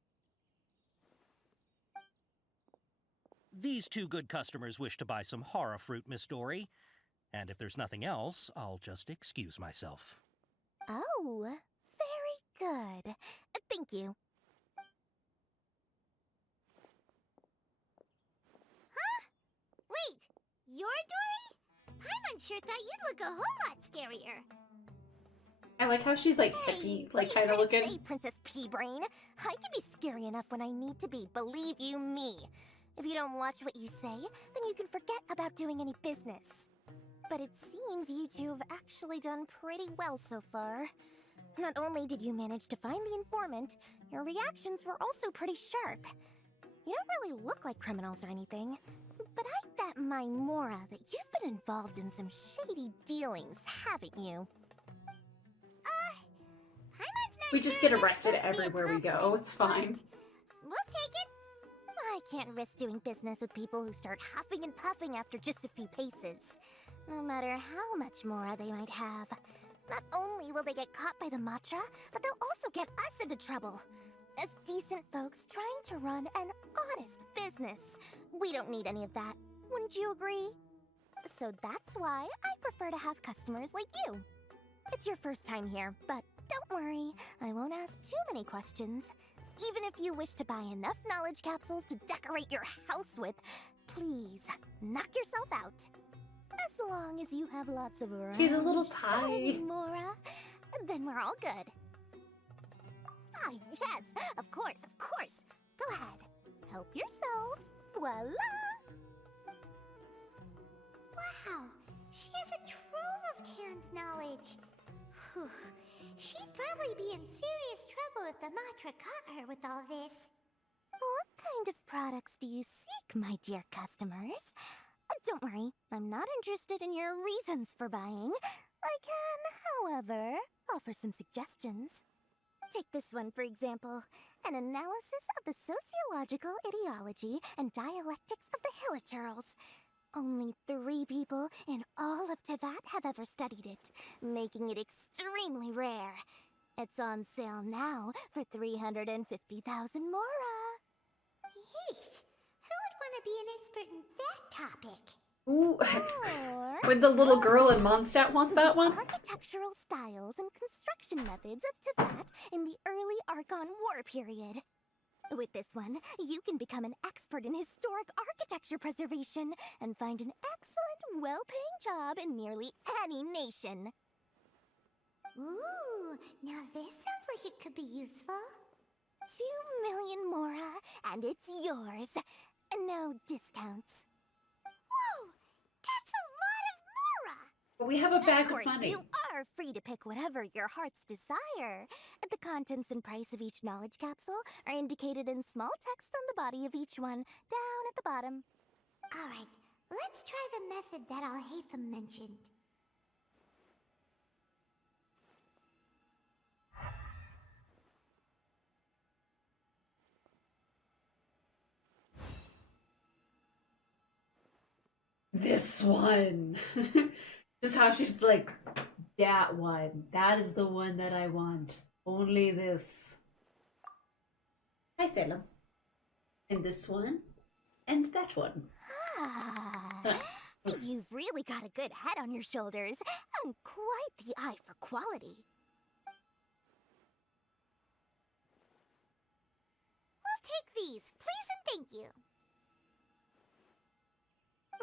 These two good customers wish to buy some horror fruit, Miss Dory. And if there's nothing else, I'll just excuse myself. Oh, very good. Thank you. Huh? Wait, you're Dory? Paimon sure thought you'd look a whole lot scarier. I like how she's like hippie, like kind of looking. Say, Princess Pea-Brain, I can be scary enough when I need to be, believe you me. If you don't watch what you say, then you can forget about doing any business. But it seems you two have actually done pretty well so far. Not only did you manage to find the informant, your reactions were also pretty sharp. You don't really look like criminals or anything, but I bet my Mora that you've been involved in some shady dealings, haven't you? We just get arrested everywhere we go. It's fine. We'll take it. I can't risk doing business with people who start huffing and puffing after just a few paces. No matter how much Mora they might have. Not only will they get caught by the Matra, but they'll also get us into trouble. As decent folks trying to run an honest business. We don't need any of that. Wouldn't you agree? So that's why I prefer to have customers like you. It's your first time here, but don't worry, I won't ask too many questions. Even if you wish to buy enough knowledge capsules to decorate your house with, please, knock yourself out. As long as you have lots of She's a little shiny tight. Mora, then we're all good. Ah, yes, of course, of course. Go ahead, help yourselves. Voila! Wow, she has a trove of canned knowledge. Whew. She'd probably be in serious trouble if the Matra caught her with all this. What kind of products do you seek, my dear customers? Don't worry, I'm not interested in your reasons for buying. I can, however, offer some suggestions. Take this one, for example. An analysis of the sociological ideology and dialectics of the Hilichurls. Only 3 people in all of Teyvat have ever studied it, making it extremely rare. It's on sale now for 350,000 Mora. Yeesh, who would want to be an expert in that topic? Ooh. Or Would the little girl in Mondstadt want that one? architectural styles and construction methods of Teyvat in the early Archon War period. With this one, you can become an expert in historic architecture preservation and find an excellent, well-paying job in nearly any nation. Ooh, now this sounds like it could be useful. 2 million mora, and it's yours. No discounts. Whoa! That's a lot of mora! But we have a bag of course, money. You are free to pick whatever your heart's desire. The contents and price of each knowledge capsule are indicated in small text on the body of each one, down at the bottom. Alright, let's try the method that Alhaitham mentioned. This one. Just how she's like, that one. That is the one that I want. Only this. Hi, Salem. And this one. And that one. Ah, you've really got a good head on your shoulders, and quite the eye for quality. We'll take these, please and thank you.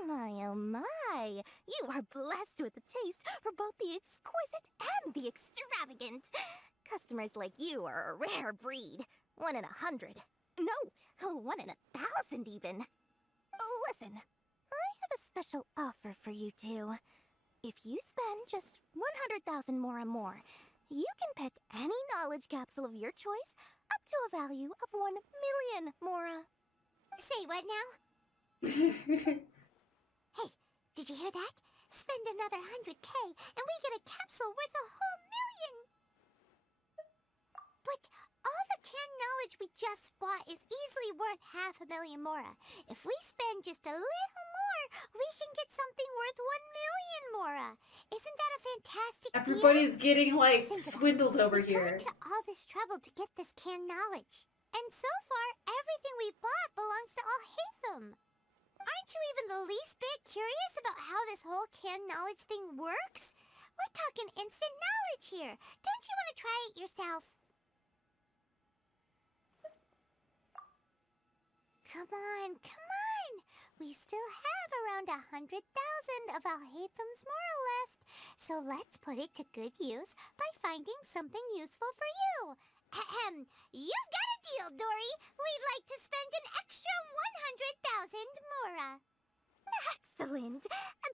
My oh my, you are blessed with a taste for both the exquisite and the extravagant. Customers like you are a rare breed. 1 in 100. No, 1 in 1,000 even. Listen, I have a special offer for you two. If you spend just 100,000 mora more, you can pick any knowledge capsule of your choice up to a value of 1 million mora. Say what now? Hey, did you hear that? Spend another 100K and we get a capsule worth a whole million! But all the canned knowledge we just bought is easily worth 500,000 mora. If we spend just a little more, we can get something worth 1 million mora. Isn't that a fantastic Everybody's deal? getting like Think about swindled it. over We've here. gone to all this trouble to get this canned knowledge. And so far, everything we bought belongs to Alhaitham. Aren't you even the least bit curious about how this whole canned knowledge thing works? We're talking instant knowledge here. Don't you want to try it yourself? Come on, come on. We still have around 100,000 of Alhaitham's moral left. So let's put it to good use by finding something useful for you. Ahem. You've got a deal, Dory. We'd like to spend an extra 100,000 mora. Excellent!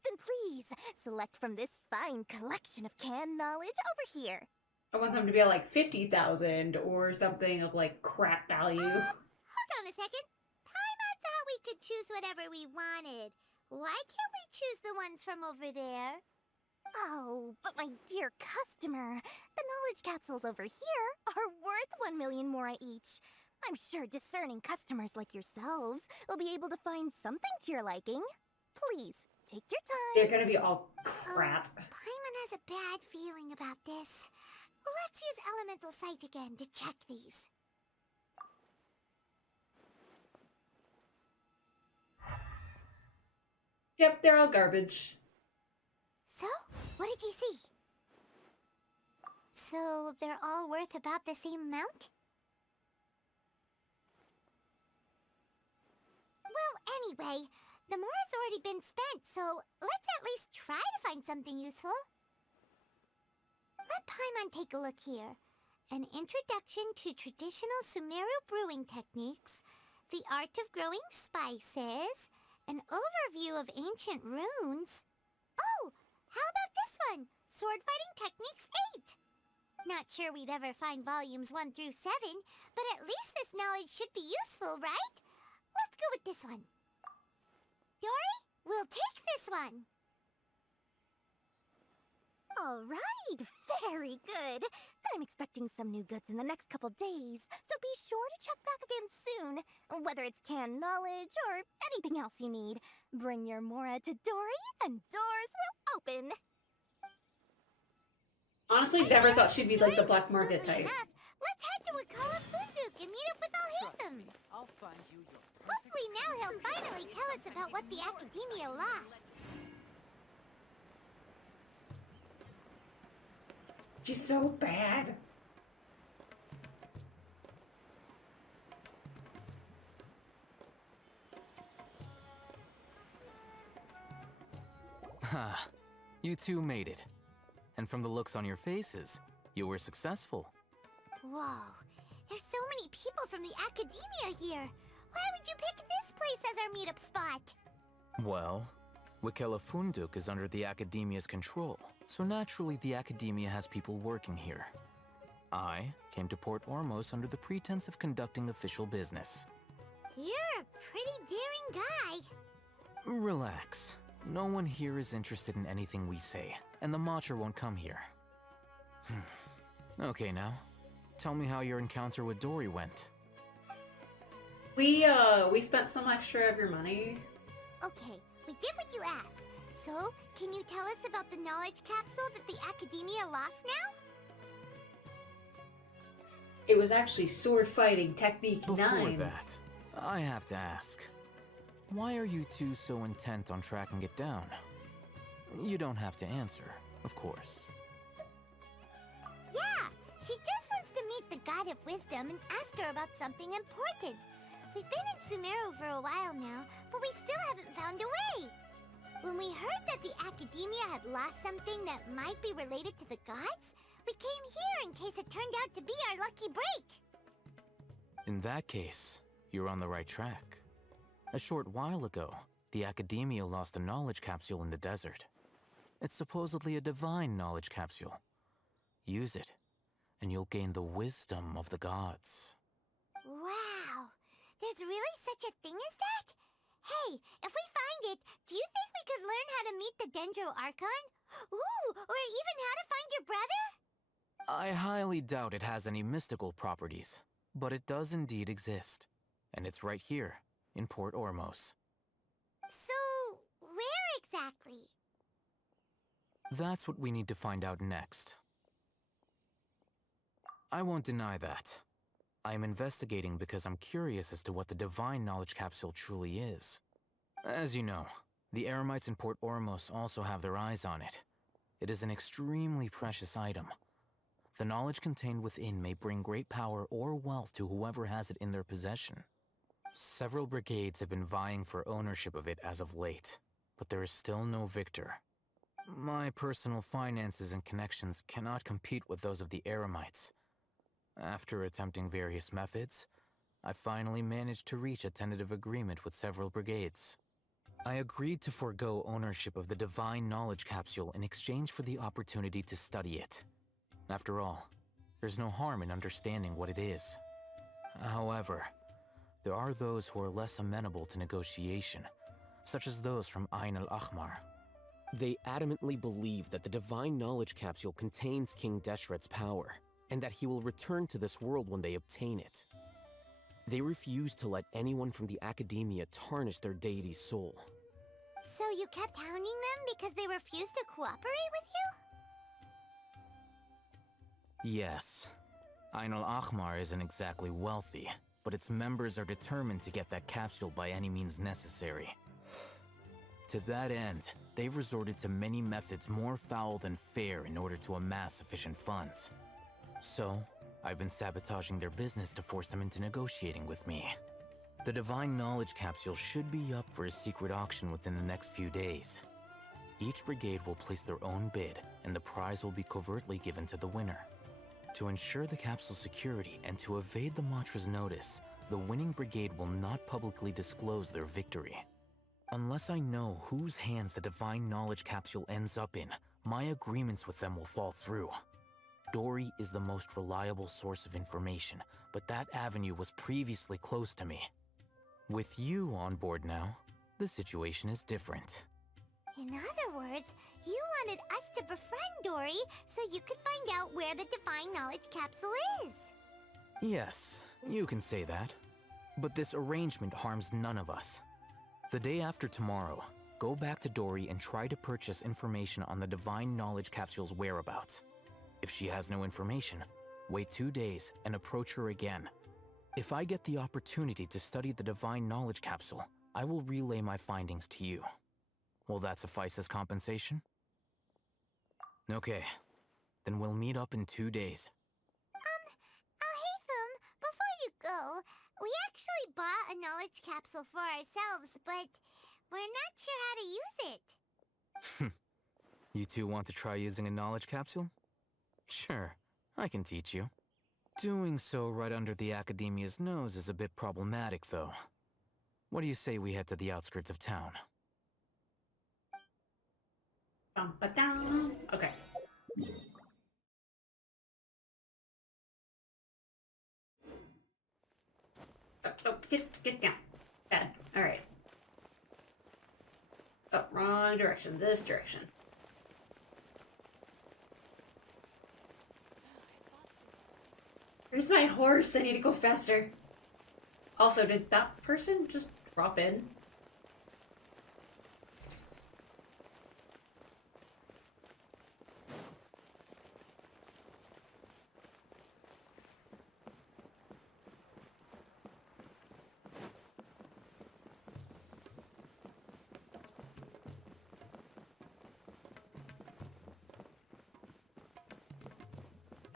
Then please, select from this fine collection of canned knowledge over here. I want them to be like 50,000 or something of like crap value. Hold on a second. Paimon thought we could choose whatever we wanted. Why can't we choose the ones from over there? Oh, but my dear customer, the knowledge capsules over here are worth 1 million mora each. I'm sure discerning customers like yourselves will be able to find something to your liking. Please, take your time. They're gonna be all crap. Paimon has a bad feeling about this. Let's use Elemental Sight again to check these. Yep, they're all garbage. So, what did you see? So, they're all worth about the same amount? Well, anyway, the mora's already been spent, so let's at least try to find something useful. Let Paimon take a look here. An introduction to traditional Sumeru brewing techniques, the art of growing spices, an overview of ancient runes. Oh, how about this one? Sword Fighting Techniques 8. Not sure we'd ever find volumes 1 through 7, but at least this knowledge should be useful, right? Let's go with this one. Dory, we'll take this one. All right, very good. I'm expecting some new goods in the next couple days, so be sure to check back again soon. Whether it's canned knowledge or anything else you need, bring your mora to Dory and doors will open. Honestly, never thought she'd be like the black market type. Let's head to Wakala Funduk and meet up with Alhaitham. I'll find you your... Hopefully now he'll finally tell us about what the Academia lost. She's so bad. Ha, you two made it. And from the looks on your faces, you were successful. Whoa, There's so many people from the academia here. Why would you pick this place as our meetup spot? Well, Wikelafunduk is under the Academia's control, so naturally the Academia has people working here. I came to Port Ormos under the pretense of conducting official business. You're a pretty daring guy. Relax. No one here is interested in anything we say, and the Matcha won't come here. Okay now, tell me how your encounter with Dory went. We spent some extra of your money. Okay, we did what you asked. So, can you tell us about the knowledge capsule that the Academia lost now? It was actually sword fighting technique 9. Before that, I have to ask, why are you two so intent on tracking it down? You don't have to answer, of course. Yeah, she just wants to meet the God of Wisdom and ask her about something important. We've been in Sumeru for a while now, but we still haven't found a way. When we heard that the Academia had lost something that might be related to the gods, we came here in case it turned out to be our lucky break. In that case, you're on the right track. A short while ago, the Academia lost a knowledge capsule in the desert. It's supposedly a divine knowledge capsule. Use it, and you'll gain the wisdom of the gods. Wow, there's really such a thing as that? Hey, if we find it, do you think we could learn how to meet the Dendro Archon? Ooh, or even how to find your brother? I highly doubt it has any mystical properties, but it does indeed exist. And it's right here, in Port Ormos. So, where exactly? That's what we need to find out next. I won't deny that. I am investigating because I'm curious as to what the divine knowledge capsule truly is. As you know, the Eremites in Port Ormos also have their eyes on it. It is an extremely precious item. The knowledge contained within may bring great power or wealth to whoever has it in their possession. Several brigades have been vying for ownership of it as of late, but there is still no victor. My personal finances and connections cannot compete with those of the Eremites. After attempting various methods, I finally managed to reach a tentative agreement with several brigades. I agreed to forego ownership of the divine knowledge capsule in exchange for the opportunity to study it. After all, there's no harm in understanding what it is. However, there are those who are less amenable to negotiation, such as those from Ain al-Ahmar. They adamantly believe that the divine knowledge capsule contains King Deshret's power, and that he will return to this world when they obtain it. They refuse to let anyone from the Academia tarnish their deity's soul. So you kept hounding them because they refused to cooperate with you? Yes. Ain al-Ahmar isn't exactly wealthy, but its members are determined to get that capsule by any means necessary. To that end, they've resorted to many methods more foul than fair in order to amass sufficient funds. So, I've been sabotaging their business to force them into negotiating with me. The divine knowledge capsule should be up for a secret auction within the next few days. Each brigade will place their own bid, and the prize will be covertly given to the winner. To ensure the capsule's security and to evade the Matra's notice, the winning brigade will not publicly disclose their victory. Unless I know whose hands the divine knowledge capsule ends up in, my agreements with them will fall through. Dory is the most reliable source of information, but that avenue was previously closed to me. With you on board now, the situation is different. In other words, you wanted us to befriend Dory so you could find out where the divine knowledge capsule is. Yes, you can say that. But this arrangement harms none of us. The day after tomorrow, go back to Dory and try to purchase information on the divine knowledge capsule's whereabouts. If she has no information, wait 2 days and approach her again. If I get the opportunity to study the divine knowledge capsule, I will relay my findings to you. Will that suffice as compensation? Okay, then we'll meet up in 2 days. Alhaitham, before you go, we actually bought a knowledge capsule for ourselves, but we're not sure how to use it. You two want to try using a knowledge capsule? Sure, I can teach you. Doing so right under the Academia's nose is a bit problematic, though. What do you say we head to the outskirts of town? Okay. Oh, get down. Bad. Alright. Oh, wrong direction. This direction. Where's my horse? I need to go faster. Also, did that person just drop in?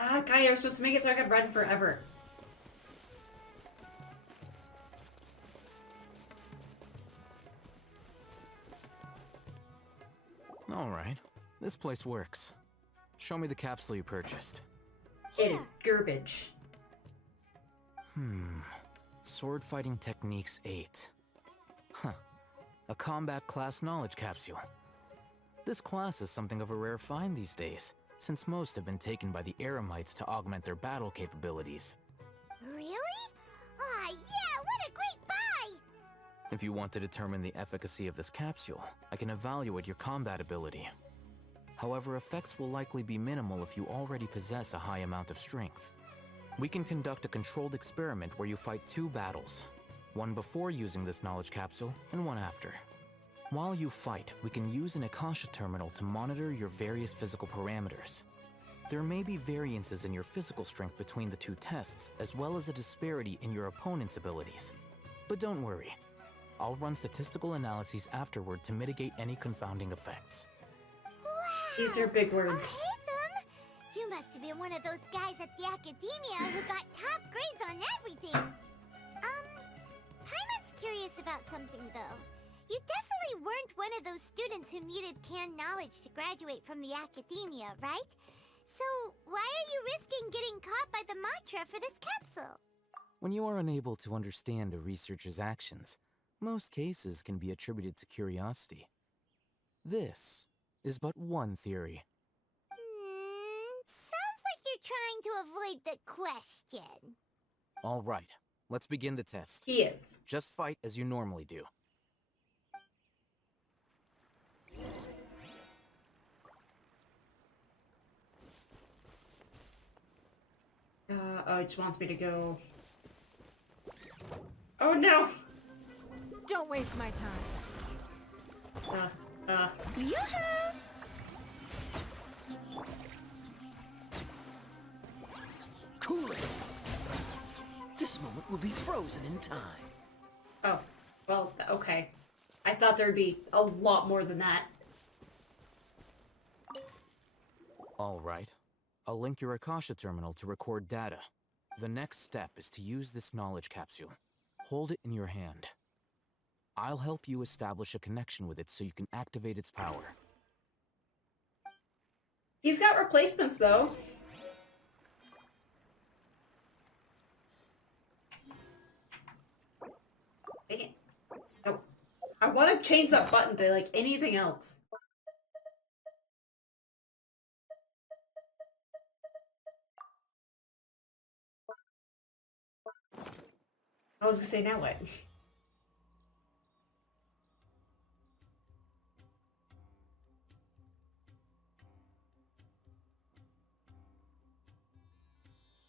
Ah, Guy, you're supposed to make it so I could run forever. Alright, this place works. Show me the capsule you purchased. It is garbage. Sword Fighting Techniques 8. Huh. A combat class knowledge capsule. This class is something of a rare find these days, since most have been taken by the Eremites to augment their battle capabilities. Really? Aw, yeah, what a great buy! If you want to determine the efficacy of this capsule, I can evaluate your combat ability. However, effects will likely be minimal if you already possess a high amount of strength. We can conduct a controlled experiment where you fight 2 battles, one before using this knowledge capsule and one after. While you fight, we can use an Akasha terminal to monitor your various physical parameters. There may be variances in your physical strength between the 2 tests, as well as a disparity in your opponent's abilities. But don't worry, I'll run statistical analyses afterward to mitigate any confounding effects. Wow! These are big words. Haytham! You must have been one of those guys at the Academia who got top grades on everything. Paimon's curious about something, though. You definitely weren't one of those students who needed canned knowledge to graduate from the Academia, right? So, why are you risking getting caught by the Matra for this capsule? When you are unable to understand a researcher's actions, most cases can be attributed to curiosity. This is but one theory. Sounds like you're trying to avoid the question. All right, let's begin the test. He is. Just fight as you normally do. Oh, it just wants me to go. Oh no! Don't waste my time. Yoo-hoo! Cool it! This moment will be frozen in time. Oh, well, okay. I thought there'd be a lot more than that. All right. I'll link your Akasha terminal to record data. The next step is to use this knowledge capsule. Hold it in your hand. I'll help you establish a connection with it so you can activate its power. He's got replacements, though. Dang it. Oh, I want to change that button to, like, anything else. I was gonna say, now what?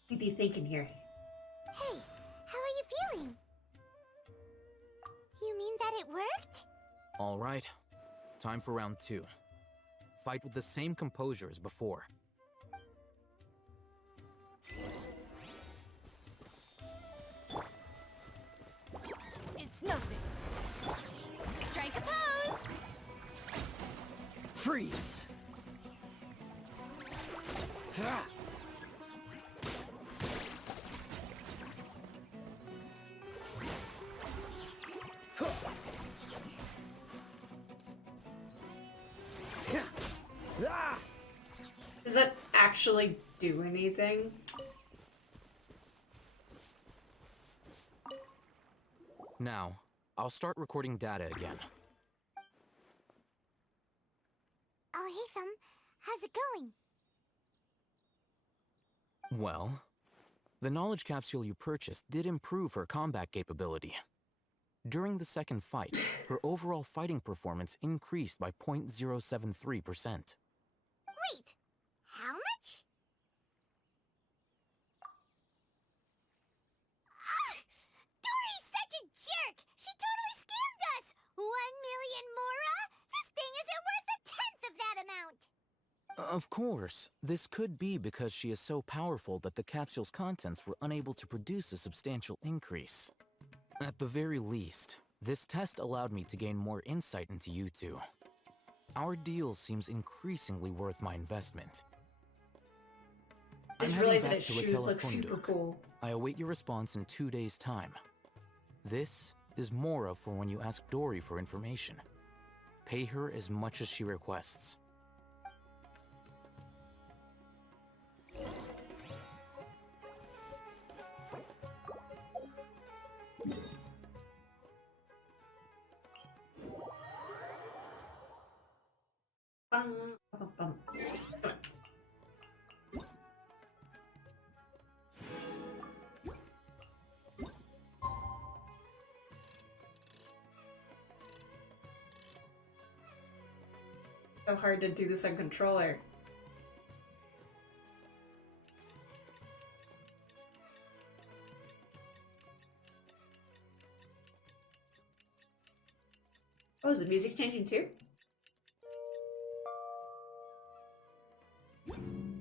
You be thinking here. Hey, how are you feeling? You mean that it worked? All right. Time for round 2. Fight with the same composure as before. It's nothing. Strike a pose! Freeze! Ha! Does that actually do anything? Now, I'll start recording data again. Oh, hey, Thumb. How's it going? Well, the knowledge capsule you purchased did improve her combat capability. During the second fight, her overall fighting performance increased by 0.073%. Wait, how much? Dory's such a jerk! She totally scammed us! 1,000,000 mora? This thing isn't worth a tenth of that amount! Of course, this could be because she is so powerful that the capsule's contents were unable to produce a substantial increase. At the very least, this test allowed me to gain more insight into you two. Our deal seems increasingly worth my investment. I'm heading back to Lekela. I await your response in 2 days' time. This is Mora for when you ask Dory for information. Pay her as much as she requests. So hard to do this on controller. Oh, is the music changing too?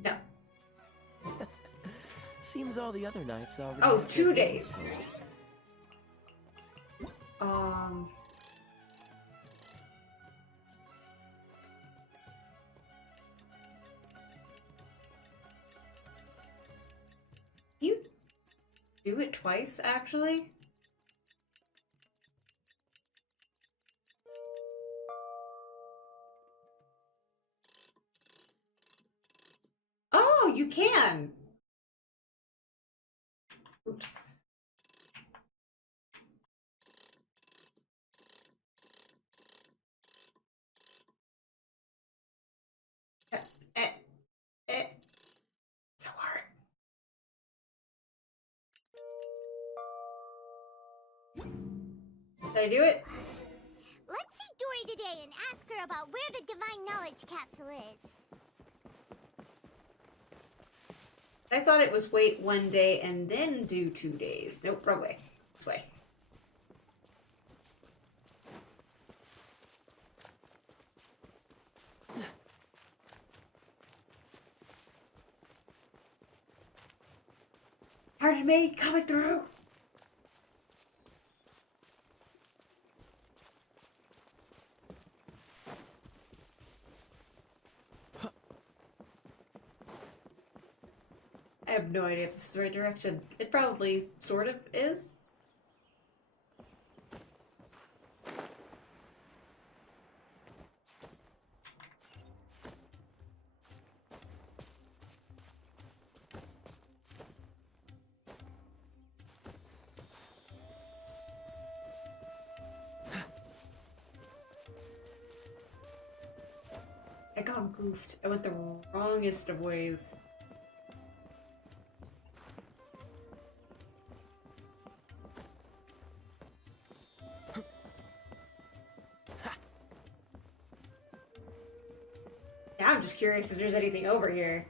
No. Seems all the other nights already. Oh, have 2 their days. games full. You do it twice, actually? Oh, you can! Oops. So hard. Did I do it? Let's see Dory today and ask her about where the Divine Knowledge Capsule is. I thought it was wait 1 day and then do 2 days. Nope, wrong way. This way. Pardon me, coming through. I have no idea if this is the right direction. It probably sort of is. I got goofed. I went the wrongest of ways. Now I'm just curious if there's anything over here.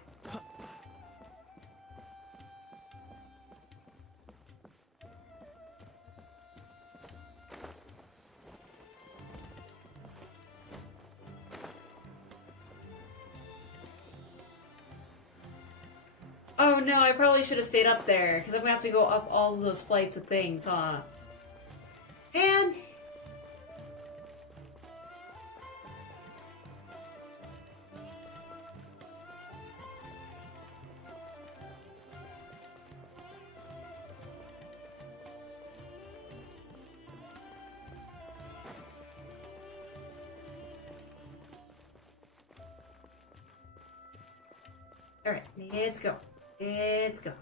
Oh no, I probably should have stayed up there, because I'm gonna have to go up all those flights of things, huh? And alright, let's go. Let's go.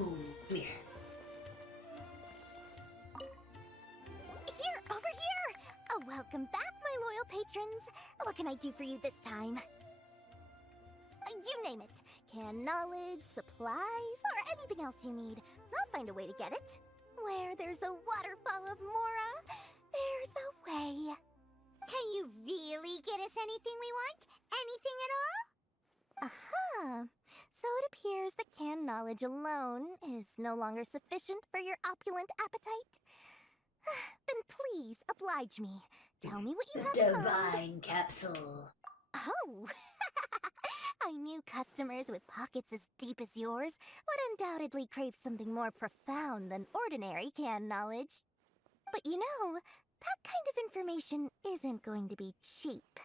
Ooh, come here. Here, over here! Oh, welcome back, my loyal patrons. What can I do for you this time? You name it. Canned knowledge, supplies, or anything else you need. I'll find a way to get it. Where there's a waterfall of Mora, there's a way. Can you really get us anything we want? Anything at all? Aha! So it appears that canned knowledge alone is no longer sufficient for your opulent appetite. Then please, oblige me. Tell me what you have in mind. Divine capsule. Oh! I knew customers with pockets as deep as yours would undoubtedly crave something more profound than ordinary canned knowledge. But you know, that kind of information isn't going to be cheap.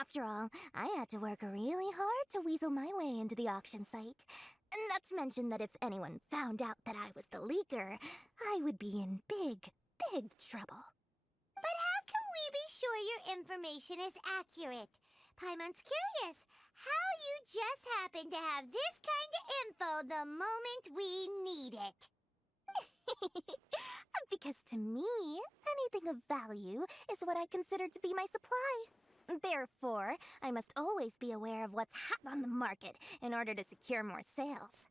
After all, I had to work really hard to weasel my way into the auction site. Not to mention that if anyone found out that I was the leaker, I would be in big, big trouble. But how can we be sure your information is accurate? Paimon's curious how you just happen to have this kind of info the moment we need it. Because to me, anything of value is what I consider to be my supply. Therefore, I must always be aware of what's hot on the market in order to secure more sales.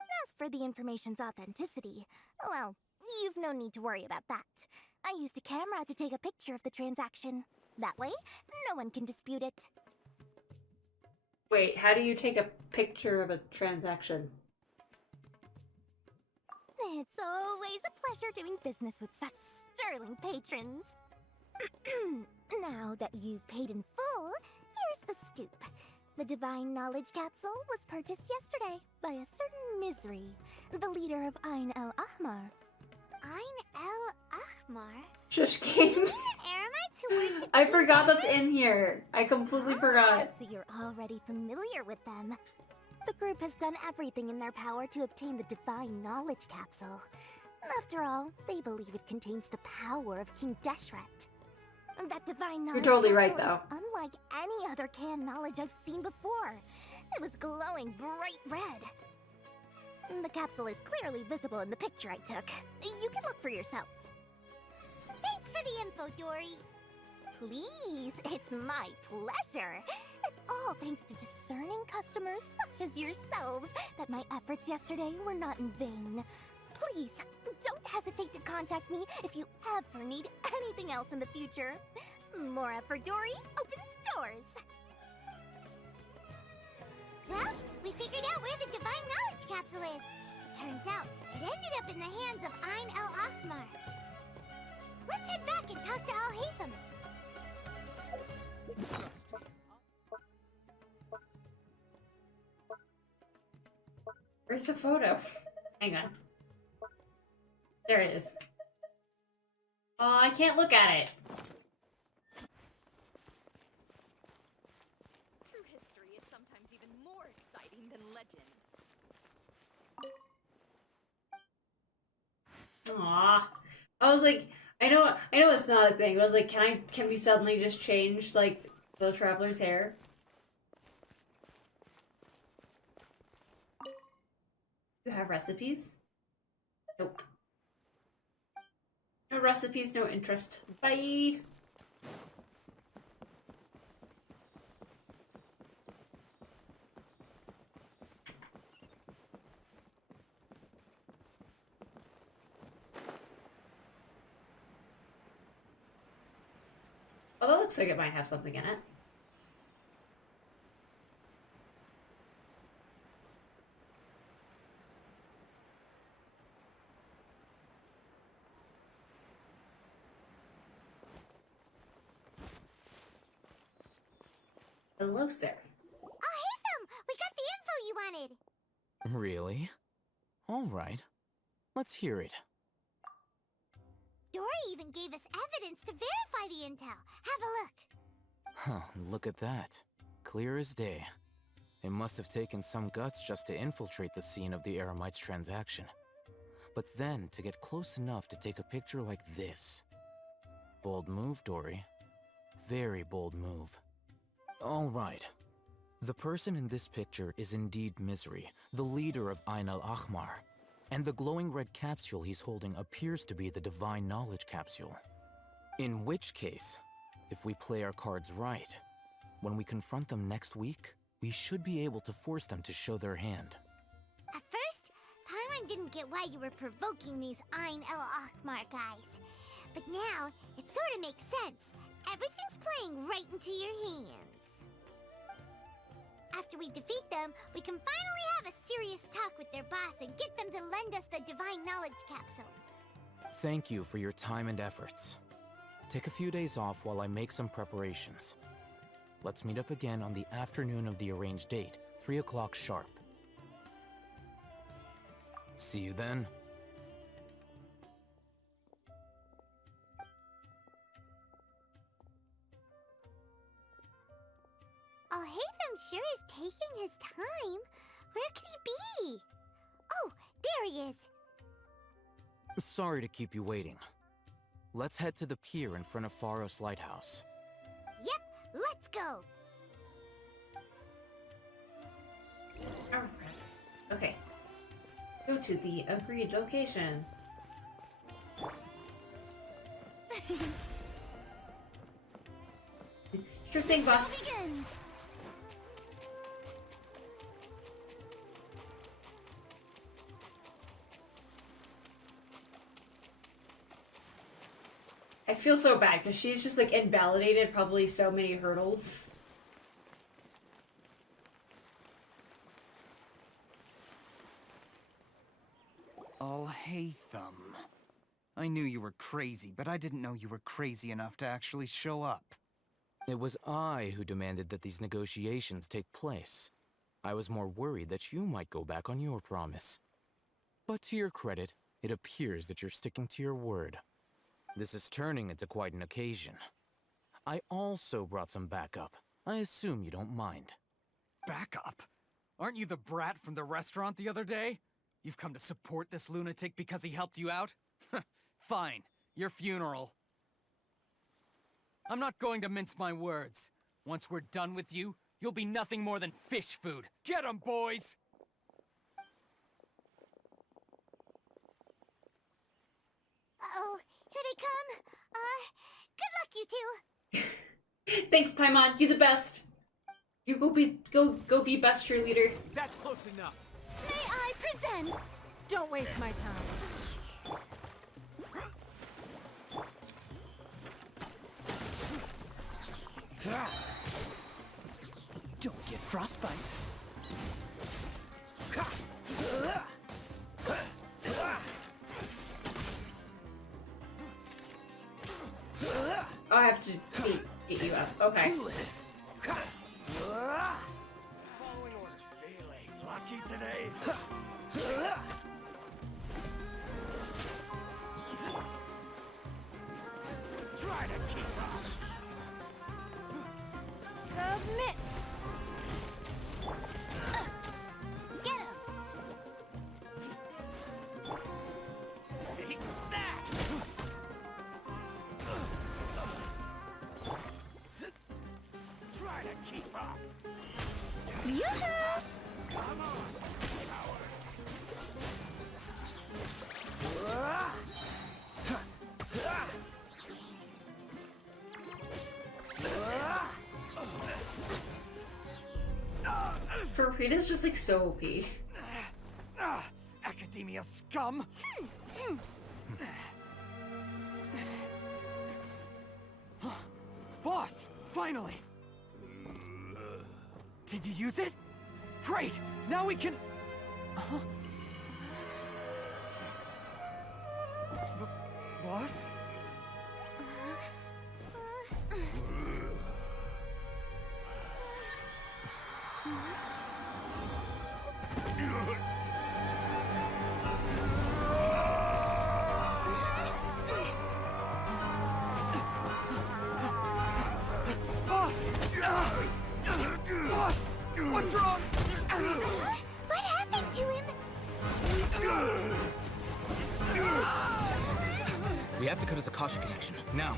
As for the information's authenticity, well, you've no need to worry about that. I used a camera to take a picture of the transaction. That way, no one can dispute it. Wait, how do you take a picture of a transaction? It's always a pleasure doing business with such sterling patrons. Now that you've paid in full, here's the scoop. The Divine Knowledge Capsule was purchased yesterday by a certain Misery, the leader of Ain el Ahmar. Ain el Ahmar? Shush game. Eremites who worship I forgot that's in here. I completely forgot. So you're already familiar with them. The group has done everything in their power to obtain the Divine Knowledge Capsule. After all, they believe it contains the power of King Deshret. That Divine Knowledge You're totally right, Capsule though. is unlike any other canned knowledge I've seen before. It was glowing bright red. The capsule is clearly visible in the picture I took. You can look for yourself. Thanks for the info, Dory. Please, it's my pleasure. It's all thanks to discerning customers such as yourselves that my efforts yesterday were not in vain. Please, don't hesitate to contact me if you ever need anything else in the future. Mora for Dory opens doors. Well, we figured out where the Divine Knowledge Capsule is. It turns out it ended up in the hands of Ain el Ahmar. Let's head back and talk to Al Haytham. Where's the photo? Hang on. There it is. Oh, I can't look at it. True history is sometimes even more exciting than legend. Aw. I was like, I know it's not a thing. I was like, can we suddenly just change, like, the traveler's hair? You have recipes? Nope. No recipes, no interest. Bye! Well, that looks like it might have something in it. Hello, sir. Oh, Haytham! We got the info you wanted! Really? All right. Let's hear it. Dory even gave us evidence to verify the intel. Have a look. Huh, look at that. Clear as day. It must have taken some guts just to infiltrate the scene of the Eremites transaction. But then to get close enough to take a picture like this. Bold move, Dory. Very bold move. All right. The person in this picture is indeed Misery, the leader of Ain el Ahmar, And the glowing red capsule he's holding appears to be the Divine Knowledge Capsule. In which case, if we play our cards right, when we confront them next week, we should be able to force them to show their hand. At first, Paimon didn't get why you were provoking these Ain El Akhmar guys. But now, it sort of makes sense. Everything's playing right into your hands. After we defeat them, we can finally have a serious talk with their boss and get them to lend us the Divine Knowledge Capsule. Thank you for your time and efforts. Take a few days off while I make some preparations. Let's meet up again on the afternoon of the arranged date, 3 o'clock sharp. See you then. Alhaitham sure is taking his time. Where could he be? Oh, there he is. Sorry to keep you waiting. Let's head to the pier in front of Pharos Lighthouse. Yep, let's go. Alright. Okay. Go to the agreed location. Sure thing, boss. Begins. I feel so bad because she's just like invalidated probably so many hurdles. Alhaitham. I knew you were crazy, but I didn't know you were crazy enough to actually show up. It was I who demanded that these negotiations take place. I was more worried that you might go back on your promise. But to your credit, it appears that you're sticking to your word. This is turning into quite an occasion. I also brought some backup. I assume you don't mind. Backup? Aren't you the brat from the restaurant the other day? You've come to support this lunatic because he helped you out? Fine, your funeral. I'm not going to mince my words. Once we're done with you, you'll be nothing more than fish food. Get 'em, boys! Uh-oh, here they come. Good luck, you two. Thanks, Paimon. You the best. You go be best cheerleader. That's close enough. May I present? Don't waste my time. Don't get frostbite. Oh, I have to get you up. Okay. Following orders. Feeling lucky today. Try to keep up. Submit! Get him. Take that. Try to keep up. Yoo-hoo! Come on, coward. Farina's just like so OP. Academia scum! Boss! Finally! Did you use it? Great! Now we can... Boss? Boss! Boss! What's wrong? What happened to him? We have to cut his Akasha connection, now.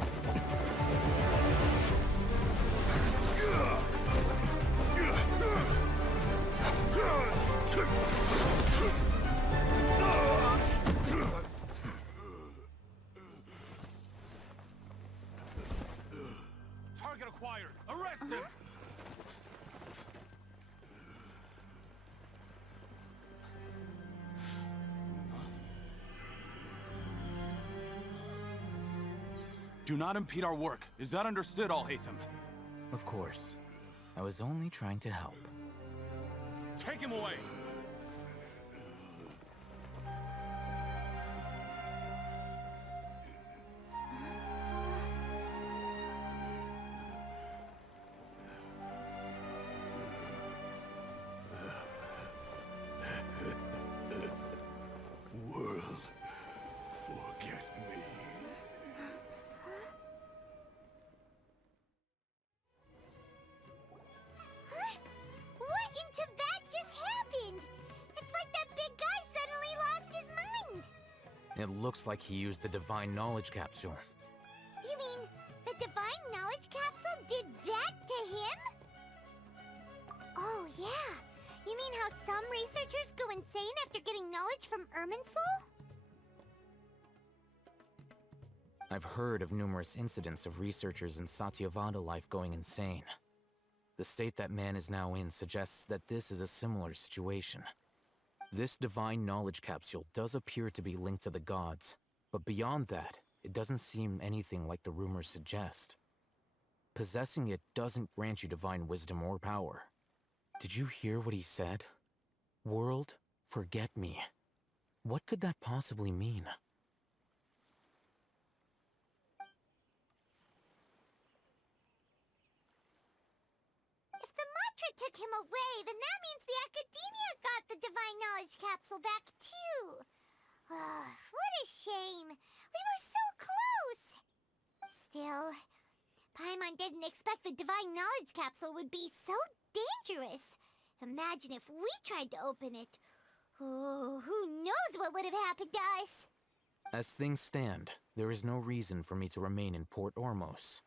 Do not impede our work. Is that understood, Alhaitham? Of course. I was only trying to help. Take him away! World, forget me. What in Teyvat just happened? It's like that big guy suddenly lost his mind. It looks like he used the Divine Knowledge Capsule. You mean the Divine Knowledge Capsule did that to him? Oh, yeah. You mean how some researchers go insane after getting knowledge from Irminsul? I've heard of numerous incidents of researchers in Satyavada life going insane. The state that man is now in suggests that this is a similar situation. This Divine Knowledge Capsule does appear to be linked to the gods, but beyond that, it doesn't seem anything like the rumors suggest. Possessing it doesn't grant you divine wisdom or power. Did you hear what he said? World, forget me. What could that possibly mean? If the mantra took him away, then that means the Academia got the Divine Knowledge Capsule back too. What a shame. We were so close. Still, Paimon didn't expect the Divine Knowledge Capsule would be so dangerous. Imagine if we tried to open it. Oh, who knows what would have happened to us? As things stand, there is no reason for me to remain in Port Ormos.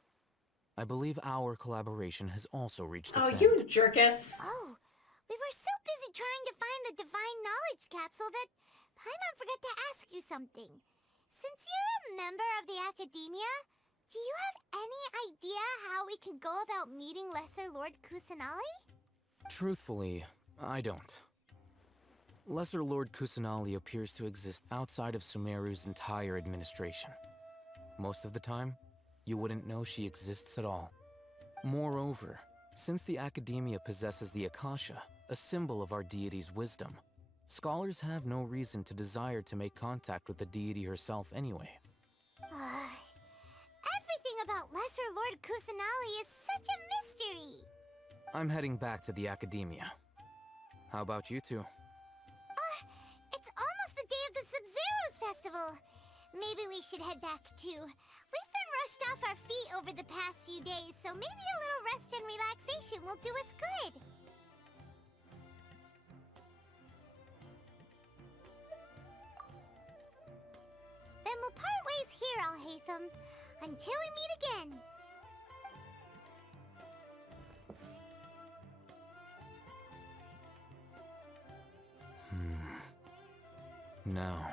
I believe our collaboration has also reached its end. Oh, you jerkus. Oh, we were so busy trying to find the Divine Knowledge Capsule that Paimon forgot to ask you something. Since you're a member of the Academia, do you have any idea how we can go about meeting Lesser Lord Kusanali? Truthfully, I don't. Lesser Lord Kusanali appears to exist outside of Sumeru's entire administration. Most of the time, you wouldn't know she exists at all. Moreover, since the Academia possesses the Akasha, a symbol of our deity's wisdom, scholars have no reason to desire to make contact with the deity herself anyway. Everything about Lesser Lord Kusanali is such a mystery! I'm heading back to the Academia. How about you two? It's almost the day of the Sub-Zeros Festival. Maybe we should head back too. We've been rushed off our feet over the past few days, so maybe a little rest and relaxation will do us good. Then we'll part ways here, Alhaitham, until we meet again. Now,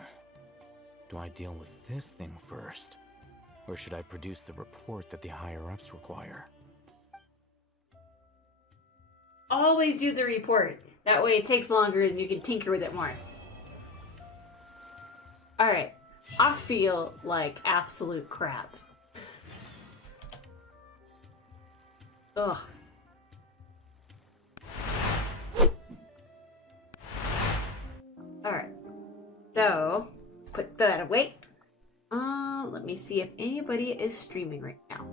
do I deal with this thing first? Or should I produce the report that the higher-ups require? Always do the report. That way it takes longer and you can tinker with it more. Alright. I feel like absolute crap. Ugh. Alright. So, put that away. Let me see if anybody is streaming right now.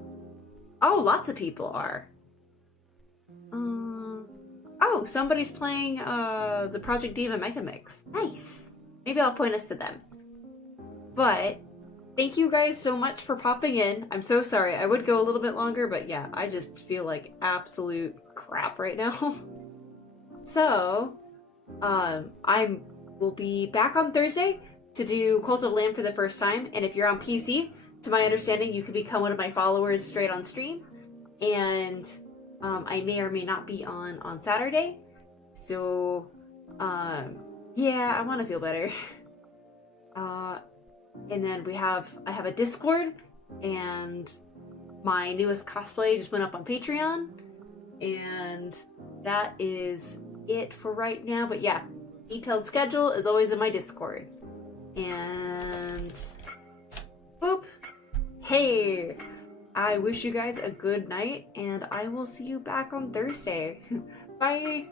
Oh, lots of people are. Oh, somebody's playing the Project Diva Mega Mix. Nice. Maybe I'll point us to them. But thank you guys so much for popping in. I'm so sorry. I would go a little bit longer, but yeah, I just feel like absolute crap right now. So, I will be back on Thursday to do Cult of Lamb for the first time, and if you're on PC, to my understanding, you can become one of my followers straight on stream, and I may or may not be on Saturday, so yeah, I want to feel better. And then I have a Discord, and my newest cosplay just went up on Patreon, and that is it for right now, but yeah, detailed schedule is always in my Discord. And boop. Hey, I wish you guys a good night, and I will see you back on Thursday. Bye!